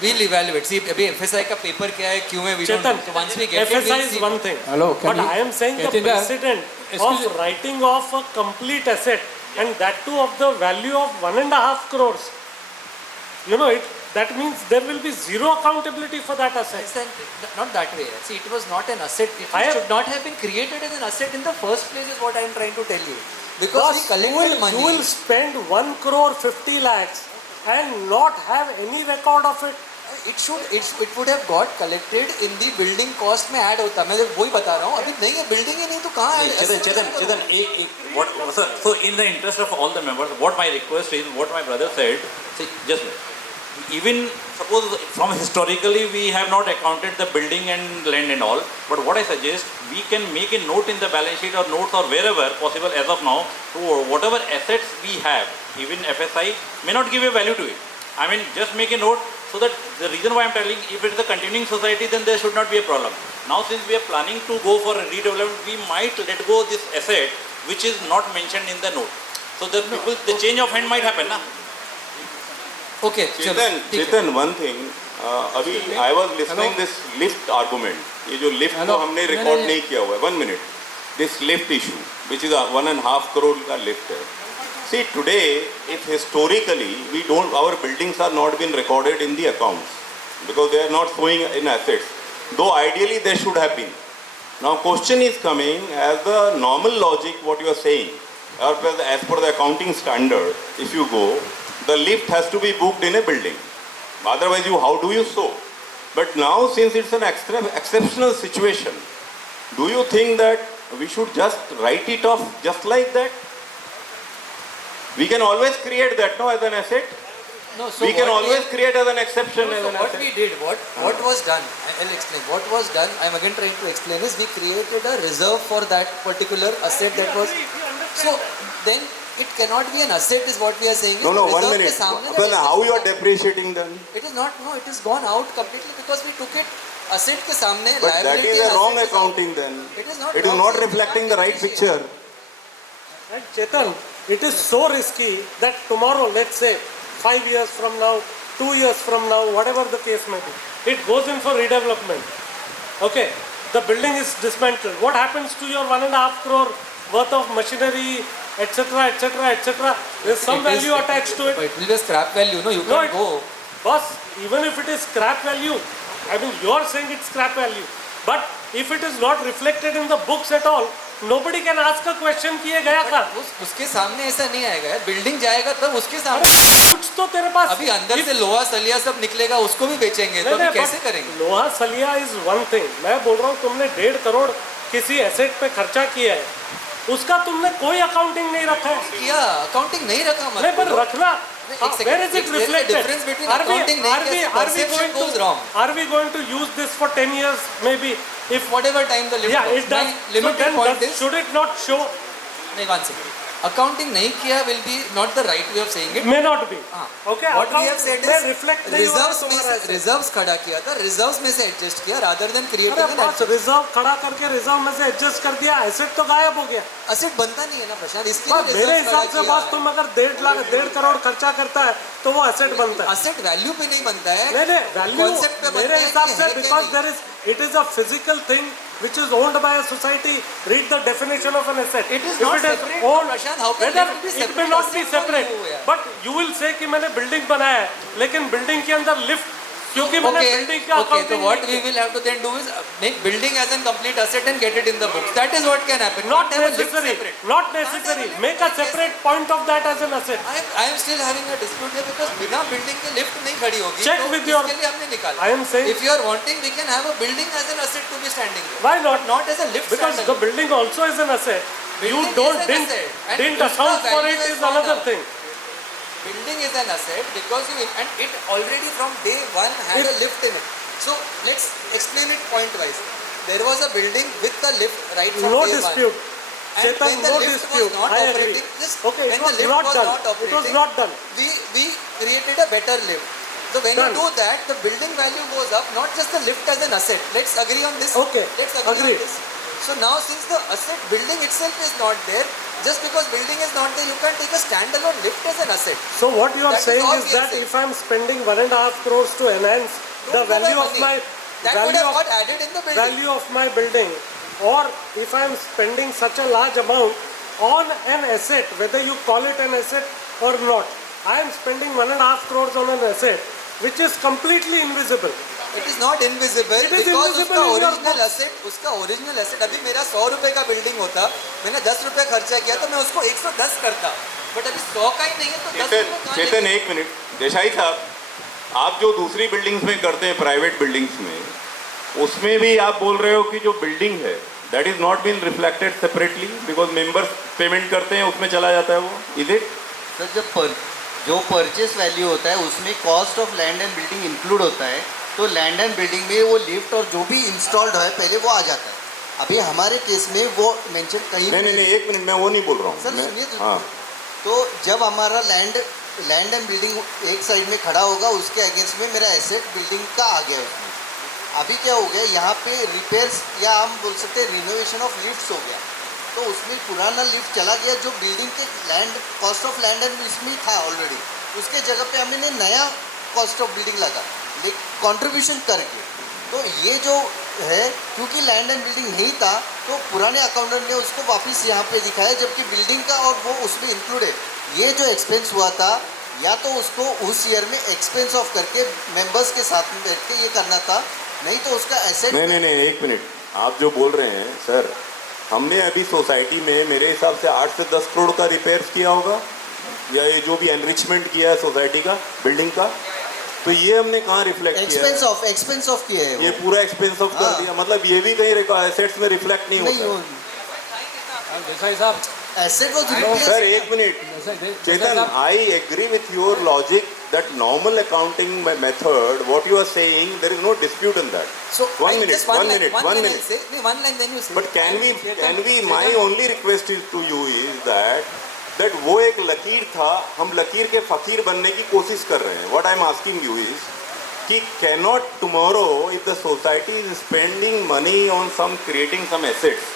We'll evaluate. See, अभी FSI का paper क्या है, क्यों है, we don't know. So once we get FSI it, is one thing. Hello, but I am saying the precedent of writing off a complete asset and that too of the value of 1.5 crores. You know it. That means there will be zero accountability for that asset. Not that way. See, it was not an asset. It should not have been created as an asset in the first place is what I am trying to tell you. Because we collected money. You will spend 1 crore 50 lakhs and not have any record of it. It would have got collected in the building cost में add होता. मैं वही बता रहा हूँ. अभी नहीं है building ही नहीं तो कहाँ है? Chetan, so in the interest of all the members, what my request is, what my brother said, see, just even suppose from historically we have not accounted the building and land and all, but what I suggest, we can make a note in the balance sheet or notes or wherever possible as of now to whatever assets we have, even FSI may not give a value to it. I mean, just make a note so that the reason why I am telling, if it is a continuing society, then there should not be a problem. Now since we are planning to go for a redevelopment, we might let go this asset which is not mentioned in the note. So the people, the change of hand might happen, na? Okay. Chetan, one thing. अभी I was listening this lift argument. ये जो lift को हमने record नहीं किया हुआ है. 1 minute. This lift issue, which is a 1.5 crore का lift है. See, today, if historically we don't, our buildings are not been recorded in the accounts because they are not showing in assets, though ideally they should have been. Now, question is coming as the normal logic, what you are saying, or as per the accounting standard, if you go, the lift has to be booked in a building. Otherwise, how do you show? But now, since it's an exceptional situation, do you think that we should just write it off just like that? We can always create that, no, as an asset. No, so we can what always create as an exception No, as so an what asset. we did, what was done, I'll explain. What was done, I'm again trying to explain, is we created a reserve for that particular asset that was. So then it cannot be an asset, is what we are saying. No, 1 Reserve minute. के सामने Well, that how you are depreciating then? It is not, no, it is gone out completely because we took it asset के सामने, But that liability is a and wrong asset के accounting then. It is not It is wrong, not sir. reflecting the right picture. And Chetan, it is so risky that tomorrow, let's say 5 years from now, 2 years from now, whatever the case may be, it goes in for redevelopment. Okay, the building is dismantled. What happens to your 1.5 crore worth of machinery, etc., etc., etc.? There's some value attached to it. But it will be a scrap value, no? You can't go. Boss, even if it is scrap value, I mean, you are saying it's scrap value. But if it is not reflected in the books at all, nobody can ask a question कि ये गया कहाँ? उसके सामने ऐसा नहीं आएगा यार, बिल्डिंग जाएगा तब उसके सामने कुछ तो तेरे पास अभी अंदर से लोहा सलिया सब निकलेगा, उसको भी बेचेंगे तो अभी कैसे करेंगे? लोहा सलिया इज वन थिंग. मैं बोल रहा हूँ तुमने 1.5 करोड़ किसी एसेट पे खर्चा किया है, उसका तुमने कोई अकाउंटिंग नहीं रखा है. किया अकाउंटिंग नहीं रखा नहीं पर रखना. Where is it reflected? Difference between accounting perception goes wrong. Are we going to use this for 10 years maybe? If whatever time the limit yeah, goes. it does. Limited So point is, should it not show? नहीं, one second. Accounting नहीं किया will be not the right way of saying it. May not be. Okay. What we have said is reflect reserves खड़ा किया था, reserves में से adjust किया rather than creating an asset. Reserve खड़ा करके रिजर्व में से एडजस्ट कर दिया, एसेट तो गायब हो गया. एसेट बनता नहीं है ना प्रशांत, इसके लिए मेरे हिसाब से बस तुम अगर 1.5 करोड़ खर्चा करता है तो वो एसेट बनता है. एसेट वैल्यू पे नहीं बनता है. नहीं वैल्यू कॉन्सेप्ट पे बनता है. मेरे हिसाब से because there is it is a physical thing which is owned by a society. Read the definition of an asset. It is not separate. Owned, how can it be separate? It may not be separate, but you will say कि मैंने building बनाया है, लेकिन building के अंदर lift क्योंकि मैंने building का okay, so what we will have to then do is make building as a complete asset and get it in the books. That is what can happen. Not necessary. Not necessary. Make a separate point of that as an asset. I am still having a dispute here because बिना building के lift नहीं खड़ी होगी. Check with your. इसके लिए हमने निकाला. I am saying. If you are wanting, we can have a building as an asset to be standing there. Why not? Not as a lift. Because the building also is an asset. You didn't account for it is another thing. Building is an asset because and it already from day one had a lift in it. So let's explain it point wise. There was a building with the lift right from no day dispute. one. And Chetan, when the no lift dispute. was not I operating, agree. Okay, when it was the lift not was done. not operating, It was not done. We created a better lift. So when you do that, the building value goes up, not just the lift as an asset. Let's agree on this. Okay. Let's agree Agreed. on this. So now since the asset building itself is not there, just because building is not there, you can take a standalone lift as an asset. So what you are That is saying all is we are that saying. if I am spending 1.5 crores to enhance the value of my that would have got added in the building. value of my building, or if I am spending such a large amount on an asset, whether you call it an asset or not, I am spending 1.5 crores on an asset which is completely invisible. It is not invisible It is because invisible उसका in your original books. asset, उसका original asset अभी मेरा 100 रुपए का building होता, मैंने 10 रुपए खर्चा किया तो मैं उसको 110 करता, बट अभी 100 का ही नहीं है तो 10 रुपए कहाँ चेतन एक मिनट, देसाई साहब, आप जो दूसरी बिल्डिंग्स में करते हैं प्राइवेट बिल्डिंग्स में, उसमें भी आप बोल रहे हो कि जो बिल्डिंग है that is not been reflected separately because members payment करते हैं उसमें चला जाता है वो, इज इट? सर जब जो परचेस वैल्यू होता है उसमें cost of land and building include होता है, तो लैंड एंड बिल्डिंग में वो लिफ्ट और जो भी इंस्टॉल्ड है पहले वो आ जाता है. अभी हमारे केस में वो मेंशन कहीं नहीं एक मिनट, मैं वो नहीं बोल रहा हूँ सर सुनिए. हाँ. तो जब हमारा लैंड एंड बिल्डिंग एक साइड में खड़ा होगा उसके अगेंस्ट में मेरा एसेट बिल्डिंग का आ गया उसमें. अभी क्या हो गया यहाँ पे रिपेयर्स या हम बोल सकते हैं रिनोवेशन ऑफ लिफ्ट्स हो गया, तो उसमें पुराना लिफ्ट चला गया जो बिल्डिंग के land cost of land and इसमें था ऑलरेडी, उसके जगह पे हमने नया कॉस्ट ऑफ बिल्डिंग लगा कंट्रीब्यूशन करके. तो ये जो है क्योंकि लैंड एंड बिल्डिंग नहीं था तो पुराने अकाउंटेंट ने उसको वापस यहाँ पे दिखाया, जबकि बिल्डिंग का और वो उसमें इंक्लूड है. ये जो एक्सपेंस हुआ था या तो उसको उस ईयर में एक्सपेंस ऑफ करके मेंबर्स के साथ में बैठ के ये करना था, नहीं तो उसका एसेट। नहीं, एक मिनट, आप जो बोल रहे हैं सर, हमने अभी सोसाइटी में मेरे हिसाब से 8 से 10 करोड़ का रिपेयर्स किया होगा, या ये जो भी एनरिचमेंट किया है सोसाइटी का, बिल्डिंग का, तो ये हमने कहाँ रिफ्लेक्ट किया है? एक्सपेंस ऑफ किया है ये पूरा एक्सपेंस ऑफ कर दिया, मतलब ये भी कहीं एसेट्स में रिफ्लेक्ट नहीं होता। देसाई साहब, एसेट वाज सर एक minute, Chetan, I agree with your logic that normal accounting method, what you are saying, there is no dispute in that. So one minute. One line, then you say. But can we? My only request is to you is that वो एक लकीर था, हम लकीर के फकीर बनने की कोशिश कर रहे हैं. What I am asking you is कि cannot tomorrow, if the society is spending money on creating some assets,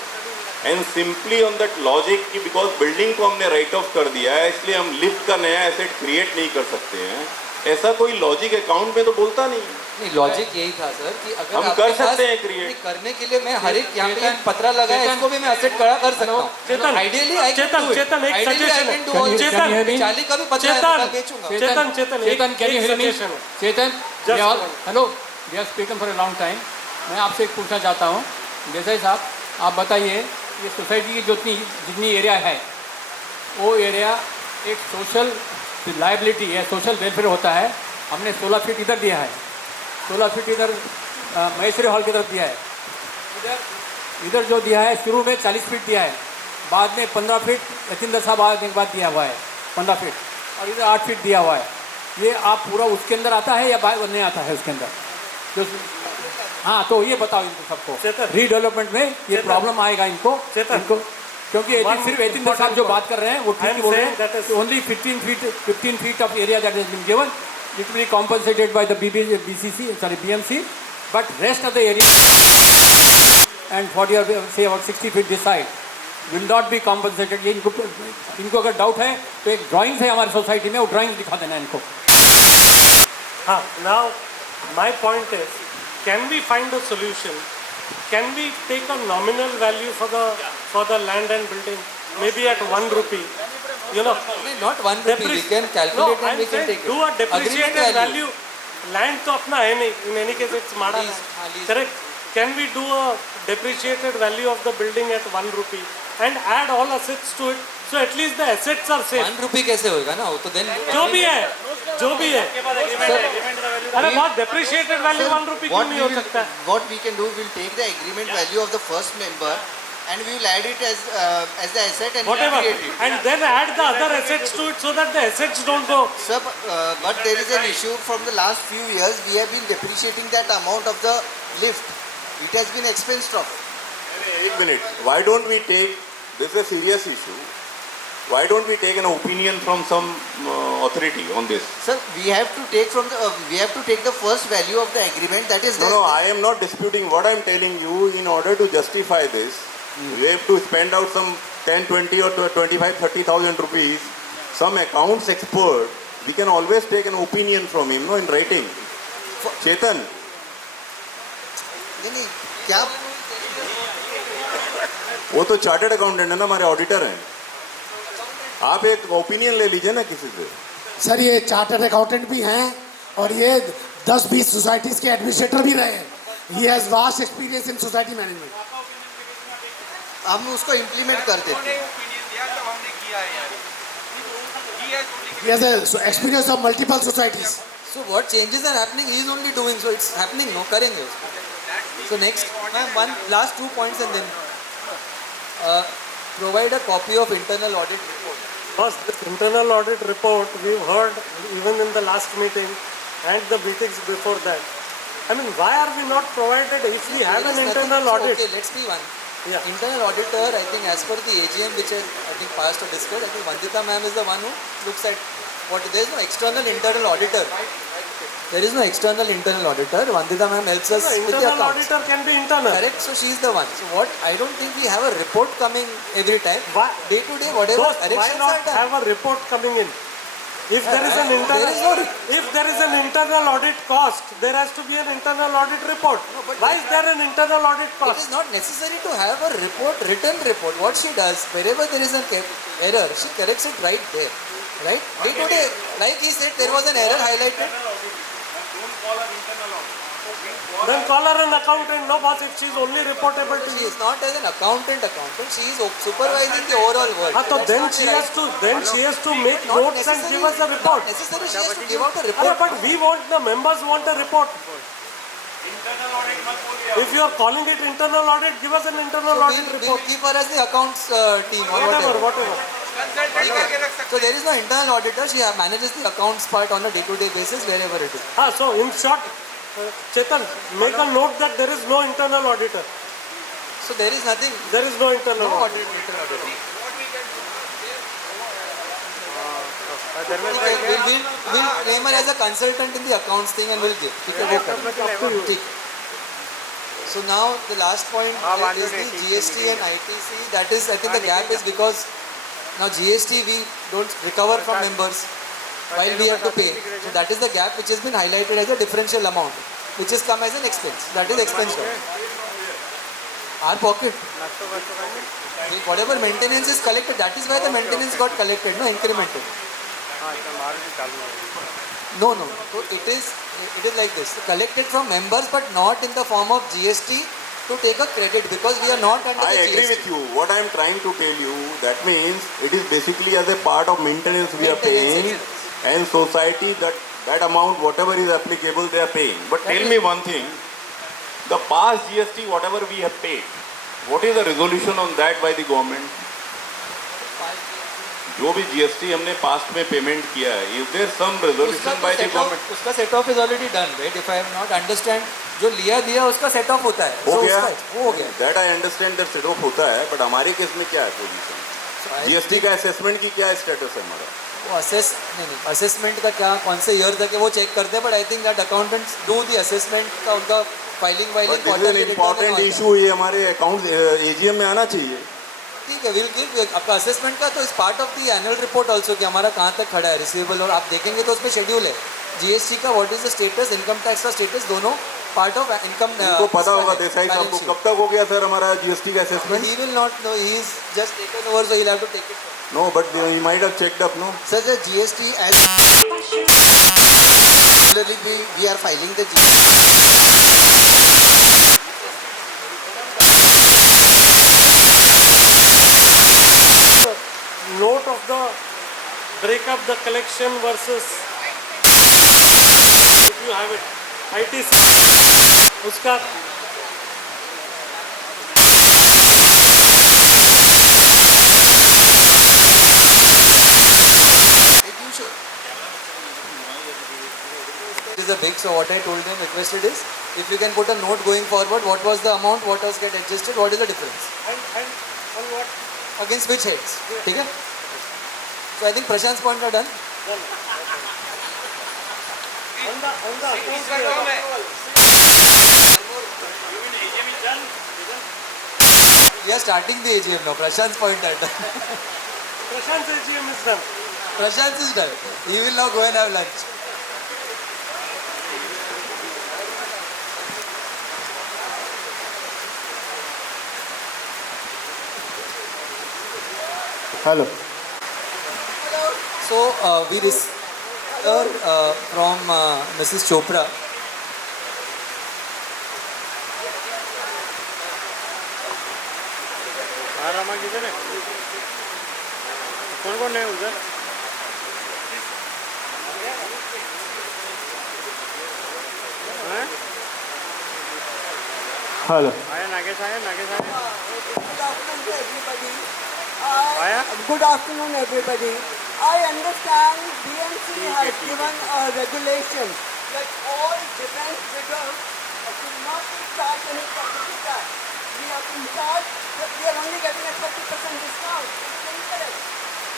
and simply on that logic कि because building को हमने write off कर दिया है, इसलिए हम lift का नया asset create नहीं कर सकते हैं, ऐसा कोई लॉजिक अकाउंट में तो बोलता नहीं। लॉजिक यही था सर कि अगर हम कर सकते हैं क्रिएट करने के लिए, मैं हर एक यहाँ पे पत्रा लगा है, इसको भी मैं एसेट खड़ा कर सकता हूँ। चेतन, आइडियली चेतन एक सजेशन है। चेतन, चाली का भी पत्रा बेचूंगा। चेतन, can you hear me? Chetan, hello, we are speaking for a long time. मैं आपसे एक पूछना चाहता हूँ, देसाई साहब, आप बताइए, ये सोसाइटी की जितनी एरिया है, वो एरिया एक सोशल लाइबिलिटी है, सोशल वेलफेयर होता है। हमने 16 फीट इधर दिया है, 16 फीट इधर महेश्वरी हॉल की तरफ दिया है, इधर जो दिया है शुरू में 40 फीट दिया है, बाद में 15 फीट यतीन्द्र साहब आने के बाद दिया हुआ है 15 फीट, और इधर 8 फीट दिया हुआ है। ये आप पूरा उसके अंदर आता है या बाहर नहीं आता है उसके अंदर? जो हाँ, तो ये बताओ इनको सबको, रीडेवलपमेंट में ये प्रॉब्लम आएगा इनको, क्योंकि सिर्फ यतीन्द्र साहब जो बात कर रहे हैं वो ठीक बोल रहे हैं। Only 15 feet of area that has been given, it will be compensated by the BMC, but rest of the area and 60 feet this side will not be compensated. ये इनको अगर डाउट है तो एक ड्राइंग्स है हमारी सोसाइटी में, वो ड्राइंग्स दिखा देना इनको। हाँ, now my point is, can we find a solution? Can we take a nominal value for the land and building, maybe at 1 rupee? You know, not 1 rupee. We can calculate and we can take do a depreciated value. Land तो अपना है नहीं. In any case, it's Mada. Correct. Can we do a depreciated value of the building at 1 rupee and add all assets to it? So at least the assets are safe. 1 rupee कैसे होगा ना? वो तो then जो भी है अरे बहुत depreciated value 1 rupee क्यों नहीं हो सकता है? What we can do, we'll take the agreement value of the first member and we will add it as the asset and whatever, create it. and then add the other assets to it so that the assets don't go. Sir, but there is an issue from the last few years. We have been depreciating that amount of the lift. It has been expensed off. एक minute, why don't we take, this is a serious issue, why don't we take an opinion from some authority on this? Sir, we have to take the first value of the agreement, that is No, I am not disputing. What I am telling you, in order to justify this, we have to spend out some 10, 20 or 25, 30,000 rupees. Some accounts expert, we can always take an opinion from him, no, in writing. Chetan. नहीं, क्या? वो तो chartered accountant है ना, हमारे auditor हैं। आप एक ओपिनियन ले लीजिए ना किसी से। सर, ये चार्टर्ड अकाउंटेंट भी हैं और ये 10-20 सोसाइटीज के एडमिनिस्ट्रेटर भी रहे हैं। He has vast experience in society management. हम उसको इम्प्लीमेंट कर देते हैं। He has a experience of multiple societies. So what changes are happening, he is only doing, so it's happening, no, करेंगे उसको। So next, one last 2 points and then provide a copy of internal audit report. First, this internal audit report we've heard even in the last meeting and the meetings before that. I mean, why are we not provided if we have an internal audit? Okay, let's be one. Yeah. Internal auditor, I think as per the AGM which I think passed or discussed, I think Vandita ma'am is the one who looks at what, there is no external internal auditor. There is no external internal auditor. Vandita ma'am helps us with the accounts. Internal auditor can be internal. Correct. So she is the one. So what, I don't think we have a report coming every time. Why? Day to day, whatever corrections why not are done. have a report coming in? If there is an internal audit cost, there has to be an internal audit report. No, why is there an internal audit cost? It is not necessary to have a report, written report. What she does, wherever there is an error, she corrects it right there. right? Day to day, like he said, there was an error highlighted. Then call her an accountant, no boss, if she is only reportable to She you. is not as an accountant, she is supervising the overall work. So then she has to make Not notes and give us a report. Not necessary, she has to give out a Arre, report. but the members want a report. If you are calling it internal audit, give us an internal audit report. We'll keep her as the accounts team or Whatever. So there is no internal auditor, she manages the accounts part on a day-to-day basis wherever it is. So in short, Chetan, make a note that there is no internal auditor. So there is nothing. There is no internal auditor. We'll name her as a consultant in the accounts thing and we'll give. So now the last point is the GST and ITC. That is, I think the gap is because now GST we don't recover from members while we have to pay. So that is the gap which has been highlighted as a differential amount, which has come as an expense. That is expense down. Our pocket. Whatever maintenance is collected, that is why the maintenance got collected, no incremental. No. So it is like this. Collected from members but not in the form of GST to take a credit because we are not under the GST. I agree with you. What I am trying to tell you, that means it is basically as a part of maintenance we are paying, and society that amount, whatever is applicable, they are paying. But tell me one thing, the past GST, whatever we have paid, what is the resolution on that by the government? जो भी GST हमने past में payment किया है, is there some resolution by the government? उसका set of is already done, right? If I have not understand, जो लिया दिया उसका सेट ऑफ होता है. हो गया. वो हो गया. That I understand that set off होता है, but हमारे केस में क्या है पोजीशन? GST का असेसमेंट की क्या स्टेटस है हमारा? वो असेसमेंट का क्या कौन से ईयर तक है वो चेक करते हैं, but I think that accountants do the assessment का उनका फाइलिंग क्वार्टरली इंपॉर्टेंट इशू ये हमारे अकाउंट एजीएम में आना चाहिए. ठीक है, विल गिव आपका असेसमेंट का तो इस part of the annual report also कि हमारा कहाँ तक खड़ा है रिसीवेबल, और आप देखेंगे तो उसमें शेड्यूल है जीएसटी का, what is the status, income tax का स्टेटस, दोनों पार्ट ऑफ इनकम. तो पता होगा देसाई साहब को कब तक हो गया सर हमारा जीएसटी का assessment? He will not know, he is just taken over, so he will have to take it. No, but he might have checked up, no? Sir, the GST as we are filing the Note of the breakup, the collection versus, if you have it, ITC, उसका is a big, so what I told them, requested is, if you can put a note going forward, what was the amount, what was get adjusted, what is the difference? And on what? Against which heads? ठीक है? So I think Prashant's point are done. On the We are starting the AGM now. Prashant's point are done. Prashant's AGM is done. Prashant is done. He will now go and have lunch. Hello. So we received from Mrs. Chopra. Rama किधर है? कौन है उधर? Hello. आया नागेश आया. Good afternoon, everybody. I understand BMC has given a regulation that all defense figures should not be charged any property tax. We have been charged, but we are only getting a 30% discount. It is incorrect.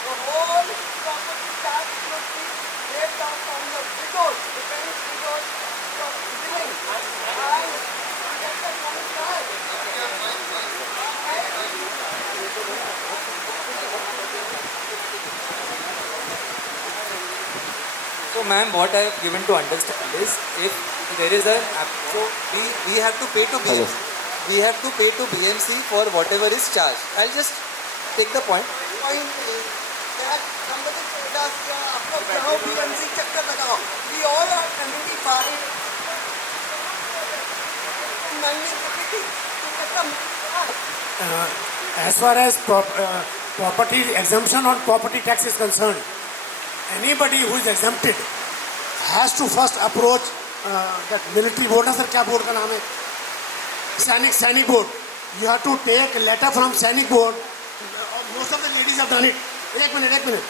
The whole property tax should be waived off from the figures, defense figures from billing. And that's the contract. So ma'am, what I have given to understand is, if there is a, so we have to pay to BMC. We have to pay to BMC for whatever is charged. I'll just take the point. Point is that somebody told us जाओ BMC चक्कर लगाओ. We all are 75. Managing committee to get the As far as property exemption on property tax is concerned, anybody who is exempted has to first approach that military board. Sir, क्या board का नाम है? Sainik board. You have to take a letter from Sainik board. Most of the ladies have done it. एक minute.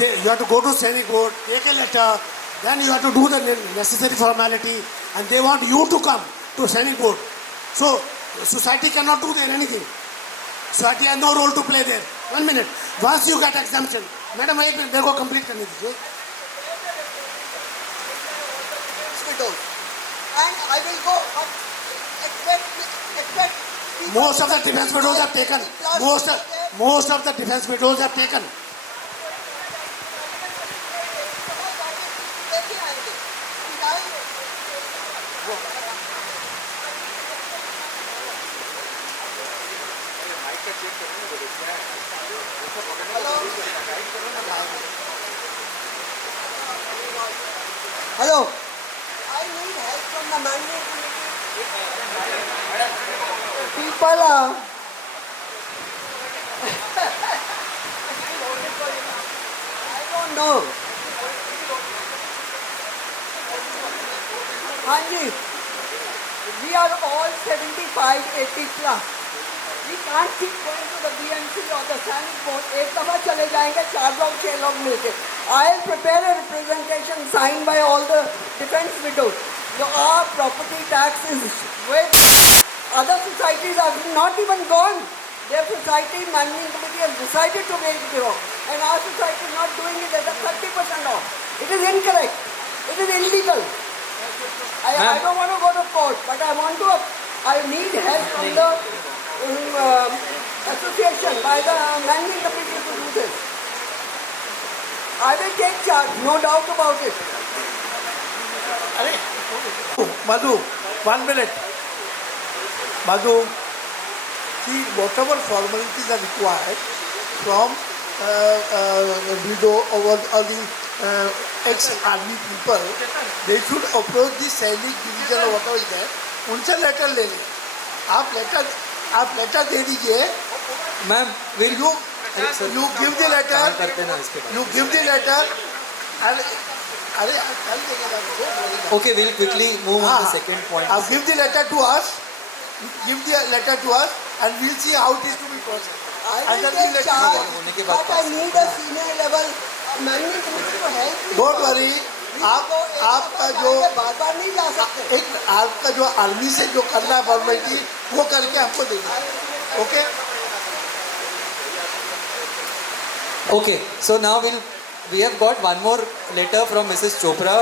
You have to go to Sainik board, take a letter, then you have to do the necessary formality, and they want you to come to Sainik board. So society cannot do there anything. Society has no role to play there. 1 minute. Once you get exemption, madam, एक minute, मेरे को complete करने दीजिए. And I will go up, expect Most of the defense widows have taken. Most of the defense widows have taken. Hello. I need help from the management committee. People are. I don't know. Hanji, we are all 75, 80 plus. We can't keep going to the BMC or the Sainik board. एक दफा चले जाएंगे 4 लोग 6 लोग मिलके. I'll prepare a representation signed by all the defense widows. So our property tax is way. Other societies are not even gone. Their society managing committee has decided to make it off, and our society is not doing it at a 30% off. It is incorrect. It is illegal. I don't want to go to court, but I need help from the association by the managing committee to do this. I will take charge, no doubt about it. Madhu, 1 minute. Madhu, see, whatever formalities are required from widow or the ex-army people, they should approach the Sainik division or whatever is there. उनसे letter ले लें. आप letter दे दीजिए. Ma'am, will you give the letter? You give the letter and okay, we'll quickly move on to the second point. Give the letter to us. Give the letter to us, and we'll see how it is to be processed. I will take charge, but I need a senior level managing committee to help me. Don't worry. आपका जो बार-बार नहीं जा सकते. एक आपका जो army से जो करना है फॉर्मेलिटी वो करके आपको दे देंगे. Okay. Okay, so now we have got one more letter from Mrs. Chopra.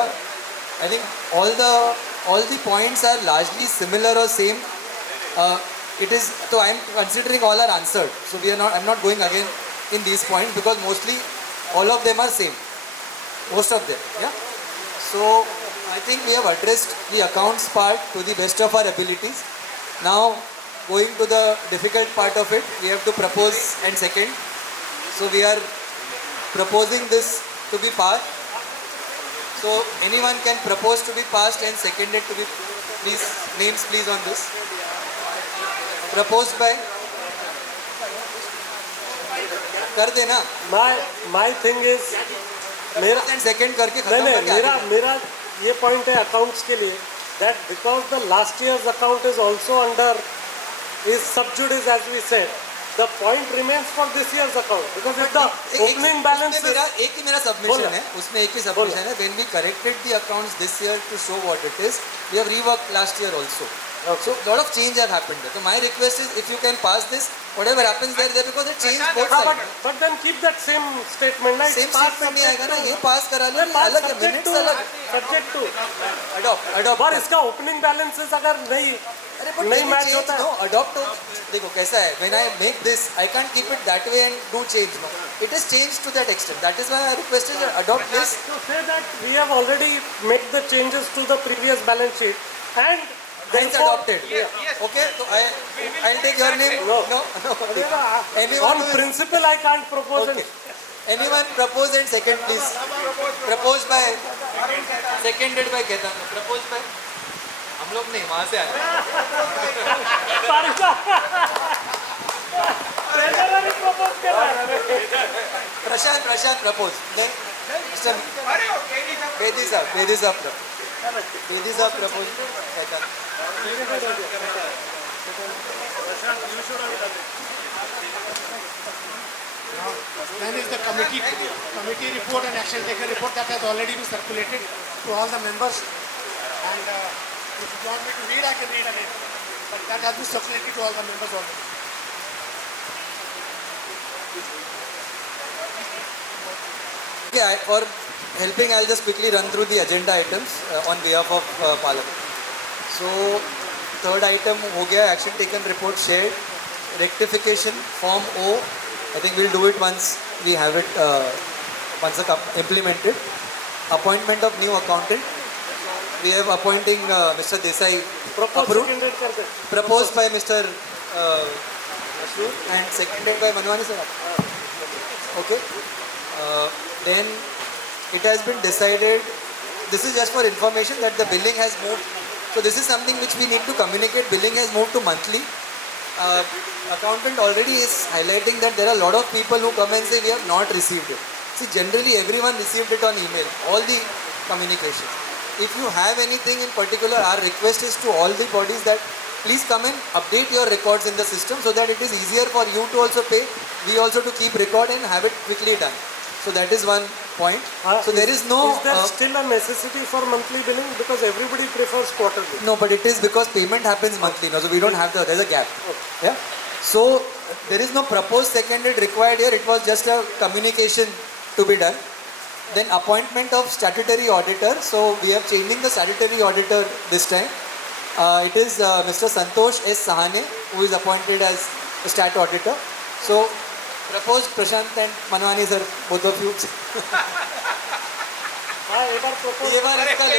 I think all the points are largely similar or same. It is so I am considering all are answered. So I'm not going again in these points because mostly all of them are same. Most of them, yeah. So I think we have addressed the accounts part to the best of our abilities. Now going to the difficult part of it, we have to propose and second. So we are proposing this to be passed. So anyone can propose to be passed and seconded to be, please, names please on this. Proposed by? कर देना. My thing is मेरा second करके खत्म करके मेरा ये point है accounts के लिए that because the last year's account is also under is sub judice as we said. The point remains for this year's account because if the opening balance is एक ही मेरा submission है उसमें एक ही submission है when we corrected the accounts this year to show what it is we have reworked last year also. So a lot of change have happened there. So my request is if you can pass this whatever happens there because it changed both sides. But then keep that same statement right? Same statement नहीं आएगा ना ये pass करा लो अलग है minutes अलग subject to adopt पर इसका opening balances अगर नहीं match होता है no adopt हो देखो कैसा है when I make this I can't keep it that way and do change no it is changed to that extent that is why I requested adopt this to say that we have already made the changes to the previous balance sheet and it's adopted. Yes. Okay, so I'll take your name. No. Anyone on principle I can't propose. Okay. Anyone propose and second, please? Proposed by, seconded by Ketan. Proposed by? हम लोग नहीं, वहाँ से आए. Prashant propose. Then Mr. Bedi sir propose. Second. Then is the committee report and action taken report that has already been circulated to all the members. And if you want me to read, I can read again. But that has been circulated to all the members already. Okay, for helping, I'll just quickly run through the agenda items on behalf of Parliament. So, third item हो गया, action taken report shared, rectification form O. I think we'll do it once we have it implemented. Appointment of new accountant. We have appointing Mr. Desai approved, proposed by Mr. Ashur and seconded by Manwani sir. Okay. Then it has been decided, this is just for information, that the billing has moved. So this is something which we need to communicate. Billing has moved to monthly. Accountant already is highlighting that there are a lot of people who come and say we have not received it. See, generally everyone received it on email, all the communication. If you have anything in particular, our request is to all the bodies that please come and update your records in the system so that it is easier for you to also pay, we also to keep record and have it quickly done. So that is one point. So there is no... Is there still a necessity for monthly billing? Because everybody prefers quarterly. No, but it is because payment happens monthly now, so we don't have the... There's a gap. Okay. Yeah. So there is no proposed seconded required here. It was just a communication to be done. Then appointment of statutory auditor. So we are changing the statutory auditor this time. It is Mr. Santosh S. Sahane who is appointed as a stat auditor. So proposed Prashant and Manwani sir, both of you. ये बार इसका ले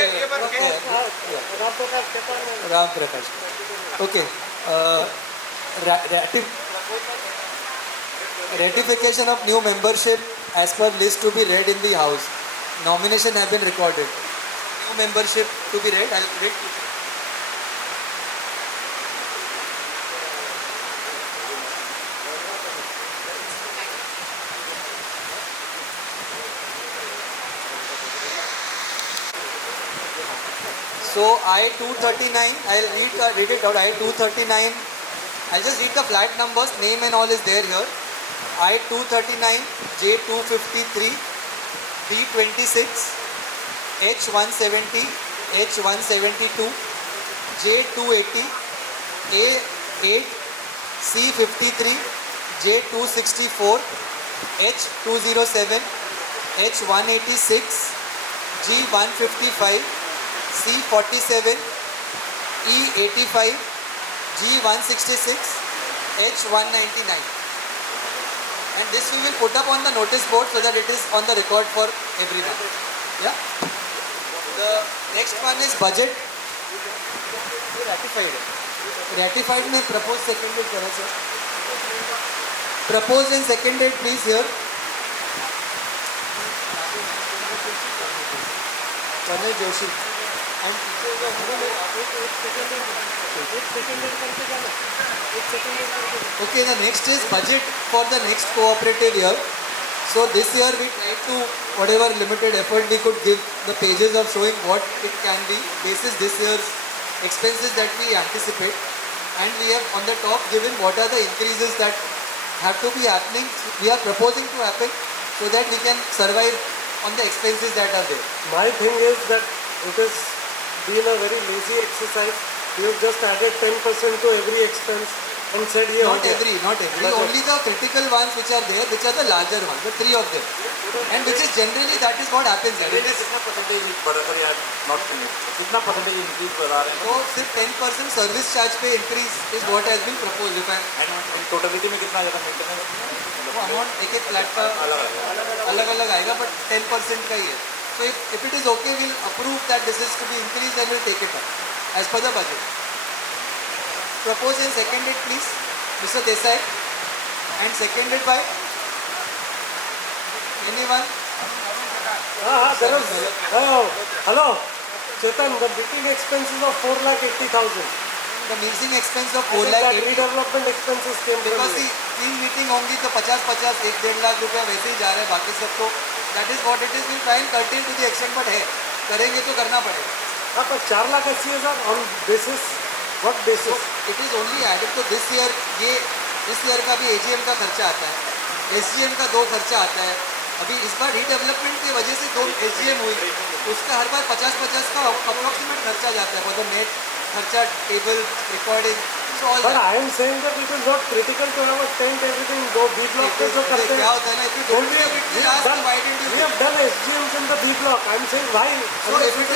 Ram Prakash. Okay. Ratification of new membership as per list to be read in the house. Nomination have been recorded. New membership to be read. I'll read. So I-239, I'll read it out. I-239, I'll just read the flat numbers, name and all is there here. I-239, J253, B26, H170, H172, J280, A8, C53, J264, H207, H186, G155, C47, E85, G166, H199. And this we will put up on the notice board so that it is on the record for everyone. Yeah. The next one is budget. Ratified. Ratified में proposed seconded करा sir. Proposed and seconded please here. Colonel Joshi. And okay, the next is budget for the next cooperative year. So this year we tried to, whatever limited effort we could give the pages of showing what it can be basis this year's expenses that we anticipate, and we have on the top given what are the increases that have to be happening, we are proposing to happen so that we can survive on the expenses that are there. My thing is that it has been a very lazy exercise. You have just added 10% to every expense and said Not every. Only the critical ones which are there, which are the larger ones, the three of them. And which is generally, that is what happens here. It is कितना percentage increase बता रहे हैं? तो सिर्फ 10% service charge पे increase is what has been proposed. Totality में कितना ज़्यादा मेंटेनेंस? वो अमाउंट एक फ्लैट का अलग अलग आएगा, बट 10% का ही है. So if it is okay, we'll approve that this is to be increased and we'll take it up as per the budget. Proposed and seconded, please, Mr. Desai, and seconded by Anyone? Hello, Chetan, the meeting expenses of 4,80,000. The meeting expense of I 4 think lakh that redevelopment expenses came from because you. see 3 meeting होंगी तो 50-50 1-1.5 लाख रुपया वैसे ही जा रहे हैं बाकी सब तो that is what it is. We try and curtail to the extent but है करेंगे तो करना पड़ेगा. हाँ पर 4,80,000 on basis what basis? It is only added to this year. ये इस ईयर का भी AGM का खर्चा आता है, SGM का 2 खर्चा आता है. अभी इस बार रीडेवलपमेंट की वजह से 2 SGM हुई, उसका हर बार 50-50 का अप्रोक्सीमेट खर्चा जाता है फॉर द नेट खर्चा, table, recording. But I am saying that it is not critical to have a tent, everything. दो B block पे जो करते हैं. क्या होता है ना, if you don't have it, we'll ask them why didn't you? We have done SGMs in the B block. I am saying why. So if it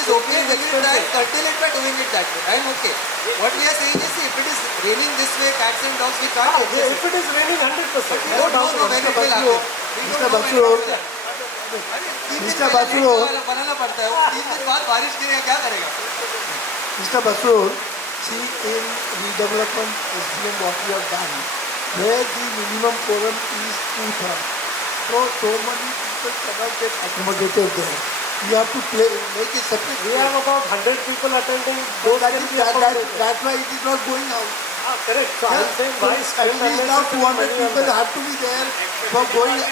is okay, we will try and curtail it by doing it that way. I am okay. What we are saying is, if it is raining this way, cats and dogs, we can't. If it is raining 100%. We don't know when it will happen. Mr. Basu, Mr. Basu, बनाना पड़ता है. 3 दिन बाद बारिश गिरेगा क्या करेगा? Mr. Basu, see in redevelopment SDM what we have done, where the minimum quorum is 2/3. So many people cannot get accommodated there. We have to make it separate. We have about 100 people attending. That's why it is not going out. Correct. So I am saying why At least now 200 people have to be there for going.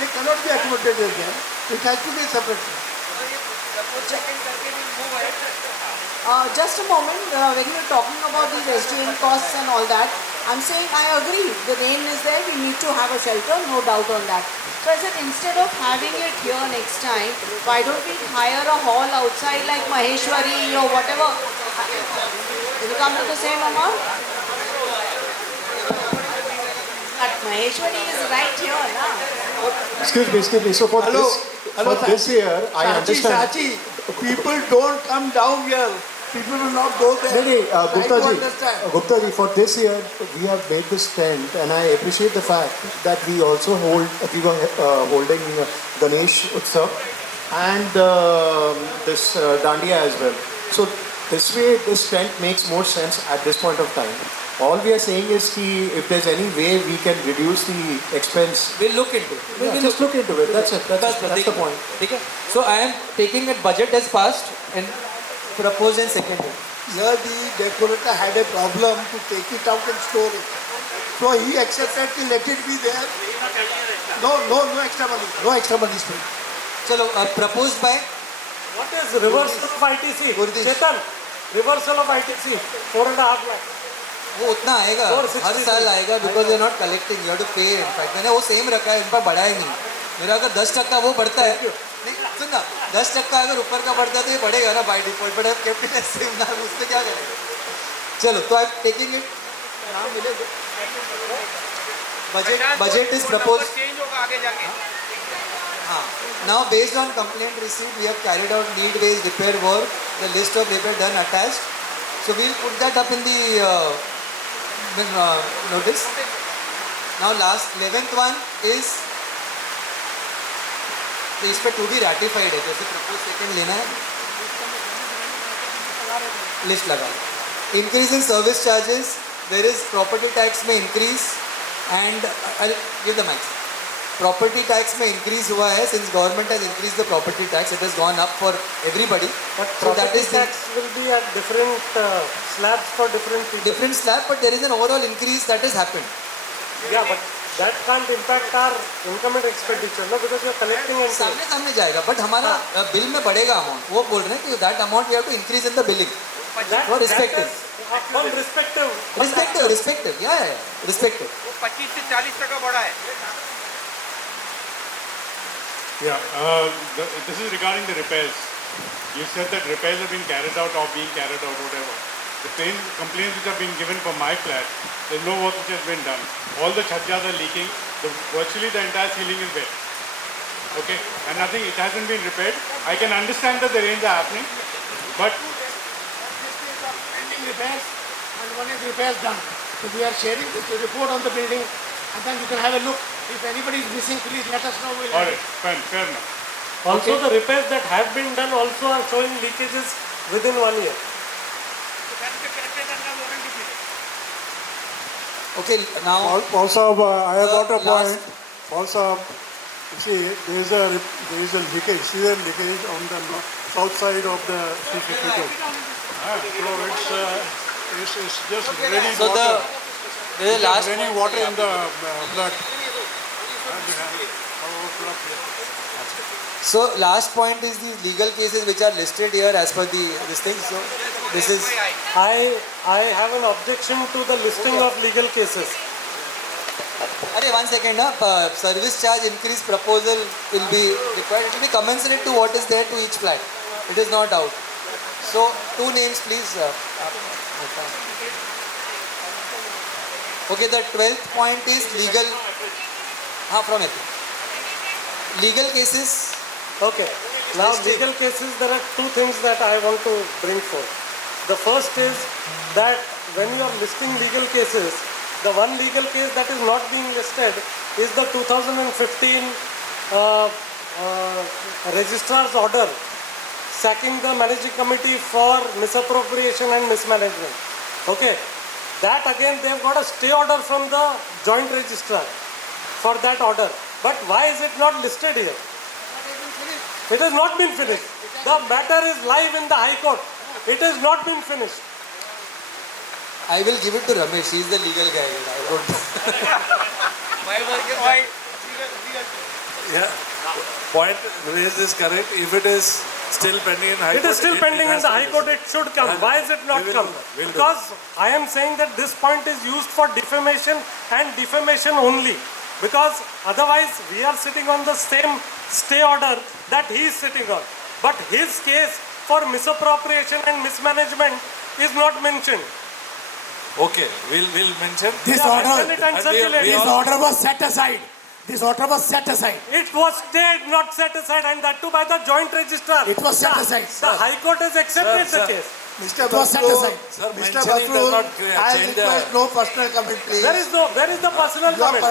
They cannot be accommodated there. It has to be separate. Just a moment, when you're talking about these SDM costs and all that, I'm saying I agree, the rain is there, we need to have a shelter, no doubt on that. So I said instead of having it here next time, why don't we hire a hall outside like Maheshwari or whatever? Will you come to the same amount? But Maheshwari is right here, na? Excuse me. So for this year, I understand. Sachi, people don't come down here. People will not go there. Gupta ji, for this year, we have made this tent, and I appreciate the fact that we were holding Ganesh Utsav and this Dandiya as well. So this way, this tent makes more sense at this point of time. All we are saying is if there's any way we can reduce the expense. We'll look into it. We'll just look into it. That's it. That's the point. Okay. So I am taking it budget as passed and propose in second. Here the decorator had a problem to take it out and store it. So he accepted to let it be there. No extra money. No extra money spent. Chalo, proposed by? What is reversal of ITC? Chetan, reversal of ITC, 4.5 lakh. वो उतना आएगा हर साल आएगा because you're not collecting, you have to pay. In fact मैंने वो same रखा है, इन पर बढ़ा ही नहीं. मेरा अगर 10% वो बढ़ता है, नहीं सुन ना, 10% अगर ऊपर का बढ़ता है तो ये बढ़ेगा ना by default. But I've kept it as same now, उससे क्या करेंगे? चलो तो I'm taking it. नाम मिलेगा. Budget is proposed. चेंज होगा आगे जाके. हाँ. Now based on complaint received, we have carried out need-based repair work. The list of repair done attached. So we'll put that up in the notice. Now last 11th one is तो इस पर to be ratified है, जैसे propose second लेना है list लगा. Increase in service charges, there is property tax में increase and I give the mike. Property tax में इंक्रीज हुआ है since government has increase the property tax. It has gone up for everybody. So that is tax will be at different slabs for different people. Different slab, but there is an overall increase that has happened. Yeah, but that can't impact our income and expenditure, no, because we are collecting and सामने जाएगा, but हमारा bill में बढ़ेगा amount. वो बोल रहे हैं कि that amount we have to increase in the billing. For respective. Respective. Yeah. Respective. वो 25 से 40% बढ़ा है. This is regarding the repairs. You said that repairs have been carried out or being carried out, whatever. The complaints which have been given for my flat, there's no work which has been done. All the chhatjas are leaking. Virtually the entire ceiling is wet. Okay, and nothing. It hasn't been repaired. I can understand that the rains are happening, but pending repairs and one is repairs done. So we are sharing this report on the building, and then you can have a look. If anybody is missing, please let us know. We'll all right, fine, fair enough. Also, the repairs that have been done also are showing leakages within 1 year. Okay, now also I have got a point. Also, you see, there is a leakage, sewer leakage on the south side of the CCP2. So it's just raining So water. the last raining water in the flood. So last point is these legal cases which are listed here as per this thing. So this is. I have an objection to the listing of legal cases. Arey, 1 second. Service charge increase proposal will be required. It will be commensurate to what is there to each flat. It is not out. So 2 names, please. Okay, the 12th point is legal. From it. Legal cases. Okay. Now legal cases, there are 2 things that I want to bring forth. The first is that when you are listing legal cases, the one legal case that is not being listed is the 2015 registrar's order sacking the managing committee for misappropriation and mismanagement. Okay. That again they have got a stay order from the joint registrar for that order. But why is it not listed here? It has not been finished. The matter is live in the High Court. It has not been finished. I will give it to Ramesh. He is the legal guy. I don't. Yeah. Point raised is correct. If it is still pending in High Court. It is still pending in the High Court. It should come. Why is it not come? Because I am saying that this point is used for defamation and defamation only. Because otherwise we are sitting on the same stay order that he is sitting on. But his case for misappropriation and mismanagement is not mentioned. Okay, we'll mention. This order was set aside. This order was set aside. It was stayed, not set aside, and that too by the joint registrar. It was set aside. The High Court has accepted the case. Mr. It was set aside. Mr. Basu, I request no personal comment, please. Where is the personal comment?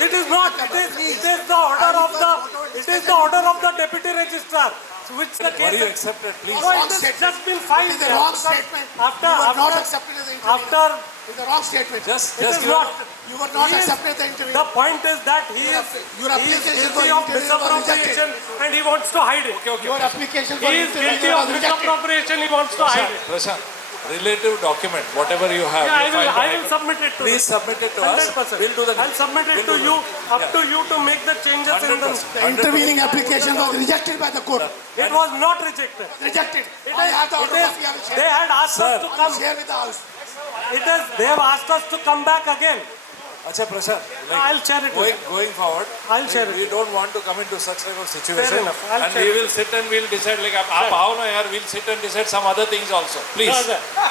It is not. It is the order of the deputy registrar. Which the case you accepted, please. No, it has just been filed. It is the wrong statement. After, you were not accepted as the interviewer. It is the wrong statement. Just not. You were not accepted as the interviewer. The point is that he is guilty of misappropriation and he wants to hide it. Your application for He is guilty of misappropriation. He wants to hide it. Prashant, relative document, whatever you have. Yeah, I will submit it to Please submit it to us. 100%. We'll do the. I'll submit it to you. Up to you to make the changes in the. The intervening application was rejected by the court. It was not rejected. Rejected. I have the order copy. I will share. They had asked us to come. Share with the house. They have asked us to come back again. Acha Prashant, I'll share it. Going forward, I'll share it. We don't want to come into such type of situation. Fair enough. And we will sit and we'll decide like आप आओ ना यार, we'll sit and decide some other things also. Please.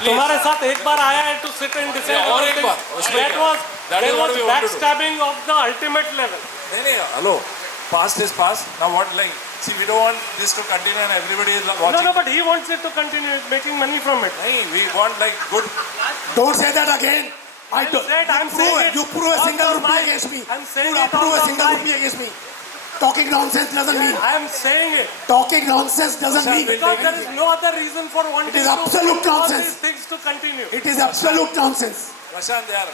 तुम्हारे साथ एक बार आया है to sit and decide. और एक बार. There was backstabbing of the ultimate level. नहीं, hello. Past is past. Now what like? See, we don't want this to continue and everybody is watching. No, but he wants it to continue making money from it. We want like good. Don't say that again. You prove a single rupee against me. I'm saying you prove a single rupee against me. Talking nonsense doesn't mean. I am saying it. Talking nonsense doesn't mean. Because there is no other reason for wanting it is absolute all nonsense. these things to continue. It is absolute nonsense. Prashant, they are.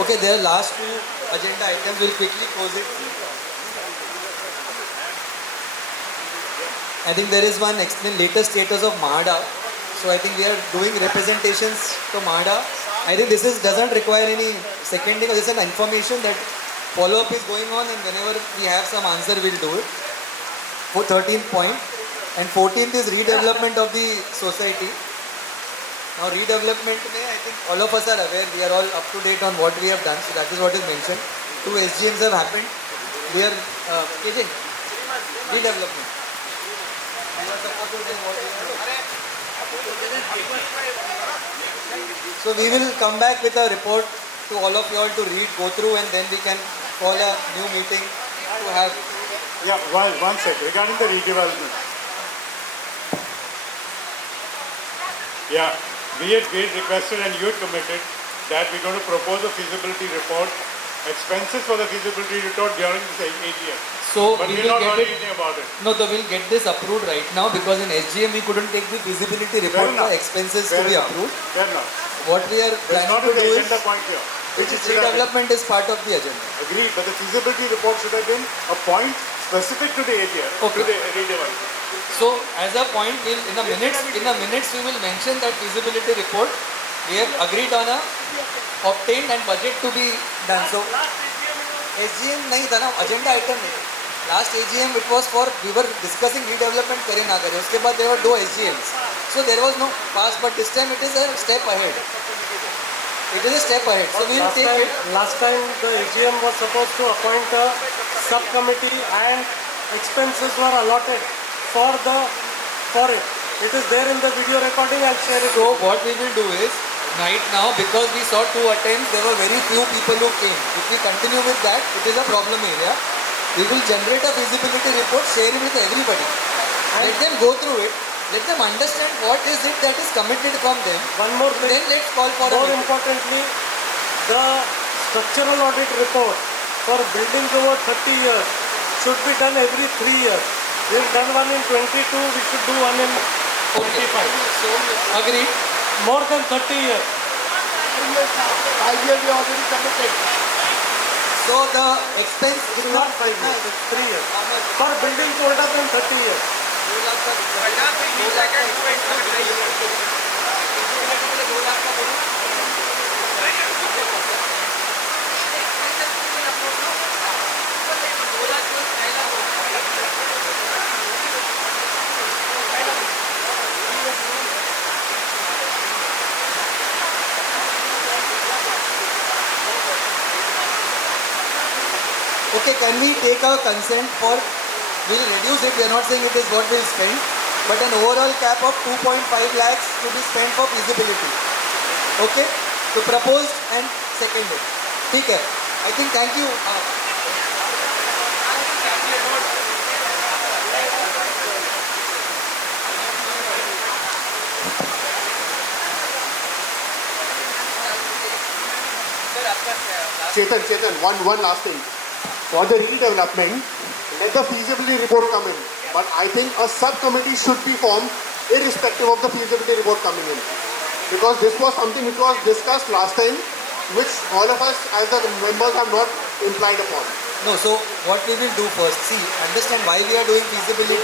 Okay, there are last 2 agenda items. We'll quickly close it. I think there is one latest status of MHADA. So I think we are doing representations to MHADA. I think this doesn't require any seconding. This is an information that follow-up is going on, and whenever we have some answer, we'll do it. For 13th point. And 14th is redevelopment of the society. Now redevelopment, I think all of us are aware, we are all up to date on what we have done, so that is what is mentioned. 2 SGMs have happened. We are getting redevelopment. We are supposed to tell what we are doing. So we will come back with a report to all of you all to read, go through, and then we can call a new meeting to have. Yeah, one sec, regarding the redevelopment. Yeah. We had requested and you had committed that we're going to propose a feasibility report, expenses for the feasibility report during this AGM. So but we we're will not get heard it. anything about it. No, we'll get this approved right now because in SGM we couldn't take the feasibility report for expenses to be approved. Fair enough. What we are There's planning not to an do is agenda point here. Which is redevelopment is part of the agenda. Agreed, but the feasibility report should have been a point specific to the AGM, Okay. to the redevelopment. So as a point, in the minutes we will mention that feasibility report. We have agreed on a obtained and budget to be done. So SGM नहीं था ना, agenda item नहीं. Last AGM it was for, we were discussing redevelopment करे ना करे. उसके बाद there were 2 SGMs. So there was no past, but this time it is a step ahead. It is a step ahead. So we will take it. Last time the AGM was supposed to appoint a subcommittee and expenses were allotted for it. It is there in the video recording. I'll share it. So what we will do is, right now, because we saw 2 attempts, there were very few people who came. If we continue with that, it is a problem area. We will generate a feasibility report, share it with everybody. Let them go through it. Let them understand what is it that is committed from them. One more thing. Then let's call for More a meeting. importantly, the structural audit report for buildings over 30 years should be done every 3 years. We've done one in 22, we should do one in 25. So, agreed. More than 30 years. 5 years we already committed. So the expense It's not 5 years, it's 3 years. For buildings older than 30 years. Okay, can we take our consent for, we'll reduce it, we are not saying it is what we'll spend, but an overall cap of 2.5 lakhs to be spent for feasibility. Okay, so proposed and seconded. ठीक है, I think thank you. Chetan, one last thing. For the redevelopment, let the feasibility report come in. But I think a subcommittee should be formed irrespective of the feasibility report coming in. Because this was something which was discussed last time, which all of us as the members have not implied upon. No, so what we will do first, see, understand why we are doing feasibility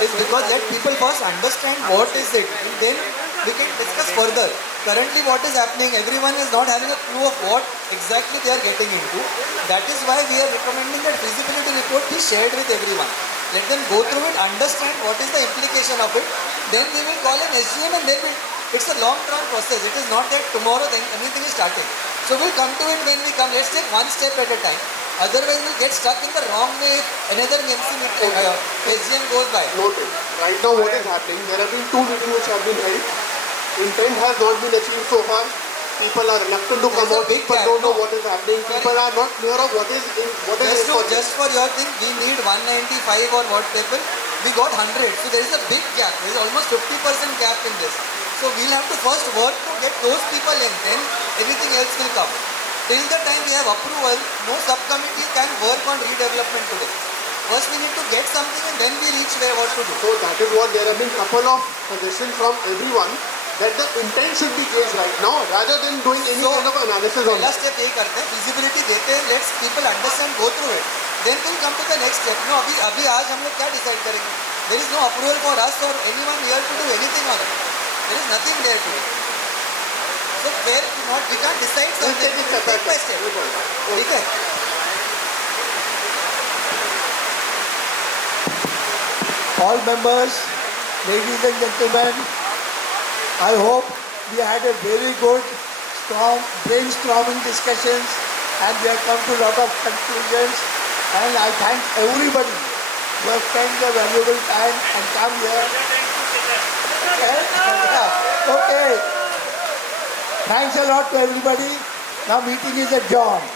is because let people first understand what is it, and then we can discuss further. Currently what is happening, everyone is not having a clue of what exactly they are getting into. That is why we are recommending that feasibility report be shared with everyone. Let them go through it, understand what is the implication of it, then we will call an SGM and then it's a long-term process. It is not that tomorrow then anything is starting. So we'll come to it when we come. Let's take one step at a time. Otherwise we'll get stuck in the wrong way if another SGM goes by. Noted. Right now what is happening, there have been 2 meetings which have been held. Intent has not been achieved so far. People are reluctant to come out. People don't know what is happening. People are not clear of what is Just for your thing, we need 195 or what people. We got 100. So there is a big gap. There is almost 50% gap in this. So we'll have to first work to get those people in. Then everything else will come. Till the time we have approval, no subcommittee can work on redevelopment today. First we need to get something and then we reach where what to do. So that is what there have been couple of suggestions from everyone that the intent should be gauged right now rather than doing any kind of analysis on Last step यही करते हैं, feasibility देते हैं, let's people understand, go through it. Then we'll come to the next step. No, अभी आज हम लोग क्या decide करेंगे? There is no approval for us or anyone here to do anything on it. There is nothing there to do. So where we can't decide something. Step by step. ठीक है? All members, ladies and gentlemen, I hope we had a very good, strong brainstorming discussions and we have come to a lot of conclusions, and I thank everybody who have spent their valuable time and come here. Okay. Thanks a lot to everybody. Now meeting is adjourned.